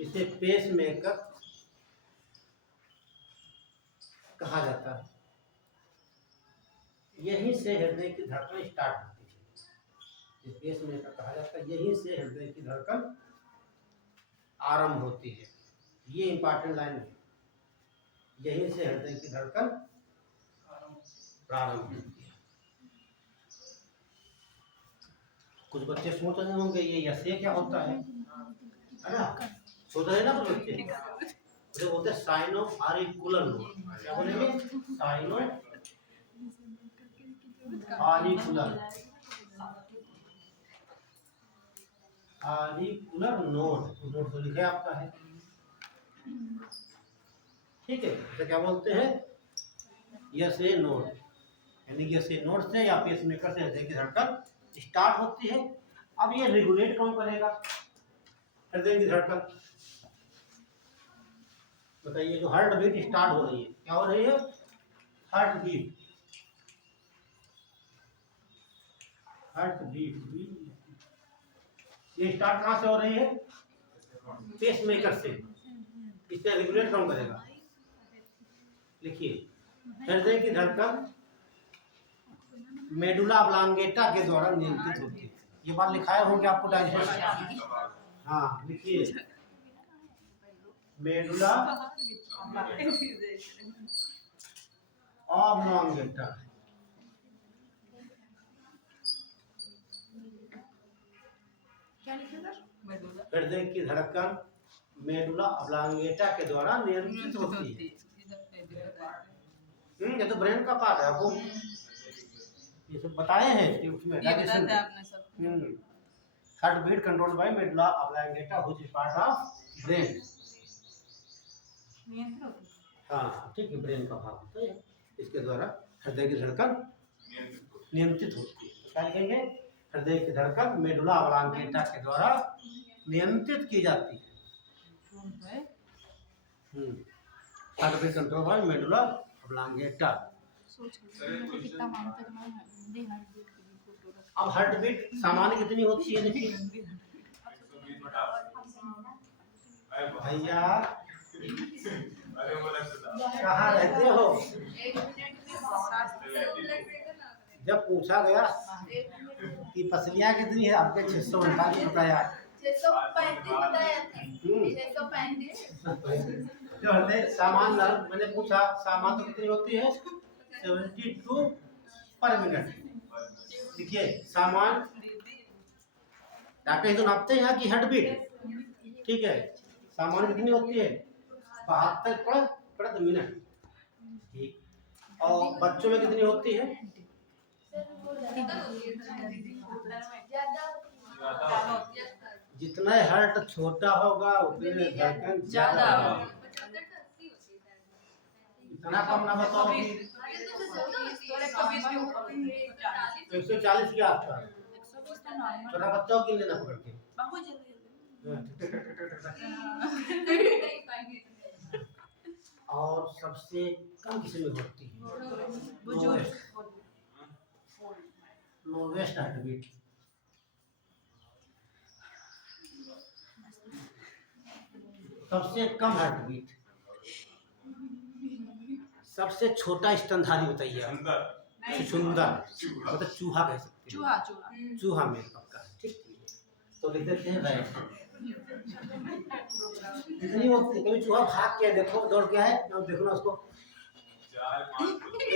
इसे पेसमेकर कहा जाता है। यहीं से हृदय की धड़कन स्टार्ट होती है। इस पेसमेकर कहा जाता है, यहीं से हृदय की धड़कन आरंभ होती है। ये इंपॉर्टेंट लाइन है, यहीं से हृदय की धड़कन प्रारंभ होती है। कुछ बच्चे सोच रहे होंगे ये ऐसे क्या होता है ना, सोच रहे ना कुछ बच्चे, तो बोलते हैं साइनो आरिकुलर नोड। क्या बोलेंगे? Sino auricular auricular node. Node तो लिखे आपका है, ठीक है। तो क्या बोलते हैं? यस ए नोड, यानी यस ए नोड से या पेसमेकर से हृदय की धड़कन स्टार्ट होती है। अब ये रेगुलेट कौन करेगा हृदय की धड़कन? बताइए, जो हार्ट बीट स्टार्ट हो रही है, क्या हो रही है? हार्ट बीट, हार्ट बीट ये स्टार्ट कहाँ से हो रही है? पेसमेकर से। इसे रेगुलेट कौन करेगा? लिखिए, हृदय की धड़कन मेडुला ऑब्लांगेटा के द्वारा नियंत्रित होती है। ये बात लिखाया हो कि आपको डाइजेस्ट? हाँ, लिखिए, मेडुला ऑब्लांगेटा हृदय की धड़कन मेडुला ऑब्लांगेटा के द्वारा नियंत्रित होती है। ये तो ब्रेन का पार्ट है, आपको ये सब बताए हैं कि उसमें digestion. Heart beat controlled by medulla oblongata which is part of brain. हाँ, ठीक है, ब्रेन का भाग होता है, इसके द्वारा हृदय की धड़कन नियंत्रित होती है। क्या लिखेंगे? हृदय की धड़कन मेडुला ऑब्लांगेटा के द्वारा नियंत्रित की जाती है। Heart beat control by medulla oblongata. अब हार्ट बीट सामान्य कितनी होती है? देखिए भैया, कहाँ रहते हो? जब पूछा गया कि पसलियाँ कितनी है, आपके 639 बताया। 635 बताया था। 635 जो हृदय सामान्य मैंने पूछा, सामान्य तो कितनी होती है? 72 पर मिनट। देखिए, सामान्य डॉक्टर तो नापते हैं यहाँ की हार्ट बीट, ठीक है। सामान्य कितनी होती है? 72 प्रति मिनट, ठीक। और बच्चों में कितनी होती है? जितना हार्ट छोटा होगा उतने धड़कन ज्यादा होगा। इतना कम ना बताओ कि 140 के आसपास। छोटा बच्चों के लेना पकड़ के। और सबसे कम किसी में होती है? Lowest heart beat. सबसे कम हार्ट बीट। सबसे छोटा स्तनधारी बताइए आप। चुचुंदा, मतलब चूहा कह सकते हैं। चूहा में पक्का, ठीक। तो लिख देते हैं रैट। कितनी होती है? कभी चूहा भाग के देखो, दौड़ के आए, देखो ना उसको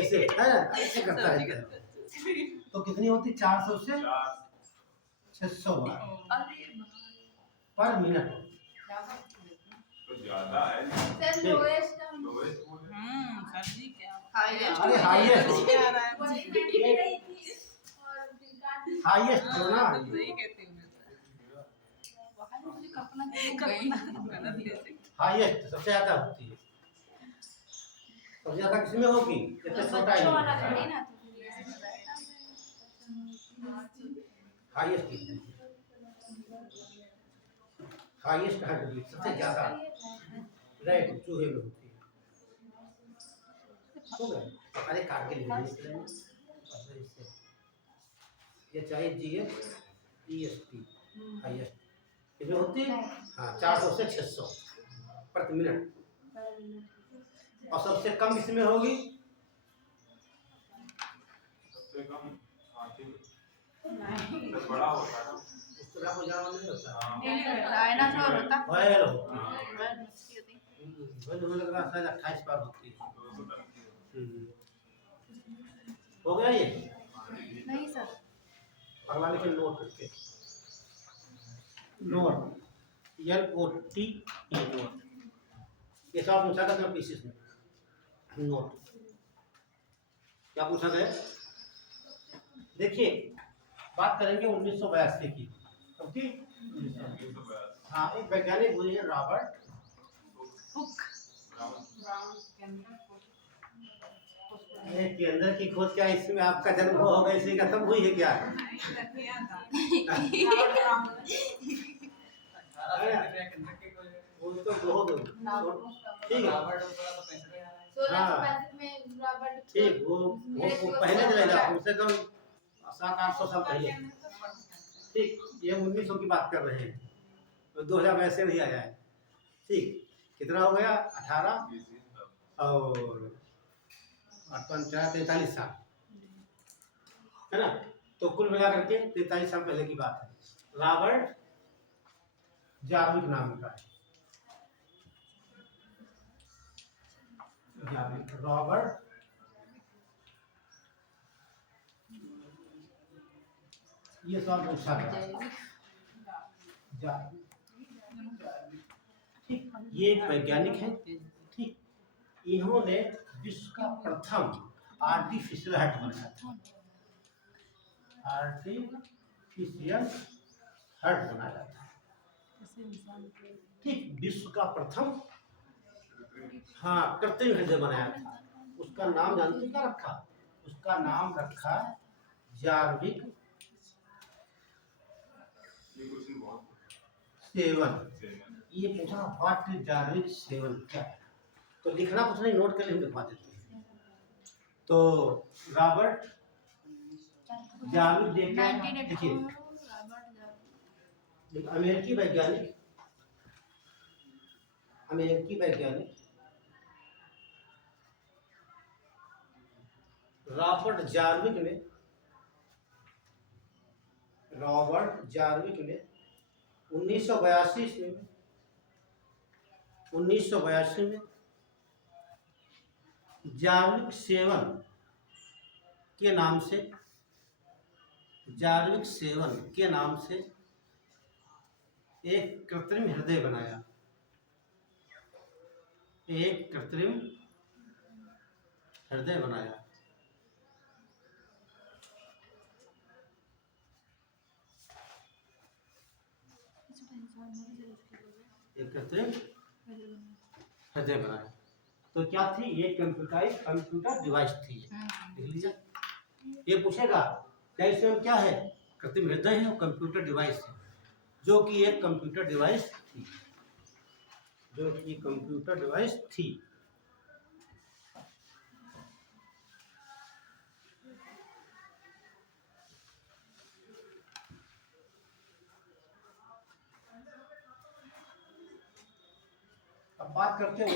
ऐसे है ना, ऐसे करता है। तो कितनी होती? 400 से 600 बार पर मिनट। ज्यादा है। सर लोएस्ट अरे हाईएस्ट हाईएस्ट हो ना, हाईएस्ट सबसे ज्यादा होती है। सबसे ज्यादा किसमें होगी? जैसे छोटा ही हाईएस्ट, हाईएस्ट हार्ट बीट सबसे ज्यादा राइट चूहे में होती है। हो गया। अरे काट के लिख दीजिए इससे। ये चाहिए GHEST हाईएस्ट कितने होती है? हाँ 400 से 600 प्रति मिनट। और सबसे कम इसमें होगी सबसे कम 8 तो बड़ा होता है ना। उस तरह को जाना नहीं होता। डायनासोर होता वैल है। होने लग रहा शायद 28 बार होती है। 200 टन की हो गया ये नहीं सर, अगला लिखे नोट करके नोट LOT नोट। ये सब पूछा था तुम्हें पीसीस में नोट क्या पूछा गया। देखिए बात करेंगे 1982 की। कब की? 182 हाँ एक वैज्ञानिक हुए हैं रॉबर्ट हुक ब्राउन के अंदर की खोज क्या इसमें आपका जन्म होगा इसी का तब हुई है क्या? वो तो बहुत ठीक है। 1665 में रॉबर्ट ठीक वो पहले चलेगा कम से कम 700-800 साल पहले। ठीक ये 1900 की बात कर रहे हैं तो 2000 वैसे नहीं आया है। ठीक कितना हो गया 18 और 43 साल है ना। तो कुल मिला करके 43 साल पहले की बात है। रॉबर्ट जार्विक नाम का है। रॉबर्ट ये सब पूछा गया। ठीक ये एक वैज्ञानिक है। ठीक इन्होंने विश्व का प्रथम आर्टिफिशियल हार्ट बनाया था। आर्टिफिशियल हार्ट बनाया था। ठीक विश्व का प्रथम हाँ कृत्रिम हृदय बनाया था। उसका नाम जानते क्या रखा? उसका नाम रखा जार्विक ये क्वेश्चन बहुत सेवन। ये पूछा व्हाट इज जार्विक सेवन क्या है? तो लिखना कुछ नहीं नोट कर लिखवा देते हैं। तो रॉबर्ट जार्विक देखिए अमेरिकी वैज्ञानिक रॉबर्ट जार्विक ने 1982 में जार्विक सेवन के नाम से एक कृत्रिम हृदय बनाया। तो क्या थी ये कंप्यूटर डिवाइस थी। देख लीजिए ये पूछेगा क्या इसमें क्या है? कृत्रिम हृदय है और कंप्यूटर डिवाइस है जो कि एक कंप्यूटर डिवाइस थी। अब बात करते हैं